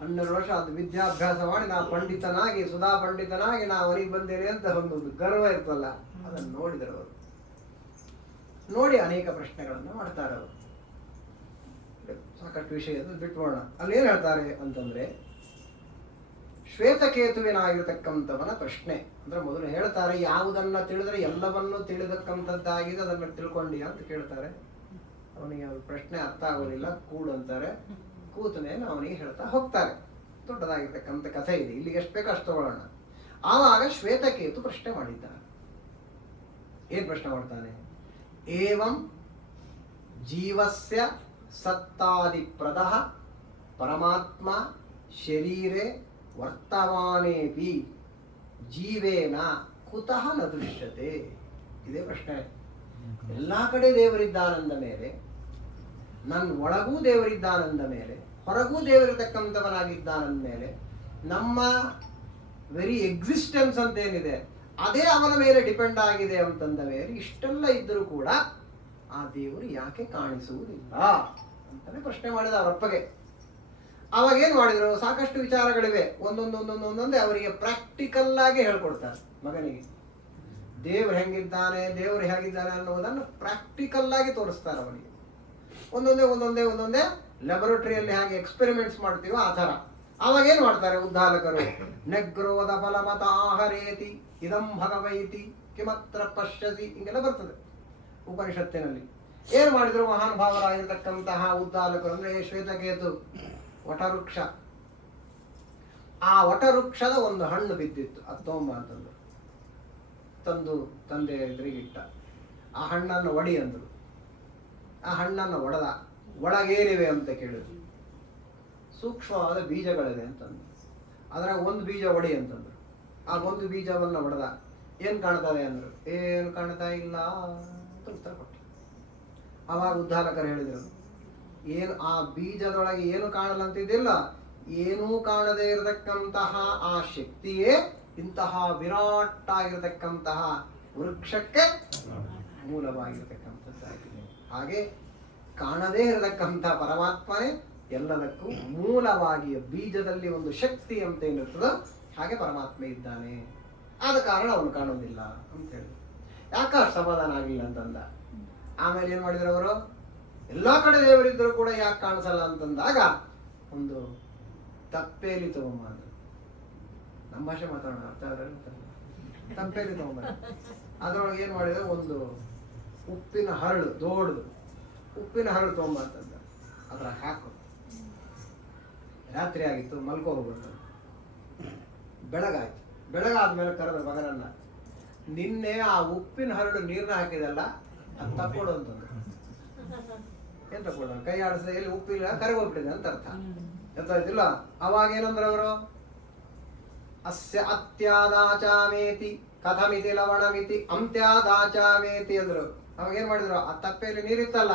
12 ವರ್ಷ ಅದು ವಿದ್ಯಾಭ್ಯಾಸ ಮಾಡಿ ನಾ ಪಂಡಿತನಾಗಿ ಸುಧಾ ಪಂಡಿತನಾಗಿ ನಾ ಅವನಿಗೆ ಬಂದೇನೆ ಅಂತ ಒಂದು ಗರ್ವ ಇರ್ತಲ್ಲ, ಅದನ್ನು ನೋಡಿದರು ಅವರು. ನೋಡಿ ಅನೇಕ ಪ್ರಶ್ನೆಗಳನ್ನು ಮಾಡ್ತಾರೆ ಅವರು. ಸಾಕಷ್ಟು ವಿಷಯ ಬಿಟ್ಬೋಣ. ಅಲ್ಲಿ ಏನು ಹೇಳ್ತಾರೆ ಅಂತಂದ್ರೆ, ಶ್ವೇತಕೇತುವಿನಾಗಿರ್ತಕ್ಕಂಥವನ ಪ್ರಶ್ನೆ ಅಂದ್ರೆ ಮೊದಲು ಹೇಳ್ತಾರೆ, ಯಾವುದನ್ನ ತಿಳಿದ್ರೆ ಎಲ್ಲವನ್ನೂ ತಿಳಿದಕ್ಕಂಥದ್ದಾಗಿದೆ ಅದನ್ನು ತಿಳ್ಕೊಂಡಿಯಾ ಅಂತ ಕೇಳ್ತಾರೆ. ಅವನಿಗೆ ಪ್ರಶ್ನೆ ಅರ್ಥ ಆಗೋದಿಲ್ಲ, ಕೂಡು ಅಂತಾರೆ. ಕೂತ ಮೇಲೆ ಅವನಿಗೆ ಹೇಳ್ತಾ ಹೋಗ್ತಾರೆ. ದೊಡ್ಡದಾಗಿರ್ತಕ್ಕಂಥ ಕಥೆ ಇದೆ, ಇಲ್ಲಿಗೆ ಎಷ್ಟು ಬೇಕೋ ಅಷ್ಟು ತಗೊಳ್ಳೋಣ. ಆವಾಗ ಶ್ವೇತಕೇತು ಪ್ರಶ್ನೆ ಮಾಡಿದ್ದಾನೆ. ಏನ್ ಪ್ರಶ್ನೆ ಮಾಡ್ತಾನೆ? ಏವಂ ಜೀವಸ್ಯ ಸತ್ತಾದಿಪ್ರದಃ ಪರಮಾತ್ಮ ಶರೀರೆ ವರ್ತಮಾನೇಪಿ ಜೀವೇನ ಕುತಃ ನ ದೃಶ್ಯತೆ. ಇದೇ ಪ್ರಶ್ನೆ. ಎಲ್ಲಾ ಕಡೆ ದೇವರಿದ್ದಾನಂದ ಮೇಲೆ, ನನ್ನ ಒಳಗೂ ದೇವರಿದ್ದಾನಂದ ಮೇಲೆ, ಹೊರಗೂ ದೇವರಿರ್ತಕ್ಕಂಥವನಾಗಿದ್ದಾನಂದ ಮೇಲೆ, ನಮ್ಮ ವೆರಿ ಎಕ್ಸಿಸ್ಟೆನ್ಸ್ ಅಂತ ಏನಿದೆ ಅದೇ ಅವನ ಮೇಲೆ ಡಿಪೆಂಡ್ ಆಗಿದೆ ಅಂತಂದ ಮೇಲೆ ಇಷ್ಟೆಲ್ಲ ಇದ್ದರೂ ಕೂಡ ಆ ದೇವರು ಯಾಕೆ ಕಾಣಿಸುವುದಿಲ್ಲ ಅಂತಾನೆ ಪ್ರಶ್ನೆ ಮಾಡಿದ ಅವರಪ್ಪಗೆ. ಅವಾಗ ಏನ್ ಮಾಡಿದ್ರು? ಸಾಕಷ್ಟು ವಿಚಾರಗಳಿವೆ, ಒಂದೊಂದೊಂದೊಂದೊಂದೇ ಅವರಿಗೆ ಪ್ರಾಕ್ಟಿಕಲ್ ಆಗಿ ಹೇಳ್ಕೊಡ್ತಾರೆ ಮಗನಿಗೆ. ದೇವ್ರು ಹೆಂಗಿದ್ದಾನೆ, ದೇವ್ರು ಹೇಗಿದ್ದಾನೆ ಅನ್ನೋದನ್ನು ಪ್ರಾಕ್ಟಿಕಲ್ ಆಗಿ ತೋರಿಸ್ತಾರೆ ಅವನಿಗೆ. ಒಂದೊಂದೇ ಲ್ಯಾಬೊರೇಟರಿಯಲ್ಲಿ ಹಾಗೆ ಎಕ್ಸ್ಪೆರಿಮೆಂಟ್ಸ್ ಮಾಡ್ತೀವೋ ಆ ಥರ. ಅವಾಗ ಏನ್ ಮಾಡ್ತಾರೆ ಉದ್ಧಾಲಕರು? ನೆಗ್ರೋದ ಫಲಮತ ಆಹರೇತಿ ಇದಂ ಭಗವೈತಿ ಕಿಮತ್ರ ಪಶ್ಯತಿ, ಹಿಂಗೆಲ್ಲ ಬರ್ತದೆ ಉಪನಿಷತ್ತಿನಲ್ಲಿ. ಏನ್ ಮಾಡಿದ್ರು ಮಹಾನುಭಾವರಾಗಿರ್ತಕ್ಕಂತಹ ಉದ್ಧಾಲಕರು ಅಂದ್ರೆ ಶ್ವೇತಕೇತು ವಟವೃಕ್ಷ. ಆ ವಟವೃಕ್ಷದ ಒಂದು ಹಣ್ಣು ಬಿದ್ದಿತ್ತು, ಅತ್ತೊಂಬ ಅಂತಂದ್ರು. ತಂದು ತಂದೆ ಎದುರಿಗಿಟ್ಟ. ಆ ಹಣ್ಣನ್ನು ಒಡಿ ಅಂದ್ರು. ಆ ಹಣ್ಣನ್ನು ಒಡೆದ. ಒಳಗೇನಿವೆ ಅಂತ ಕೇಳಿದ್ರು. ಸೂಕ್ಷ್ಮವಾದ ಬೀಜಗಳಿವೆ ಅಂತಂದ್ರು. ಅದ್ರಾಗ ಒಂದು ಬೀಜ ಒಡಿ ಅಂತಂದ್ರು. ಆ ಒಂದು ಬೀಜವನ್ನು ಒಡೆದ. ಏನ್ ಕಾಣ್ತದೆ ಅಂದ್ರು. ಏನು ಕಾಣ್ತಾ ಇಲ್ಲ ಅಂತ ಉತ್ತರ ಕೊಟ್ಟರು. ಅವಾಗ ಉದ್ಧಾಲಕರು ಹೇಳಿದರು, ಏನು ಆ ಬೀಜದೊಳಗೆ ಏನು ಕಾಣಲಂತಿದ್ದಿಲ್ಲ, ಏನೂ ಕಾಣದೇ ಇರತಕ್ಕಂತಹ ಆ ಶಕ್ತಿಯೇ ಇಂತಹ ವಿರಾಟ್ ಆಗಿರತಕ್ಕಂತಹ ವೃಕ್ಷಕ್ಕೆ ಮೂಲವಾಗಿರತಕ್ಕಂಥದ್ದಾಗಿದೆ. ಹಾಗೆ ಕಾಣದೇ ಇರತಕ್ಕಂಥ ಪರಮಾತ್ಮನೇ ಎಲ್ಲದಕ್ಕೂ ಮೂಲವಾಗಿ ಬೀಜದಲ್ಲಿ ಒಂದು ಶಕ್ತಿ ಅಂತ ಏನಿರ್ತದೋ ಹಾಗೆ ಪರಮಾತ್ಮ ಇದ್ದಾನೆ. ಆದ ಕಾರಣ ಅವನು ಕಾಣೋದಿಲ್ಲ ಅಂತ ಹೇಳಿದ್ರು. ಯಾಕೆ ಸಮಾಧಾನ ಆಗಿಲ್ಲ ಅಂತಂದ. ಆಮೇಲೆ ಏನ್ ಮಾಡಿದ್ರು ಅವರು? ಎಲ್ಲಾ ಕಡೆ ದೇವರಿದ್ರು ಕೂಡ ಯಾಕೆ ಕಾಣಿಸಲ್ಲ ಅಂತಂದಾಗ ಒಂದು ತಪ್ಪೇಲಿ ತಗೊಂಬ ಅಂದ್ರು. ನಮ್ಮ ಭಾಷೆ ಮಾತಾಡೋಣ, ಅರ್ಥ ಆದ್ರೆ ತಪ್ಪೇಲಿ ತಗೊಂಬ. ಅದ್ರೊಳಗೆ ಏನ್ ಮಾಡಿದ್ರು? ಒಂದು ಉಪ್ಪಿನ ಹರಳು, ದೊಡ್ಡದು ಉಪ್ಪಿನ ಹರಳು ತಗೊಂಬ ಅಂತಂದ. ಅದ್ರ ಹಾಕು. ರಾತ್ರಿ ಆಗಿತ್ತು, ಮಲ್ಕೋ ಹೋಗ್ಬಿಟ್ಟು. ಬೆಳಗಾಯ್ತು. ಬೆಳಗಾದ್ಮೇಲೆ ಕರೆದ ಮಗನನ್ನ, ನಿನ್ನೆ ಆ ಉಪ್ಪಿನ ಹರಳು ನೀರ್ನ ಹಾಕಿದಲ್ಲ, ಅದು ತಕ್ಕೊಡು ಅಂತಂದ್ರು. ಏನ್ ತಕ್ಕೊಡ? ಕೈ ಆಡಿಸಿದ ಎಲ್ಲಿ ಉಪ್ಪಿಲ್ಲ, ಕರಗೋಗ್ಬಿಟ್ಟಿದೆ ಅಂತ ಅರ್ಥ. ಗೊತ್ತಾಯ್ತಿಲ್ಲ? ಅವಾಗ ಏನಂದ್ರೆ ಅವರು, ಅಸ್ಯ ಅತ್ಯಾದಾಚಾಮೇತಿ ಕಥಮಿತಿ ಲವಣಮಿತಿ ಅಂತ್ಯಾದಾಚಾಮೇತಿ ಅಂದ್ರು. ಅವಾಗ ಏನ್ ಮಾಡಿದ್ರು? ಆ ತಪ್ಪೆಯಲ್ಲಿ ನೀರಿತ್ತಲ್ಲ,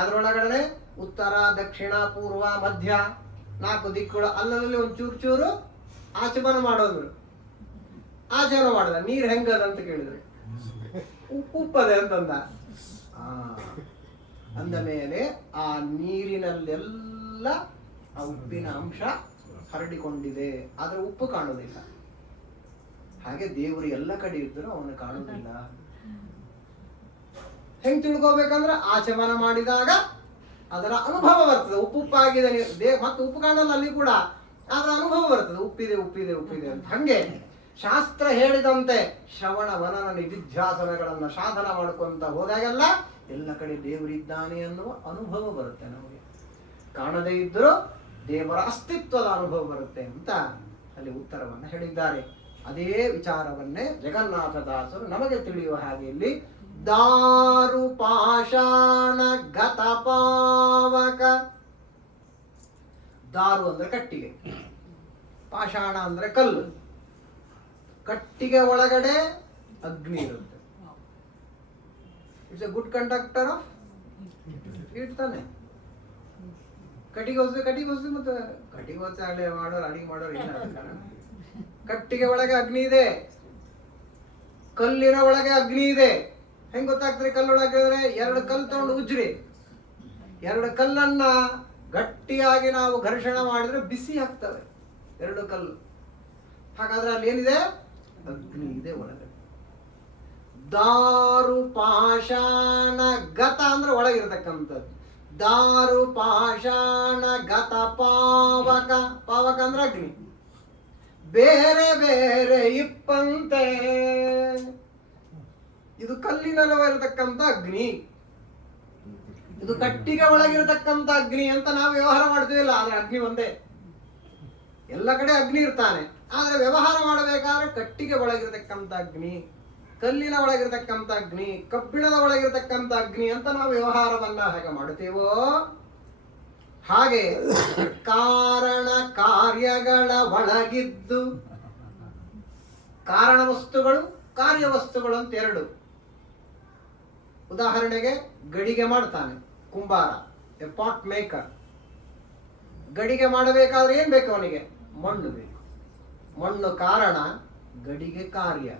ಅದ್ರೊಳಗಡೆ ಉತ್ತರ ದಕ್ಷಿಣ ಪೂರ್ವ ಮಧ್ಯ 4 ದಿಕ್ಕುಗಳು ಅಲ್ಲಲ್ಲಿ ಒಂದು ಚೂರು ಚೂರು ಆಚಮನ ಮಾಡೋದ್ರು. ಆಚಮನ ಮಾಡ್ದ. ನೀರ್ ಹೆಂಗದ ಅಂತ ಕೇಳಿದ್ರೆ ಉಪ್ಪದೆ ಅಂತಂದ. ಅಂದ ಮೇಲೆ ಆ ನೀರಿನಲ್ಲೆಲ್ಲ ಆ ಉಪ್ಪಿನ ಅಂಶ ಹರಡಿಕೊಂಡಿದೆ, ಆದ್ರೆ ಉಪ್ಪು ಕಾಣೋದಿಲ್ಲ. ಹಾಗೆ ದೇವರು ಎಲ್ಲ ಕಡೆ ಇದ್ದರೂ ಅವನು ಕಾಣೋದಿಲ್ಲ. ಹೆಂಗ್ ತಿಳ್ಕೋಬೇಕಂದ್ರೆ ಆಚಮನ ಮಾಡಿದಾಗ ಅದರ ಅನುಭವ ಬರ್ತದೆ. ಉಪ್ಪುಪ್ಪಾಗಿದೆ ಮತ್ತೆ ಉಪ್ಪು ಕಾಣಲ್ಲ ಅಲ್ಲಿ ಕೂಡ, ಅದರ ಅನುಭವ ಬರ್ತದೆ. ಉಪ್ಪಿದೆ ಉಪ್ಪಿದೆ ಉಪ್ಪಿದೆ ಅಂತ. ಹಂಗೆ ಶಾಸ್ತ್ರ ಹೇಳಿದಂತೆ ಶ್ರವಣ ಮನನ ನಿಧಿಧ್ಯಾಸನಗಳನ್ನ ಸಾಧನ ಮಾಡ್ಕೊಂತ ಹೋದಾಗೆಲ್ಲ ಎಲ್ಲ ಕಡೆ ದೇವರಿದ್ದಾನೆ ಅನ್ನುವ ಅನುಭವ ಬರುತ್ತೆ ನಮಗೆ. ಕಾಣದೇ ಇದ್ದರೂ ದೇವರ ಅಸ್ತಿತ್ವದ ಅನುಭವ ಬರುತ್ತೆ ಅಂತ ಅಲ್ಲಿ ಉತ್ತರವನ್ನು ಹೇಳಿದ್ದಾರೆ. ಅದೇ ವಿಚಾರವನ್ನೇ ಜಗನ್ನಾಥದಾಸರು ನಮಗೆ ತಿಳಿಯುವ ಹಾಗೆ ಇಲ್ಲಿ ದಾರು ಪಾಷಾಣ ಗತ ಪಾವಕ. ದಾರು ಅಂದ್ರೆ ಕಟ್ಟಿಗೆ, ಪಾಷಾಣ ಅಂದ್ರೆ ಕಲ್ಲು. ಕಟ್ಟಿಗೆ ಒಳಗಡೆ ಅಗ್ನಿ ಇರುತ್ತೆ. It's A good conductor of heat ತಾನೆ. ಕಟ್ಟಿಗೆ ಹೊಸ ಮತ್ತೆ ಕಟ್ಟಿಗೆ ಹೊಸ ಅಡಿಗೆ ಮಾಡೋರು ಇಲ್ಲ. ಕಟ್ಟಿಗೆ ಒಳಗೆ ಅಗ್ನಿ ಇದೆ, ಕಲ್ಲಿನ ಒಳಗೆ ಅಗ್ನಿ ಇದೆ. ಹೆಂಗ್ ಗೊತ್ತಾಗ್ತದೆ? ಕಲ್ಲೊಳಗೆ 2 ಕಲ್ಲು ತಗೊಂಡು ಉಜ್ರಿ, 2 ಕಲ್ಲನ್ನ ಗಟ್ಟಿಯಾಗಿ ನಾವು ಘರ್ಷಣೆ ಮಾಡಿದ್ರೆ ಬಿಸಿ ಆಗ್ತವೆ 2 ಕಲ್ಲು. ಹಾಗಾದ್ರೆ ಅಲ್ಲಿ ಏನಿದೆ? ಅಗ್ನಿ ಇದೆ ಒಳಗಡೆ. ದಾರು ಪಾಷಾಣ ಗತ ಅಂದ್ರೆ ಒಳಗಿರ್ತಕ್ಕಂಥದ್ದು. ದಾರು ಪಾಷಾಣ ಗತ ಪಾವಕ, ಪಾವಕ ಅಂದ್ರೆ ಅಗ್ನಿ. ಬೇರೆ ಬೇರೆ ಇಪ್ಪಂತೆ, ಇದು ಕಲ್ಲಿನಲ್ಲಿರತಕ್ಕಂಥ ಅಗ್ನಿ, ಇದು ಕಟ್ಟಿಗೆ ಒಳಗಿರತಕ್ಕಂಥ ಅಗ್ನಿ ಅಂತ ನಾವು ವ್ಯವಹಾರ ಮಾಡ್ತೀವಿಲ್ಲ. ಆದ್ರೆ ಅಗ್ನಿ ಒಂದೇ, ಎಲ್ಲ ಕಡೆ ಅಗ್ನಿ ಇರ್ತಾನೆ. ಆದ್ರೆ ವ್ಯವಹಾರ ಮಾಡಬೇಕಾದ್ರೆ ಕಟ್ಟಿಗೆ ಒಳಗಿರತಕ್ಕಂಥ ಅಗ್ನಿ, ಕಲ್ಲಿನ ಒಳಗಿರತಕ್ಕಂಥ ಅಗ್ನಿ, ಕಬ್ಬಿಣದ ಒಳಗಿರತಕ್ಕಂಥ ಅಗ್ನಿ ಅಂತ ನಾವು ವ್ಯವಹಾರವನ್ನ ಹೇಗೆ ಮಾಡ್ತೀವೋ ಹಾಗೆ ಕಾರಣ ಕಾರ್ಯಗಳ ಒಳಗಿದ್ದು, ಕಾರಣ ವಸ್ತುಗಳು ಕಾರ್ಯ ವಸ್ತುಗಳು ಅಂತ ಎರಡು. ಉದಾಹರಣೆಗೆ ಗಡಿಗೆ ಮಾಡ್ತಾನೆ ಕುಂಬಾರ, ಎ ಪಾಟ್ ಮೇಕರ್. ಗಡಿಗೆ ಮಾಡಬೇಕಾದ್ರೆ ಏನ್ ಬೇಕು ಅವನಿಗೆ? ಮಣ್ಣು ಬೇಕು. ಮಣ್ಣು ಕಾರಣ, ಗಡಿಗೆ ಕಾರ್ಯ.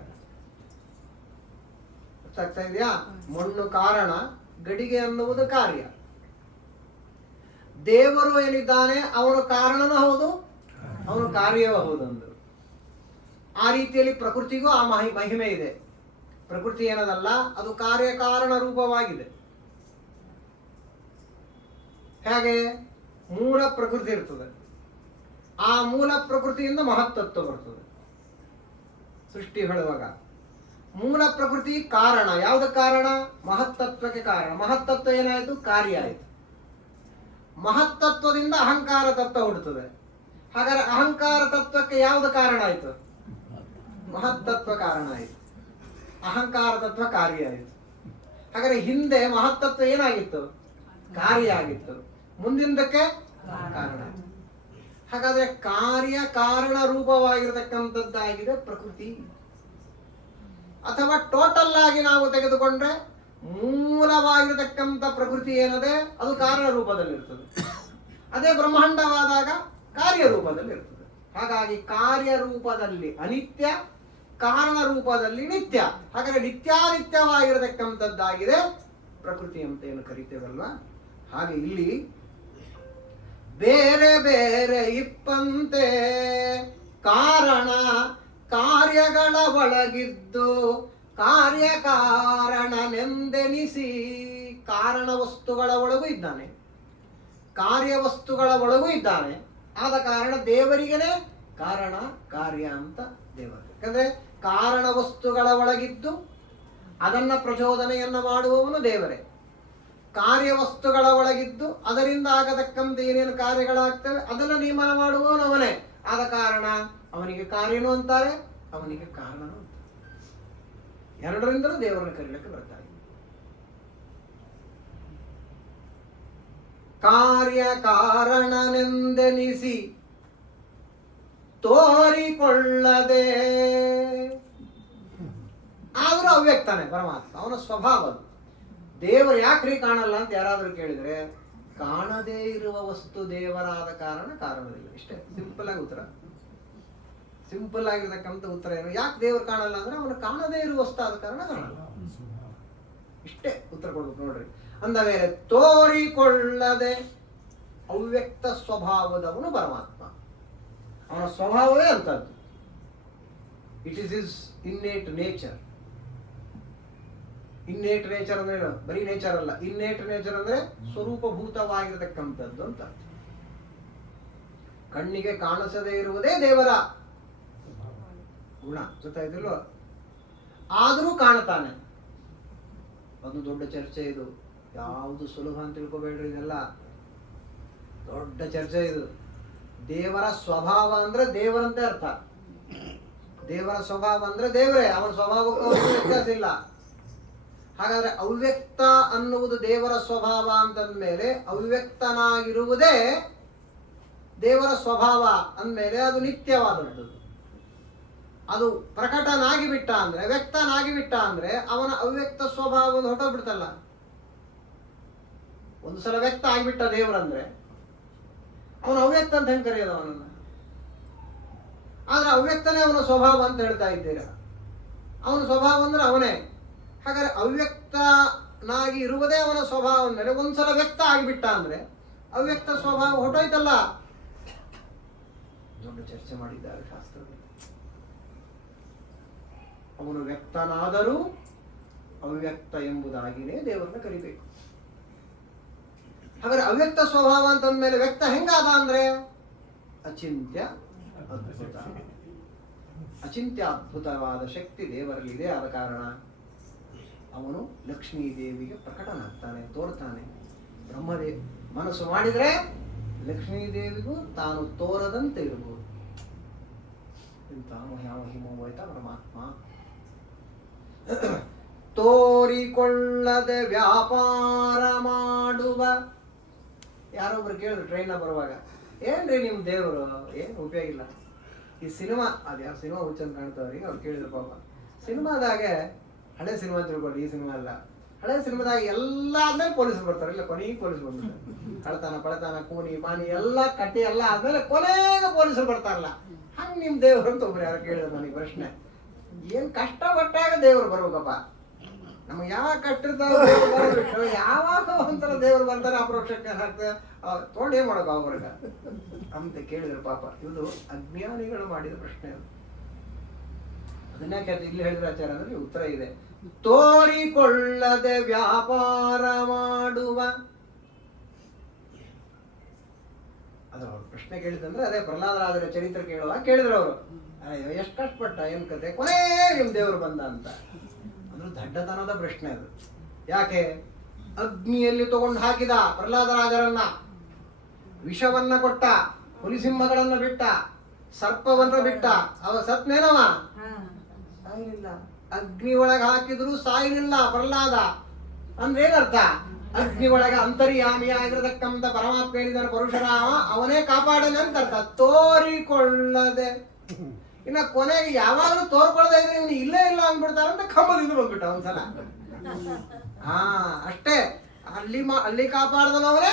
ಆಗ್ತಾ ಇದೆಯಾ? ಮಣ್ಣು ಕಾರಣ, ಗಡಿಗೆ ಅನ್ನುವುದು ಕಾರ್ಯ. ದೇವರು ಏನಿದ್ದಾನೆ ಅವನು ಕಾರಣನೂ ಹೌದು, ಅವನು ಕಾರ್ಯವೂ ಹೌದಂದು. ಆ ರೀತಿಯಲ್ಲಿ ಪ್ರಕೃತಿಗೂ ಆ ಮಹಿಮೆ ಇದೆ. ಪ್ರಕೃತಿ ಏನದಲ್ಲ, ಅದು ಕಾರ್ಯಕಾರಣ ರೂಪವಾಗಿದೆ. ಹೇಗೆ? ಮೂಲ ಪ್ರಕೃತಿ ಇರ್ತದೆ, ಆ ಮೂಲ ಪ್ರಕೃತಿಯಿಂದ ಮಹತ್ತತ್ವ ಬರ್ತದೆ. ಸೃಷ್ಟಿ ಹೇಳುವಾಗ ಮೂಲ ಪ್ರಕೃತಿ ಕಾರಣ. ಯಾವ್ದು ಕಾರಣ? ಮಹತ್ತತ್ವಕ್ಕೆ ಕಾರಣ. ಮಹತ್ತತ್ವ ಏನಾಯ್ತು? ಕಾರ್ಯ ಆಯ್ತು. ಮಹತ್ತತ್ವದಿಂದ ಅಹಂಕಾರ ತತ್ವ ಹುಟ್ಟುತ್ತದೆ. ಹಾಗಾದ್ರೆ ಅಹಂಕಾರ ತತ್ವಕ್ಕೆ ಯಾವ್ದು ಕಾರಣ ಆಯ್ತು? ಮಹತ್ತತ್ವ ಕಾರಣ ಆಯ್ತು. ಅಹಂಕಾರ ತತ್ವ ಕಾರ್ಯ ಆಯ್ತು. ಹಾಗಾದ್ರೆ ಹಿಂದೆ ಮಹತ್ತತ್ವ ಏನಾಗಿತ್ತು? ಕಾರ್ಯ ಆಗಿತ್ತು. ಮುಂದಿಂದಕ್ಕೆ ಕಾರಣ. ಹಾಗಾದ್ರೆ ಕಾರ್ಯ ಕಾರಣ ರೂಪವಾಗಿರತಕ್ಕಂಥದ್ದಾಗಿದೆ ಪ್ರಕೃತಿ. ಅಥವಾ ಟೋಟಲ್ ಆಗಿ ನಾವು ತೆಗೆದುಕೊಂಡ್ರೆ ಮೂಲವಾಗಿರತಕ್ಕಂಥ ಪ್ರಕೃತಿ ಏನದೆ ಅದು ಕಾರಣ ರೂಪದಲ್ಲಿರ್ತದೆ. ಅದೇ ಬ್ರಹ್ಮಾಂಡವಾದಾಗ ಕಾರ್ಯ ರೂಪದಲ್ಲಿರ್ತದೆ. ಹಾಗಾಗಿ ಕಾರ್ಯ ರೂಪದಲ್ಲಿ ಅನಿತ್ಯ, ಕಾರಣ ರೂಪದಲ್ಲಿ ನಿತ್ಯ. ಹಾಗಾದ್ರೆ ನಿತ್ಯಾನಿತ್ಯವಾಗಿರತಕ್ಕಂಥದ್ದಾಗಿದೆ ಪ್ರಕೃತಿ ಅಂತ ಏನು ಕರಿತೇವಲ್ವಾ. ಹಾಗೆ ಇಲ್ಲಿ ಬೇರೆ ಬೇರೆ ಇಪ್ಪಂತೆ ಕಾರಣ ಕಾರ್ಯಗಳ ಒಳಗಿದ್ದು ಕಾರ್ಯಕಾರಣನೆಂದೆನಿಸಿ. ಕಾರಣ ವಸ್ತುಗಳ ಒಳಗೂ ಇದ್ದಾನೆ, ಕಾರ್ಯ ವಸ್ತುಗಳ ಒಳಗೂ ಇದ್ದಾನೆ. ಆದ ಕಾರಣ ದೇವರಿಗೇನೆ ಕಾರಣ ಕಾರ್ಯ ಅಂತ ದೇವರು. ಯಾಕಂದ್ರೆ ಕಾರಣ ವಸ್ತುಗಳ ಒಳಗಿದ್ದು ಅದನ್ನ ಪ್ರಚೋದನೆಯನ್ನ ಮಾಡುವವನು ದೇವರೇ. ಕಾರ್ಯ ವಸ್ತುಗಳ ಒಳಗಿದ್ದು ಅದರಿಂದ ಆಗತಕ್ಕಂಥ ಏನೇನು ಕಾರ್ಯಗಳಾಗ್ತವೆ ಅದನ್ನ ನಿಯಮನ ಮಾಡುವವನು ಅವನೇ. ಆದ ಕಾರಣ ಅವನಿಗೆ ಕಾರ್ಯನೂ ಅಂತಾರೆ, ಅವನಿಗೆ ಕಾರಣನೂ ಅಂತಾರೆ. ಎರಡರಿಂದಲೂ ದೇವರನ್ನು ಕರೀಲಿಕ್ಕೆ ಬರ್ತಾರೆ. ಕಾರ್ಯ ಕಾರಣನೆಂದೆನಿಸಿ ತೋರಿಕೊಳ್ಳದೆ. ಆದ್ರೂ ಅವ್ಯಕ್ತಾನೆ ಪರಮಾತ್ಮ, ಅವನ ಸ್ವಭಾವ ಅದು. ದೇವರು ಯಾಕ್ರಿ ಕಾಣಲ್ಲ ಅಂತ ಯಾರಾದ್ರೂ ಕೇಳಿದ್ರೆ, ಕಾಣದೇ ಇರುವ ವಸ್ತು ದೇವರಾದ ಕಾರಣ ಕಾರಣವಿಲ್ಲ. ಇಷ್ಟೇ ಸಿಂಪಲ್ ಆಗಿ ಉತ್ತರ. ಸಿಂಪಲ್ ಆಗಿರ್ತಕ್ಕಂಥ ಉತ್ತರ ಏನು? ಯಾಕೆ ದೇವರು ಕಾಣಲ್ಲ ಅಂದ್ರೆ ಅವನು ಕಾಣದೇ ಇರುವ ವಸ್ತು ಆದ ಕಾರಣ ಕಾಣಲ್ಲ. ಇಷ್ಟೇ ಉತ್ತರ ಕೊಡ್ಬೇಕು ನೋಡ್ರಿ. ಅಂದ ಮೇಲೆ ತೋರಿಕೊಳ್ಳದೆ ಅವ್ಯಕ್ತ ಸ್ವಭಾವದವನು ಪರಮಾತ್ಮ. ಅವನ ಸ್ವಭಾವವೇ ಅಂತದ್ದು. It is is innate nature. Innate nature ಅಂದ್ರೆ ಏನು? ಬರೀ ನೇಚರ್ ಅಲ್ಲ. ಇನ್ನೇಟ್ ನೇಚರ್ ಅಂದ್ರೆ ಸ್ವರೂಪಭೂತವಾಗಿರತಕ್ಕಂಥದ್ದು ಅಂತ. ಕಣ್ಣಿಗೆ ಕಾಣಿಸದೇ ಇರುವುದೇ ದೇವರ ಗುಣ. ಗೊತ್ತಾಯ್ತಿಲ್ವ? ಆದರೂ ಕಾಣುತ್ತಾನೆ. ಒಂದು ದೊಡ್ಡ ಚರ್ಚೆ ಇದು. ಯಾವುದು ಸುಲಭ ಅಂತ ತಿಳ್ಕೊಬೇಡ್ರಿ. ಇದೆಲ್ಲ ದೊಡ್ಡ ಚರ್ಚೆ ಇದು. ದೇವರ ಸ್ವಭಾವ ಅಂದ್ರೆ ದೇವರಂತೆ ಅರ್ಥ. ದೇವರ ಸ್ವಭಾವ ಅಂದ್ರೆ ದೇವರೇ. ಅವನ ಸ್ವಭಾವಕ್ಕೂ ವ್ಯತ್ಯಾಸ ಇಲ್ಲ. ಹಾಗಾದ್ರೆ ಅವ್ಯಕ್ತ ಅನ್ನುವುದು ದೇವರ ಸ್ವಭಾವ ಅಂತಂದ್ಮೇಲೆ ಅವ್ಯಕ್ತನಾಗಿರುವುದೇ ದೇವರ ಸ್ವಭಾವ ಅಂದಮೇಲೆ ಅದು ನಿತ್ಯವಾದದ್ದು. ಅದು ಪ್ರಕಟನಾಗಿ ಬಿಟ್ಟ ಅಂದ್ರೆ, ವ್ಯಕ್ತನಾಗಿ ಬಿಟ್ಟ ಅಂದ್ರೆ ಅವನ ಅವ್ಯಕ್ತ ಸ್ವಭಾವ ಹೊರಟೋಗ್ಬಿಡ್ತಲ್ಲ. ಒಂದು ಸಲ ವ್ಯಕ್ತ ಆಗಿಬಿಟ್ಟ ದೇವರಂದ್ರೆ ಅವನ ಅವ್ಯಕ್ತ ಅಂತ ಹೆಂಗೆ ಕರೆಯೋದು ಅವನನ್ನ? ಆದ್ರೆ ಅವ್ಯಕ್ತನೇ ಅವನ ಸ್ವಭಾವ ಅಂತ ಹೇಳ್ತಾ ಇದ್ದೀರಾ. ಅವನ ಸ್ವಭಾವ ಅಂದ್ರೆ ಅವನೇ. ಹಾಗಾದ್ರೆ ಅವ್ಯಕ್ತನಾಗಿ ಇರುವುದೇ ಅವನ ಸ್ವಭಾವ ಅಂದ್ಮೇಲೆ ಒಂದ್ಸಲ ವ್ಯಕ್ತ ಆಗಿಬಿಟ್ಟ ಅಂದ್ರೆ ಅವ್ಯಕ್ತ ಸ್ವಭಾವ ಹೊರಟೋಯ್ತಲ್ಲ. ದೊಡ್ಡ ಚರ್ಚೆ ಮಾಡಿದ್ದಾರೆ ಶಾಸ್ತ್ರದಲ್ಲಿ. ಅವನು ವ್ಯಕ್ತನಾದರೂ ಅವ್ಯಕ್ತ ಎಂಬುದಾಗಿನೇ ದೇವರನ್ನ ಕರಿಬೇಕು. ಹಾಗಾದ್ರೆ ಅವ್ಯಕ್ತ ಸ್ವಭಾವ ಅಂತಂದ್ಮೇಲೆ ವ್ಯಕ್ತ ಹೆಂಗಾದ ಅಂದ್ರೆ ಅಚಿಂತ್ಯ ಅದ್ಭುತ. ಅಚಿಂತ್ಯ ಅದ್ಭುತವಾದ ಶಕ್ತಿ ದೇವರಲ್ಲಿದೆ. ಆದ ಕಾರಣ ಅವನು ಲಕ್ಷ್ಮೀ ದೇವಿಗೆ ಪ್ರಕಟನಾಗ್ತಾನೆ, ತೋರ್ತಾನೆ. ಬ್ರಹ್ಮದೇವ್ ಮನಸ್ಸು ಮಾಡಿದ್ರೆ ಲಕ್ಷ್ಮೀ ದೇವಿಗೂ ತಾನು ತೋರದಂತೆ ಇರಬಹುದು. ಇಂಥ ಮಹಿಮೋಹಿತ ಪರಮಾತ್ಮ. ತೋರಿಕೊಳ್ಳದೆ ವ್ಯಾಪಾರ ಮಾಡುವ. ಯಾರೊಬ್ರು ಕೇಳಿದ್ರು ಟ್ರೈನ್ ಬರುವಾಗ, ಏನ್ರಿ ನಿಮ್ ದೇವರು, ಏನು ಉಪಯೋಗ ಇಲ್ಲ. ಈ ಸಿನಿಮಾ ಅದು ಯಾವ ಸಿನಿಮಾ ಹುಚ್ಚಂತ ಕಾಣ್ತಾವ್ರಿಗೆ ಅವ್ರು ಕೇಳಿದ್ರು ಪಾಪ. ಸಿನಿಮಾದಾಗೆ ಹಳೆ ಸಿನಿಮಾ ತಿಳ್ಕೊಳ್ರಿ, ಈ ಸಿನಿಮಾ ಅಲ್ಲ. ಹಳೆ ಸಿನಿಮಾದಾಗ ಎಲ್ಲ ಆದ್ಮೇಲೆ ಪೊಲೀಸರು ಬರ್ತಾರೆ, ಇಲ್ಲ ಕೊನೆಗೆ ಪೊಲೀಸ್ ಬಂದ್ಬಿಡ್ತಾರೆ. ಕಳತನ ಪಳತನ ಕೂನಿ ಪಾನಿ ಎಲ್ಲ ಕಟ್ಟಿ ಎಲ್ಲ ಆದ್ಮೇಲೆ ಕೊನೆಗೆ ಪೊಲೀಸರು ಬರ್ತಾರಲ್ಲ, ಹಂಗೆ ನಿಮ್ ದೇವ್ರು ಅಂತ ಒಬ್ರು ಯಾರು ಕೇಳಿದ್ರು ನನಗೆ ಪ್ರಶ್ನೆ. ಏನ್ ಕಷ್ಟಪಟ್ಟಾಗ ದೇವ್ರು ಬರ್ಬೇಕಪ್ಪ. ನಮ್ಗೆ ಯಾವ ಕಟ್ಟಿರ್ತಾವ ದೇವ್ರು ಬರೋದು, ಯಾವಾಗ ಒಂಥರ ದೇವ್ರು ಬರ್ತಾರೆ ಅಪರೋಕ್ಷಕ್ಕೆ ಹಾಕ್ತಾರೆ, ತೊಗೊಂಡು ಏನ್ ಮಾಡೋದು ಅವ್ರಿಗೆ ಅಂತ ಕೇಳಿದ್ರು ಪಾಪ. ಇದು ಅಜ್ಞಾನಿಗಳು ಮಾಡಿದ ಪ್ರಶ್ನೆ. ಅದು ಅದನ್ನೇ ಕೇಳ್ತಾರೆ. ಇಲ್ಲಿ ಹೇಳಿದ್ರೆ ಆಚಾರ ಅಂದ್ರೆ ಉತ್ತರ ಇದೆ. ತೋರಿಕೊಳ್ಳದೆ ವ್ಯಾಪಾರ ಮಾಡುವ. ಅದು ಅವ್ರು ಪ್ರಶ್ನೆ ಕೇಳಿದಂದ್ರೆ ಅದೇ ಪ್ರಹ್ಲಾದರಾಜರ ಚರಿತ್ರೆ ಕೇಳಿದ್ರು ಅವರು. ಎಷ್ಟು ಕಷ್ಟಪಟ್ಟ, ಏನ್ ಕತೆ, ಕೊನೆ ನಿಮ್ ದೇವ್ರು ಬಂದ ಅಂತ. ಅದು ದಡ್ಡತನದ ಪ್ರಶ್ನೆ ಅದು. ಯಾಕೆ? ಅಗ್ನಿಯಲ್ಲಿ ತಗೊಂಡು ಹಾಕಿದ ಪ್ರಹ್ಲಾದರಾಜರನ್ನ, ವಿಷವನ್ನ ಕೊಟ್ಟ, ಹುಲಿಸಿಂಹಗಳನ್ನ ಬಿಟ್ಟ, ಸರ್ಪವನ್ನ ಬಿಟ್ಟ, ಅವ ಸತ್ನೇನವ ಸಾಯಲಿಲ್ಲ. ಅಗ್ನಿ ಒಳಗೆ ಹಾಕಿದ್ರು ಸಾಯಲಿಲ್ಲ ಪ್ರಹ್ಲಾದ. ಅಂದ್ರೆ ಏನರ್ಥ? ಅಗ್ನಿ ಒಳಗೆ ಅಂತರ್ಯಾಮಿ ಆಗಿರತಕ್ಕಂಥ ಪರಮಾತ್ಮ ಹೇಳಿದಾನೆ ಪರಶುರಾಮ, ಅವನೇ ಕಾಪಾಡನೆ ಅಂತ ಅರ್ಥ. ತೋರಿಕೊಳ್ಳದೆ. ಇನ್ನ ಕೊನೆಗೆ ಯಾವಾಗಲೂ ತೋರ್ಕೊಳ್ಳದೆ ಇದ್ರೆ ಇವನು ಇಲ್ಲೇ ಇಲ್ಲ ಅಂದ್ಬಿಡ್ತಾರಂತ ಕಂಬದಿಂದ ಬಂದ್ಬಿಟ್ಟ ಒಂದ್ಸಲ. ಅಷ್ಟೇ. ಅಲ್ಲಿ ಕಾಪಾಡ್ದವನೇ,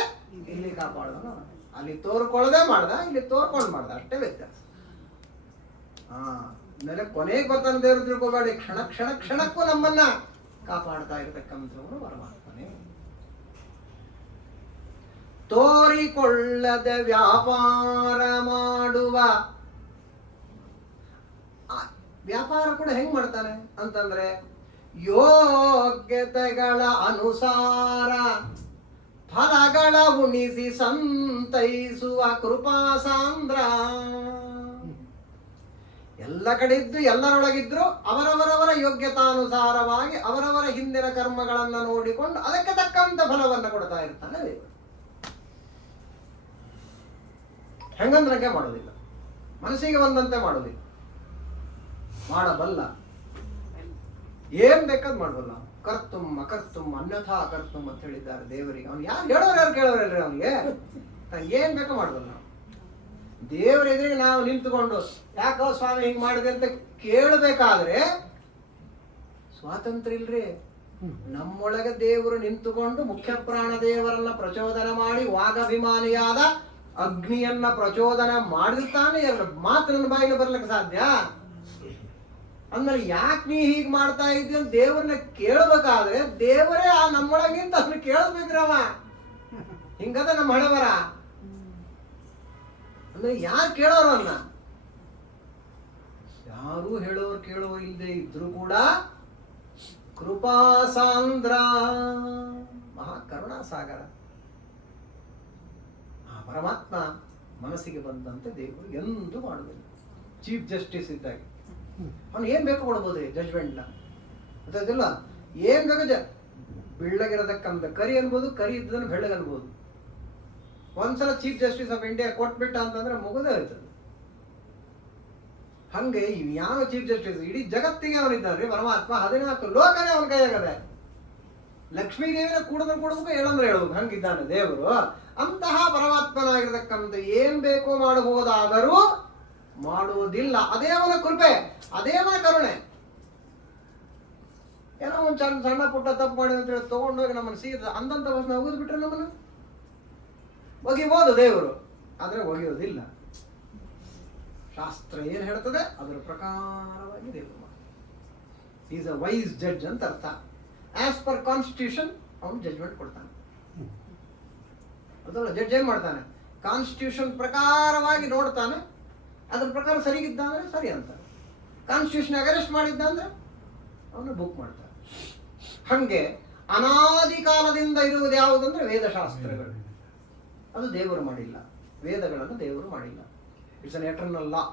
ಇಲ್ಲಿ ಕಾಪಾಡ್ದವ. ಅಲ್ಲಿ ತೋರ್ಕೊಳ್ಳದೆ ಮಾಡ್ದ, ಇಲ್ಲಿ ತೋರ್ಕೊಂಡು ಮಾಡ್ದ, ಅಷ್ಟೇ ವ್ಯತ್ಯಾಸ. ಆಮೇಲೆ ಕೊನೆಗೆ ಬರ್ತಾನೆ ದೇವ್ರು ತಿಳ್ಕೊಬೇಡಿ. ಕ್ಷಣ ಕ್ಷಣ ಕ್ಷಣಕ್ಕೂ ನಮ್ಮನ್ನ ಕಾಪಾಡ್ತಾ ಇರತಕ್ಕಂಥವನು ಪರಮಾತ್ಮನೇ. ತೋರಿಕೊಳ್ಳದೆ ವ್ಯಾಪಾರ ಮಾಡುವ. ವ್ಯಾಪಾರ ಕೂಡ ಹೆಂಗ್ ಮಾಡ್ತಾನೆ ಅಂತಂದ್ರೆ ಯೋಗ್ಯತೆಗಳ ಅನುಸಾರ ಫಲಗಳ ಉಣಿಸಿ ಸಂತೈಸುವ ಕೃಪಾ ಸಾಂದ್ರ. ಎಲ್ಲ ಕಡೆ ಇದ್ದು ಎಲ್ಲರೊಳಗಿದ್ರು ಅವರವರವರ ಯೋಗ್ಯತಾನುಸಾರವಾಗಿ ಅವರವರ ಹಿಂದಿನ ಕರ್ಮಗಳನ್ನ ನೋಡಿಕೊಂಡು ಅದಕ್ಕೆ ತಕ್ಕಂತ ಫಲವನ್ನ ಕೊಡ್ತಾ ಇರ್ತಾನೆ ದೇವರು. ಹೆಂಗಂದ್ರಂಗೆ ಮಾಡೋದಿಲ್ಲ, ಮನಸ್ಸಿಗೆ ಬಂದಂತೆ ಮಾಡೋದಿಲ್ಲ. ಮಾಡಬಲ್ಲ, ಏನ್ ಬೇಕಾದ್ ಮಾಡಬಲ್ಲ. ಕರ್ತುಂ ಅಕರ್ತುಂ ಅನ್ಯಥಾ ಕರ್ತುಂ ಅಂತ ಹೇಳಿದ್ದಾರೆ ದೇವರಿಗೆ. ಅವ್ನು ಯಾರು ಹೇಳೋರು ಯಾರು ಕೇಳೋರಲ್ರಿ ಅವನಿಗೆ. ಏನ್ ಬೇಕೋ ಮಾಡಬಲ್ಲ. ದೇವರ ಎದುರಿಗೆ ನಾವು ನಿಂತುಕೊಂಡು ಯಾಕೋ ಸ್ವಾಮಿ ಹಿಂಗ್ ಮಾಡಿದೆ ಅಂತ ಕೇಳಬೇಕಾದ್ರೆ ಸ್ವಾತಂತ್ರ್ಯ ಇಲ್ರಿ. ನಮ್ಮೊಳಗೆ ದೇವರು ನಿಂತುಕೊಂಡು ಮುಖ್ಯ ಪ್ರಾಣ ದೇವರನ್ನ ಪ್ರಚೋದನೆ ಮಾಡಿ ವಾಗಭಿಮಾನಿಯಾದ ಅಗ್ನಿಯನ್ನ ಪ್ರಚೋದನೆ ಮಾಡಿರ್ತಾನೆ. ಎರಡು ಮಾತು ನನ್ನ ಬಾಯಿಗೆ ಬರ್ಲಿಕ್ಕೆ ಸಾಧ್ಯ. ಅಂದ್ಮೇಲೆ ಯಾಕೆ ನೀ ಹೀಗ್ ಮಾಡ್ತಾ ಇದ್ದಿ ಅಂತ ದೇವರನ್ನ ಕೇಳಬೇಕಾದ್ರೆ ದೇವರೇ ಆ ನಮ್ಮೊಳಗಿಂತ ಅದನ್ನ ಕೇಳಬೇಕ್ರವ. ಹಿಂಗದ ನಮ್ಮ ಹಣೆಬರ. ಅಂದ್ರೆ ಯಾರು ಕೇಳೋರು ಅನ್ನ? ಯಾರು ಹೇಳೋರು ಕೇಳೋರು ಇಲ್ಲದೆ ಇದ್ರು ಕೂಡ ಕೃಪಾಸಾಂದ್ರ, ಮಹಾ ಕರುಣಾಸಾಗರ ಆ ಪರಮಾತ್ಮ ಮನಸ್ಸಿಗೆ ಬಂದಂತೆ ದೇವರು ಎಂದೂ ಮಾಡುವುದಿಲ್ಲ. ಚೀಫ್ ಜಸ್ಟಿಸ್ ಇದ್ದಾಗ ಅವನು ಏನ್ ಬೇಕು ಕೊಡ್ಬೋದು ಜಜ್ಮೆಂಟ್ನ. ಗೊತ್ತಾಯ್ತಿಲ್ಲ? ಏನ್ ಬೇಕು ಬೆಳ್ಳಗಿರತಕ್ಕಂಥ ಕರಿ ಅನ್ಬೋದು, ಕರಿ ಇದ್ದದನ್ನು ಬೆಳ್ಳಗೆ ಅನ್ಬೋದು. ಒಂದ್ಸಲ ಚೀಫ್ ಜಸ್ಟಿಸ್ ಆಫ್ ಇಂಡಿಯಾ ಕೊಟ್ಬಿಟ್ಟ ಅಂತಂದ್ರೆ ಮುಗಿದೇ ಇರ್ತದೆ. ಹಂಗೆ ಯಾವ ಚೀಫ್ ಜಸ್ಟಿಸ್ ಇಡೀ ಜಗತ್ತಿಗೆ ಅವನಿದ್ದಾನೆ ಪರಮಾತ್ಮ. 14 ಲೋಕನೇ ಅವನ ಕೈಯಾಗದೆ. ಲಕ್ಷ್ಮೀ ದೇವಿನ ಕೂಡಬೇಕು, ಹೇಳಂದ್ರೆ ಹೇಳ್ಬೇಕು, ಹಂಗಿದ್ದಾನೆ ದೇವರು. ಅಂತಹ ಪರಮಾತ್ಮನಾಗಿರ್ತಕ್ಕಂಥ ಏನ್ ಬೇಕೋ ಮಾಡಬಹುದಾದರೂ ಮಾಡುವುದಿಲ್ಲ. ಅದೇ ಅವನ ಕೃಪೆ, ಅದೇ ಅವನ ಕರುಣೆ. ಏನೋ ಒಂದು ಸಣ್ಣ ಪುಟ್ಟ ತಪ್ಪು ಮಾಡಿ ಅಂತ ಹೇಳಿ ತಗೊಂಡೋಗಿ ನಮ್ಮನ್ನು ಸೀದ ಅಂದಂತ ಬಸ್ ಒಗೆದು ಬಿಟ್ರೆ ನಮ್ಮನ್ನು ಒಗಿಬೋದು ದೇವರು, ಆದ್ರೆ ಒಗೆಯೋದಿಲ್ಲ. ಶಾಸ್ತ್ರ ಏನ್ ಹೇಳ್ತದೆ ಅದರ ಪ್ರಕಾರವಾಗಿ ದೇವರು ಈಸ್ ಅ ವೈಸ್ ಜಡ್ಜ್ ಅಂತ ಅರ್ಥ. ಆಸ್ ಪರ್ ಕಾನ್ಸ್ಟಿಟ್ಯೂಷನ್ ಅವನು ಜಡ್ಜ್ಮೆಂಟ್ ಕೊಡ್ತಾನೆ. ಅದಲ್ಲ, ಜಡ್ಜ್ ಏನ್ ಮಾಡ್ತಾನೆ? ಕಾನ್ಸ್ಟಿಟ್ಯೂಷನ್ ಪ್ರಕಾರವಾಗಿ ನೋಡ್ತಾನೆ. ಅದ್ರ ಪ್ರಕಾರ ಸರಿಗಿದ್ದ ಅಂದ್ರೆ ಸರಿ ಅಂತಾನೆ. ಕಾನ್ಸ್ಟಿಟ್ಯೂಷನ್ ಅರೆಸ್ಟ್ ಮಾಡಿದ್ದ ಅಂದ್ರೆ ಅವನು ಬುಕ್ ಮಾಡ್ತಾನೆ. ಹಂಗೆ ಅನಾದಿ ಕಾಲದಿಂದ ಇರುವುದು ಯಾವುದಂದ್ರೆ ವೇದಶಾಸ್ತ್ರಗಳು. ಅದು ದೇವರು ಮಾಡಿಲ್ಲ, ವೇದಗಳನ್ನು ದೇವರು ಮಾಡಿಲ್ಲ. ಇಟ್ಸ್ ಅನ್ ಎಟರ್ನಲ್ ಲಾ.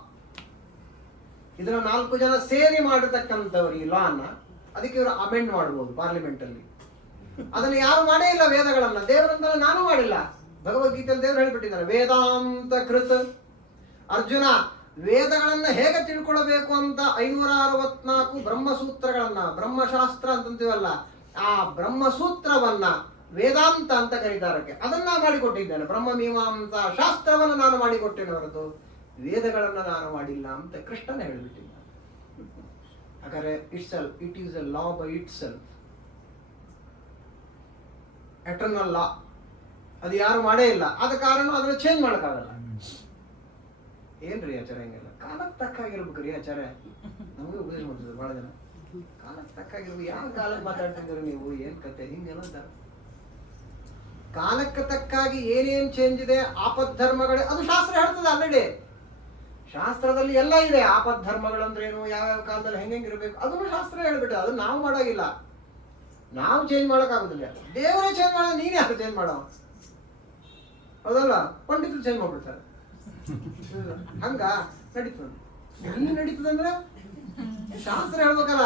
ಇದನ್ನ 4 ಜನ ಸೇರಿ ಮಾಡಿರ್ತಕ್ಕಂಥವ್ರು ಈ ಲಾನ, ಅದಕ್ಕೆ ಇವರು ಅಮೆಂಡ್ ಮಾಡಬಹುದು ಪಾರ್ಲಿಮೆಂಟ್ ಅಲ್ಲಿ. ಅದನ್ನು ಯಾರು ಮಾಡೇ ಇಲ್ಲ ವೇದಗಳನ್ನ, ದೇವರಂತಲ್ಲ ನಾನು ಮಾಡಿಲ್ಲ. ಭಗವದ್ಗೀತೆಯಲ್ಲಿ ದೇವರು ಹೇಳಿಬಿಟ್ಟಿದ್ದಾರೆ ವೇದಾಂತ ಕೃತ್. ಅರ್ಜುನ ವೇದಗಳನ್ನ ಹೇಗೆ ತಿಳ್ಕೊಳ್ಬೇಕು ಅಂತ 564 ಬ್ರಹ್ಮಸೂತ್ರಗಳನ್ನ, ಬ್ರಹ್ಮಶಾಸ್ತ್ರ ಅಂತಂತೀವಲ್ಲ, ಆ ಬ್ರಹ್ಮಸೂತ್ರವನ್ನ ವೇದಾಂತ ಅಂತ ಕರೀತಾರಕ್ಕೆ, ಅದನ್ನ ಮಾಡಿಕೊಟ್ಟಿದ್ದೇನೆ. ಬ್ರಹ್ಮಮೀಮಾಂಸ ಶಾಸ್ತ್ರವನ್ನು ನಾನು ಮಾಡಿಕೊಟ್ಟೇನೆ ಹೊರತು ವೇದಗಳನ್ನ ನಾನು ಮಾಡಿಲ್ಲ ಅಂತ ಕೃಷ್ಣನೇ ಹೇಳಿಬಿಟ್ಟಿದ್ದ. ಹಾಗಾದ್ರೆ it is a law by itself, eternal law. ಅದು ಯಾರು ಮಾಡೇ ಇಲ್ಲ, ಆದ ಕಾರಣ ಅದನ್ನ ಚೇಂಜ್ ಮಾಡೋಕ್ಕಾಗಲ್ಲ. ಏನ್ರಿ ಆಚಾರ ಹಿಂಗೆಲ್ಲ ಕಾಲಕ್ಕೆ ತಕ್ಕಾಗಿರ್ಬೇಕ್ರಿ ಆಚಾರ. ನಮಗೂ ಉಪದೇಶ ಮಾಡ್ತಿದ್ರು ಬಹಳ ಜನ, ಕಾಲಕ್ಕೆ ತಕ್ಕಾಗಿರ್ಬೇಕು. ಯಾವ ಕಾಲಕ್ಕೆ ಮಾತಾಡ್ತಿದ್ದೀರಿ ನೀವು, ಏನ್ ಕತೆ ಹಿಂಗೆಲ್ಲ ಅಂತಾರೆ. ಕಾಲಕ್ಕೆ ತಕ್ಕಾಗಿ ಏನೇನ್ ಚೇಂಜ್ ಇದೆ, ಆಪದ್ಧರ್ಮಗಳೇ, ಅದು ಶಾಸ್ತ್ರ ಹೇಳ್ತದೆ ಆಲ್ರೆಡಿ. ಶಾಸ್ತ್ರದಲ್ಲಿ ಎಲ್ಲ ಇದೆ. ಆಪದ್ಧರ್ಮಗಳಂದ್ರೇನು, ಯಾವ್ಯಾವ ಕಾಲದಲ್ಲಿ ಹೆಂಗಿರ್ಬೇಕು, ಅದನ್ನು ಶಾಸ್ತ್ರ ಹೇಳ್ಬಿಟ್ಟೆ. ಅದನ್ನ ನಾವು ಮಾಡೋಗಿಲ್ಲ, ನಾವು ಚೇಂಜ್ ಮಾಡೋಕ್ಕಾಗೋದಿಲ್ಲ. ದೇವರೇ ಚೇಂಜ್ ಮಾಡೋ, ನೀನೇ ಯಾರು ಚೇಂಜ್ ಮಾಡೋ? ಹೌದಲ್ಲ, ಪಂಡಿತರು ಚೇಂಜ್ ಮಾಡ್ಬಿಡ್ತಾರೆ. ಹಂಗ ನಡೀತದ. ನೀನ್ ನಡೀತದಂದ್ರೆ ಶಾಸ್ತ್ರ ಹೇಳ್ಬೇಕಲ್ಲ.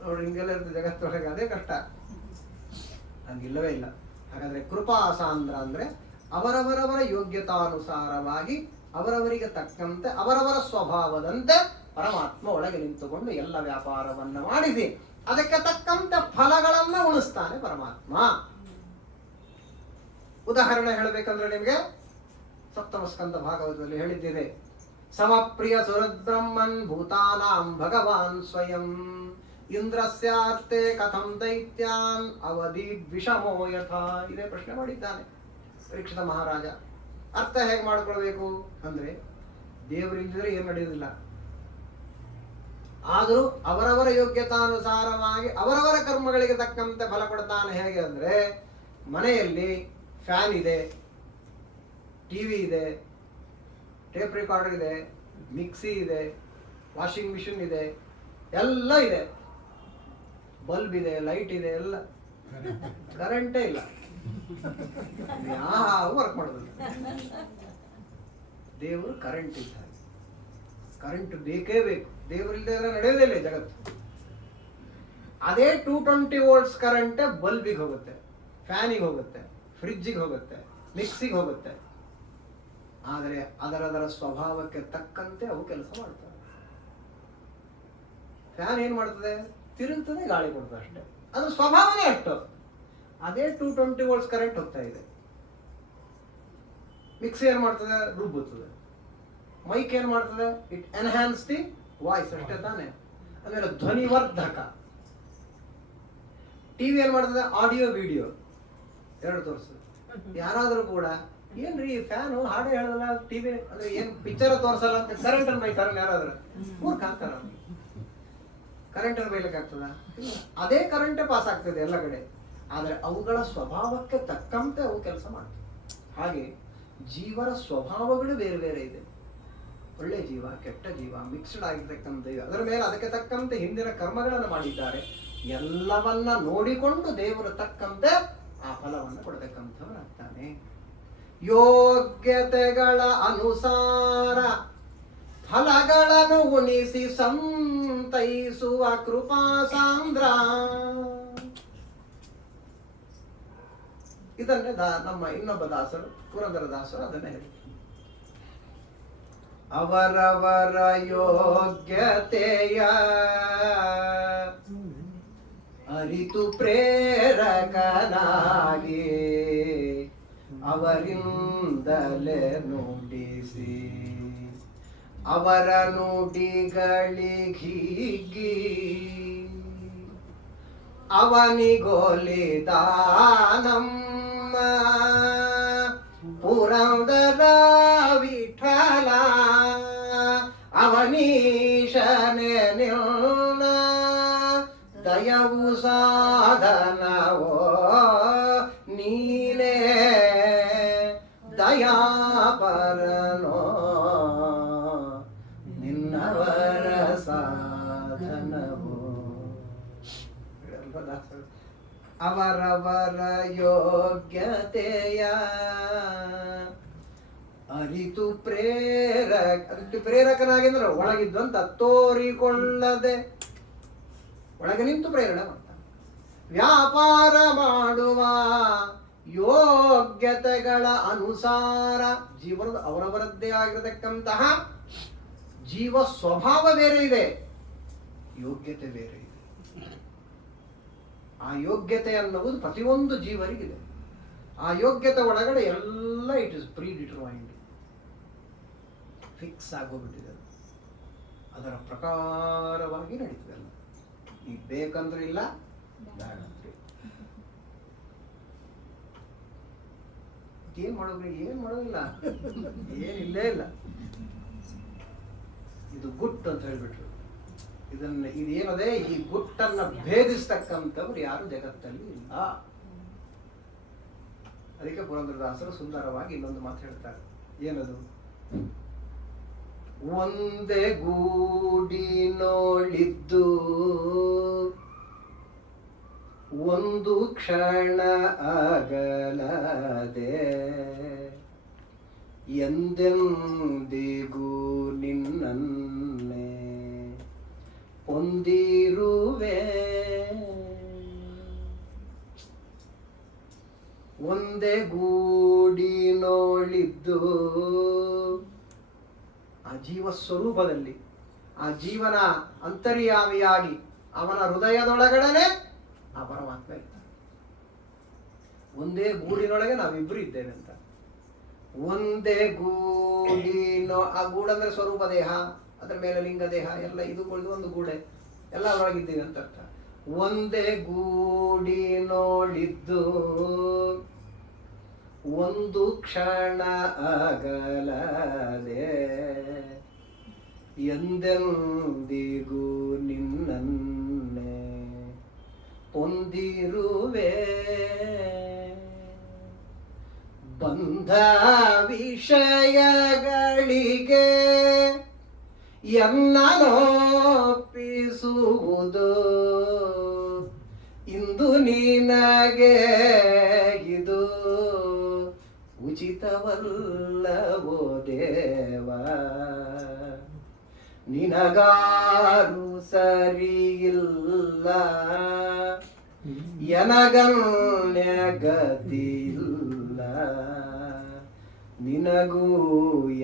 ನೋಡ್ರಿ ಹಿಂಗೆಲ್ಲ ಇರ್ತದೆ ಜಗತ್ತೊಳಗೆ, ಅದೇ ಕಷ್ಟ. ಹಂಗಿಲ್ಲವೇ ಇಲ್ಲ. ಹಾಗಾದ್ರೆ ಕೃಪಾಸಾಂದ್ರ ಅಂದ್ರೆ ಅವರವರವರ ಯೋಗ್ಯತಾನುಸಾರವಾಗಿ ಅವರವರಿಗೆ ತಕ್ಕಂತೆ ಅವರವರ ಸ್ವಭಾವದಂತೆ ಪರಮಾತ್ಮ ಒಳಗೆ ನಿಂತುಕೊಂಡು ಎಲ್ಲ ವ್ಯಾಪಾರವನ್ನ ಮಾಡಿಸಿ ಅದಕ್ಕೆ ತಕ್ಕಂತೆ ಫಲಗಳನ್ನ ಉಣಿಸ್ತಾನೆ ಪರಮಾತ್ಮ. ಉದಾಹರಣೆ ಹೇಳಬೇಕಂದ್ರೆ ನಿಮಗೆ ಸಪ್ತಮ ಸ್ಕಂದ ಭಾಗವತದಲ್ಲಿ ಹೇಳಿದ್ದೇನೆ. ಸಮಪ್ರಿಯ ಸುರದ್ಬ್ರಹ್ಮನ್ ಭೂತಾನಾಂ ಭಗವಾನ್ ಸ್ವಯಂ ಇಂದ್ರಸ್ಯಾರ್ತೆ ಕಥಂ ದೈತ್ಯಾನ್ ಅವಧಿ ವಿಷಮೋ ಯಥಾ. ಇದೇ ಪ್ರಶ್ನೆ ಮಾಡಿದ್ದಾನೆ ಪರೀಕ್ಷಿತ ಮಹಾರಾಜ. ಅರ್ಥ ಹೇಗೆ ಮಾಡ್ಕೊಳ್ಬೇಕು ಅಂದ್ರೆ, ದೇವರಿಲ್ಲದ್ರೆ ಏನು ನಡೆಯುವುದಿಲ್ಲ. ಆದರೂ ಅವರವರ ಯೋಗ್ಯತಾನುಸಾರವಾಗಿ ಅವರವರ ಕರ್ಮಗಳಿಗೆ ತಕ್ಕಂತೆ ಫಲ ಕೊಡ್ತಾನೆ. ಹೇಗೆ ಅಂದ್ರೆ, ಮನೆಯಲ್ಲಿ ಫ್ಯಾನ್ ಇದೆ, ಟಿವಿ ಇದೆ, ಟೇಪ್ ರೆಕಾರ್ಡರ್ ಇದೆ, ಮಿಕ್ಸಿ ಇದೆ, ವಾಷಿಂಗ್ ಮಿಷಿನ್ ಇದೆ, ಎಲ್ಲ ಇದೆ. ಬಲ್ಬ್ ಇದೆ, ಲೈಟ್ ಇದೆ, ಎಲ್ಲ. ಕರೆಂಟೇ ಇಲ್ಲ, ಯಾವ ವರ್ಕ್ ಮಾಡೋದಿಲ್ಲ. ದೇವರು ಕರೆಂಟ್ ಇದ್ದ, ಕರೆಂಟ್ ಬೇಕೇ ಬೇಕು. ದೇವರಿಲ್ಲದೆ ನಡೆಯೋದೇ ಇಲ್ಲ ಜಗತ್ತು. ಅದೇ 220 volts ಕರೆಂಟ್ ಬಲ್ಬಿಗೆ ಹೋಗುತ್ತೆ, ಫ್ಯಾನಿಗೆ ಹೋಗುತ್ತೆ, ಫ್ರಿಡ್ಜಿಗೆ ಹೋಗುತ್ತೆ, ಮಿಕ್ಸಿಗೆ ಹೋಗುತ್ತೆ. ಆದರೆ ಅದರದರ ಸ್ವಭಾವಕ್ಕೆ ತಕ್ಕಂತೆ ಅವು ಕೆಲಸ ಮಾಡ್ತವೆ. ಫ್ಯಾನ್ ಏನ್ ಮಾಡ್ತದೆ, ತಿರುಗ್ತದೆ, ಗಾಳಿ ಕೊಡ್ತದೆ ಅಷ್ಟೇ. ಅದು ಸ್ವಭಾವನೇ ಅಷ್ಟು. ಅದೇ 220 volts ಕರೆಂಟ್ ಹೋಗ್ತಾ ಇದೆ. ಮಿಕ್ಸಿ ಏನ್ ಮಾಡ್ತದೆ, ರುಬ್ಬುತ್ತದೆ. ಮೈಕ್ ಏನ್ ಮಾಡ್ತದೆ, ಇಟ್ ಎನ್ಹಾನ್ಸ್ ದಿ ವಾಯ್ಸ್, ಅಷ್ಟೇ ತಾನೆ. ಆಮೇಲೆ ಧ್ವನಿವರ್ಧಕ. ಟಿವಿ ಏನ್ ಮಾಡ್ತದೆ, ಆಡಿಯೋ ವಿಡಿಯೋ ಎರಡು ತೋರಿಸ್ತದೆ. ಯಾರಾದ್ರೂ ಕೂಡ ಏನ್ರಿ ಫ್ಯಾನು ಹಾಡೇ ಹೇಳಲ್ಲ, ಟಿವಿ ಅಂದ್ರೆ ಏನ್ ಪಿಕ್ಚರ್ ತೋರ್ಸಲ್ಲ ಅಂತ ಕರೆಂಟ್ ಅನ್ನು ಬೈತಾರ ಯಾರಾದ್ರೂ? ಮೂರ್ಖ ಅಂತಾರ. ಕರೆಂಟ್ ಅನ್ನು ಬೈಲಿಕ್ಕೆ ಆಗ್ತದ? ಅದೇ ಕರೆಂಟೇ ಪಾಸ್ ಆಗ್ತದೆ ಎಲ್ಲ ಕಡೆ. ಆದ್ರೆ ಅವುಗಳ ಸ್ವಭಾವಕ್ಕೆ ತಕ್ಕಂತೆ ಅವು ಕೆಲಸ ಮಾಡ್ತವೆ. ಹಾಗೆ ಜೀವನ ಸ್ವಭಾವಗಳು ಬೇರೆ ಬೇರೆ ಇದೆ. ಒಳ್ಳೆ ಜೀವ, ಕೆಟ್ಟ ಜೀವ, ಮಿಕ್ಸ್ಡ್ ಆಗಿರ್ತಕ್ಕಂಥ ಜೀವ, ಅದರ ಮೇಲೆ ಅದಕ್ಕೆ ತಕ್ಕಂತೆ ಹಿಂದಿನ ಕರ್ಮಗಳನ್ನು ಮಾಡಿದ್ದಾರೆ. ಎಲ್ಲವನ್ನ ನೋಡಿಕೊಂಡು ದೇವರ ತಕ್ಕಂತೆ ಆ ಫಲವನ್ನು ಕೊಡತಕ್ಕಂಥವರಾಗ್ತಾನೆ. ಯೋಗ್ಯತೆಗಳ ಅನುಸಾರ ಫಲಗಳನ್ನು ಉಣಿಸಿ ಸಂತೈಸುವ ಕೃಪಾ ಸಾಂದ್ರ. ಇದನ್ನೇ ನಮ್ಮ ಇನ್ನೊಬ್ಬ ದಾಸರು, ಪುರಂದರ ದಾಸರು ಅದನ್ನೇ ಹೇಳಿ, ಅವರವರ ಯೋಗ್ಯತೆಯ ಅರಿತು ಪ್ರೇರಕನಾಗಿ ಅವರಿಂದಲೇ ನುಡಿಸಿ ಅವರ ನುಡಿಗಳಿಗೀಗಿ ಅವನಿಗೋಲಿದಾನಮ್ಮ ಪುರಂದರ ವಿಠಲ. ಅವನೀಶನೆ ನಿನ್ನ ದಯವು ಸಾಧನವೋ ನೀನೇ ದಯಾಪರನೋ ನಿನ್ನವರ ಸಾಧನವೋ. ಅವರವರ ಯೋಗ್ಯತೆಯ ಅರಿತು ಅದಕ್ಕೆ ಪ್ರೇರಕನಾಗಿದ್ರೆ ಒಳಗಿದ್ದಂತ ತೋರಿಕೊಳ್ಳದೆ ಒಳಗೆ ನಿಂತು ಪ್ರೇರಣೆ ಮಾಡ್ತಾನೆ. ವ್ಯಾಪಾರ ಮಾಡುವ ಯೋಗ್ಯತೆಗಳ ಅನುಸಾರ ಜೀವನದ ಅವರವರದ್ದೇ ಆಗಿರತಕ್ಕಂತಹ ಜೀವ ಸ್ವಭಾವ ಬೇರೆ ಇದೆ, ಯೋಗ್ಯತೆ ಬೇರೆ ಇದೆ. ಆ ಯೋಗ್ಯತೆ ಅನ್ನುವುದು ಪ್ರತಿಯೊಂದು ಜೀವರಿಗಿದೆ. ಆ ಯೋಗ್ಯತೆ ಒಳಗಡೆ ಎಲ್ಲ it is predetermined, fix ಆಗೋಗ್ಬಿಟ್ಟಿದೆ. ಅದರ ಪ್ರಕಾರವಾಗಿ ನಡೀತದೆ. ಈಗ ಬೇಕಂದ್ರೆ ಇಲ್ಲ, ಬೇಡಂದ್ರೆ ಏನ್ ಮಾಡೋದಿಲ್ಲ, ಏನಿಲ್ಲೇ ಇಲ್ಲ. ಇದು ಗುಟ್ ಅಂತ ಹೇಳ್ಬಿಟ್ರು. ಇದೇನದೇ ಈ ಗುಟ್ಟನ್ನ ಭೇದಿಸ್ತಕ್ಕಂಥವ್ರು ಯಾರು ಜಗತ್ತಲ್ಲಿ ಇಲ್ಲ. ಅದಕ್ಕೆ ಪುರಂದರದಾಸರು ಸುಂದರವಾಗಿ ಇನ್ನೊಂದು ಮಾತು ಹೇಳ್ತಾರೆ. ಏನದು? ಒಂದೇ ಗೂಡಿನೋಳಿದ್ದು ಒಂದು ಕ್ಷಣ ಆಗಲದೆ ಎಂದೆಂದಿಗೂ ನಿನ್ನನ್ನೇ ಹೊಂದಿರುವೆ. ಒಂದೇ ಗೂಡಿನೋಳಿದ್ದು ಆ ಜೀವ ಸ್ವರೂಪದಲ್ಲಿ ಆ ಜೀವನ ಅಂತರ್ಯಾಮಿಯಾಗಿ ಅವನ ಹೃದಯದೊಳಗಡೆ ಆ ಪರಮಾತ್ಮ ಇರ್ತಾನೆ. ಒಂದೇ ಗೂಡಿನೊಳಗೆ ನಾವಿಬ್ರು ಇದ್ದೇವೆ ಅಂತ. ಒಂದೇ ಗೂಡಿನೋ, ಆ ಗೂಡಂದ್ರೆ ಸ್ವರೂಪ ದೇಹ, ಅದರ ಮೇಲೆ ಲಿಂಗ ದೇಹ ಎಲ್ಲ ಇದುಕೊಳ್ಳು ಒಂದು ಗೂಡೆ, ಎಲ್ಲ ಅದರೊಳಗಿದ್ದೀವಿ ಅಂತ ಅರ್ಥ. ಒಂದೇ ಗೂಡಿನೋಳಿದ್ದು ಒಂದು ಕ್ಷಣ ಆಗಲದೆ ಎಂದೆಂದಿಗೂ ನಿನ್ನನ್ನೇ ಹೊಂದಿರುವೆ. ಬಂಧ ವಿಷಯಗಳಿಗೆ ಎನ್ನನೊಪ್ಪಿಸುವುದು ಇಂದು ನಿನಗೆ ಇದು ಉಚಿತವಲ್ಲವೋ ದೇವ. ನಿನಗಾರು ಸರಿಯಿಲ್ಲ, ಎನಗನ್ಯ ಗತಿಯಿಲ್ಲ, ನಿನಗೂ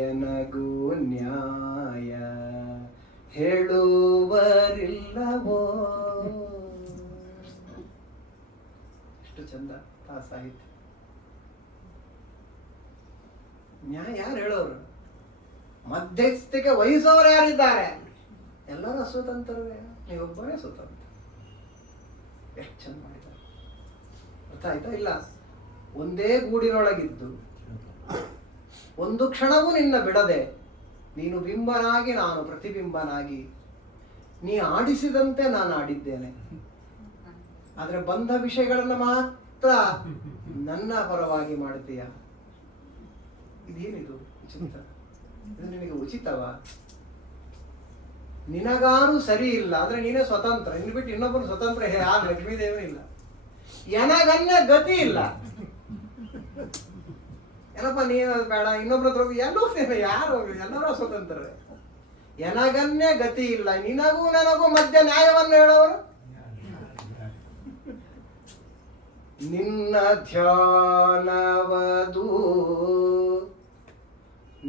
ಎನಗೂ ನ್ಯಾಯ ಹೇಳುವರಿಲ್ಲವೋ. ಎಷ್ಟು ಚಂದ ಆ ಸಾಹಿತ್ಯ. ನ್ಯಾಯ ಯಾರು ಹೇಳೋರು? ಮಧ್ಯಸ್ಥಿಕೆ ವಹಿಸೋರು ಯಾರಿದ್ದಾರೆ? ಎಲ್ಲರೂ ಅಸ್ವತಂತ್ರವೇ, ನೀವೊಬ್ಬರೇ ಸ್ವತಂತ್ರ. ಎಷ್ಟು ಚಂದ ಮಾಡಿದ್ದಾರೆ. ಅರ್ಥ ಆಯ್ತಾ? ಇಲ್ಲ, ಒಂದೇ ಗೂಡಿನೊಳಗಿದ್ದು ಒಂದು ಕ್ಷಣವೂ ನಿನ್ನ ಬಿಡದೆ, ನೀನು ಬಿಂಬನಾಗಿ ನಾನು ಪ್ರತಿಬಿಂಬನಾಗಿ, ನೀ ಆಡಿಸಿದಂತೆ ನಾನು ಆಡಿದ್ದೇನೆ. ಆದ್ರೆ ಬಂಧ ವಿಷಯಗಳನ್ನು ಮಾತ್ರ ನನ್ನ ಪರವಾಗಿ ಮಾಡ್ತೀಯ. ಇದೇನಿದು ಚಿಂತ? ಇದು ನಿನಗೆ ಉಚಿತವಾ? ನಿನಗಾರು ಸರಿ ಇಲ್ಲ ಅಂದ್ರೆ ನೀನೇ ಸ್ವತಂತ್ರ. ಇನ್ನು ಬಿಟ್ಟು ಇನ್ನೊಬ್ಬರು ಸ್ವತಂತ್ರ ಯಾರು? ಲಕ್ಷ್ಮೀದೇವನೇ ಇಲ್ಲ. ಎನಗನ್ಯ ಗತಿ ಇಲ್ಲ. ಏನಪ್ಪ ನೀನು ಬೇಡ, ಇನ್ನೊಬ್ರ ಹತ್ರ ಎಲ್ಲೋ ಯಾರು? ಎಲ್ಲರೂ ಸ್ವತಂತ್ರರೇ. ಎನಗನ್ಯ ಗತಿ ಇಲ್ಲ, ನಿನಗೂ ನನಗೂ ಮಧ್ಯ ನ್ಯಾಯವನ್ನು ಹೇಳೋರು. ನಿನ್ನ ಧ್ಯಾನವದು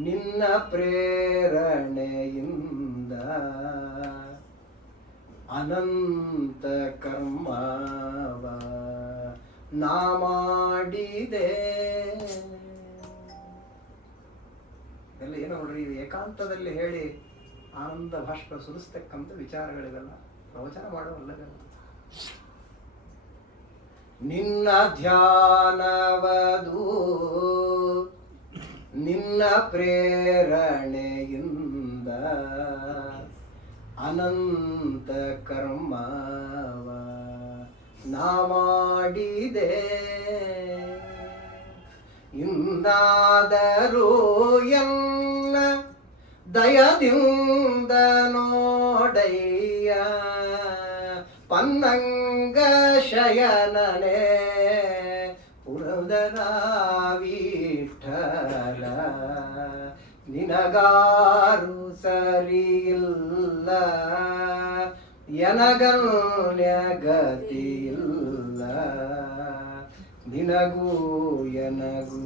ನಿನ್ನ ಪ್ರೇರಣೆಯಿಂದ ಅನಂತ ಕರ್ಮವ ನಾ ಮಾಡಿದೆ. ಎಲ್ಲ ಏನೋ ನೋಡ್ರಿ, ಇದು ಏಕಾಂತದಲ್ಲಿ ಹೇಳಿ ಆನಂದ ಭಾಷ್ಪ ಸುರಿಸ್ತಕ್ಕಂಥ ವಿಚಾರಗಳಿವೆಲ್ಲ, ಪ್ರವಚನ ಮಾಡುವಲ್ಲವೆಲ್ಲ. ನಿನ್ನ ಧ್ಯಾನವದು ನಿನ್ನ ಪ್ರೇರಣೆಯಿಂದ ಅನಂತ ಕರ್ಮವ ನಾ ಮಾಡಿದೆ. ಇಂದಾದರೂ ಎನ್ನ ದಯದಿಂದ ನೋಡಯ್ಯ ಪನ್ನಂಗ ಶಯನನೇ ವಿಠಲ ನಿನಗಾರು ಸರಿಯಿಲ್ಲ ಎನಗಲ್ಯ ಗತಿಯಿಲ್ಲ ನಿನಗೂ ಎನಗೂ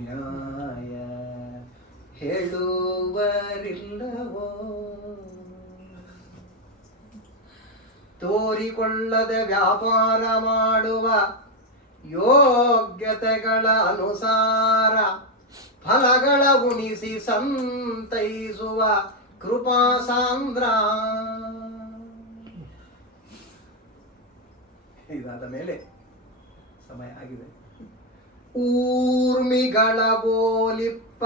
ನ್ಯಾಯ ಹೇಳುವರಿಲ್ಲವೋ ತೋರಿಕೊಳ್ಳದೆ ವ್ಯಾಪಾರ ಮಾಡುವ ಯೋಗ್ಯತೆಗಳ ಅನುಸಾರ ಫಲಗಳ ಉಣಿಸಿ ಸಂತೈಸುವ ಕೃಪಾಸಾಂದ್ರ. ಇದಾದ ಮೇಲೆ ಸಮಯ ಆಗಿದೆ. ಊರ್ಮಿಗಳ ಬೋಲಿಪ್ಪ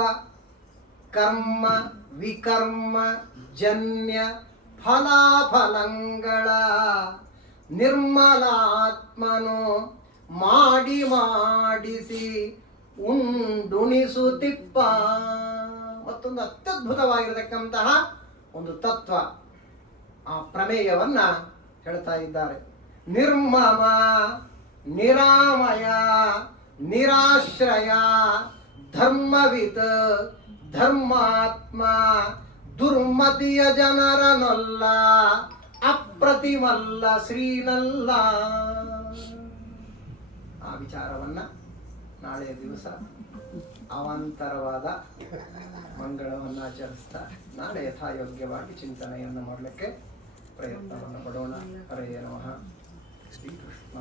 ಕರ್ಮ ವಿಕರ್ಮ ಜನ್ಯ ಫಲಾಫಲಂಗಳ ನಿರ್ಮಲಾತ್ಮನು ಮಾಡಿ ಮಾಡಿಸಿ ಉಂಡುಣಿಸುತ್ತಿಪ್ಪ. ಮತ್ತೊಂದು ಅತ್ಯದ್ಭುತವಾಗಿರತಕ್ಕಂತಹ ಒಂದು ತತ್ವ, ಆ ಪ್ರಮೇಯವನ್ನ ಹೇಳ್ತಾ ಇದ್ದಾರೆ. ನಿರ್ಮಮ ನಿರಾಮಯ ನಿರಾಶ್ರಯ ಧರ್ಮವಿತ್ ಧರ್ಮಾತ್ಮ ದುರ್ಮತಿಯ ಜನರನಲ್ಲ ಅಪ್ರತಿಮಲ್ಲ ಶ್ರೀನಲ್ಲ. ಆ ವಿಚಾರವನ್ನ ನಾಳೆಯ ದಿವಸ ಅವಾಂತರವಾದ ಮಂಗಳವನ್ನು ಆಚರಿಸ್ತಾ ನಾಳೆ ಯಥಾಯೋಗ್ಯವಾಗಿ ಚಿಂತನೆಯನ್ನು ಮಾಡಲಿಕ್ಕೆ ಪ್ರಯತ್ನವನ್ನು ಪಡೋಣ. ಹರೇ ನಮಃ. ಶ್ರೀಕೃಷ್ಣ.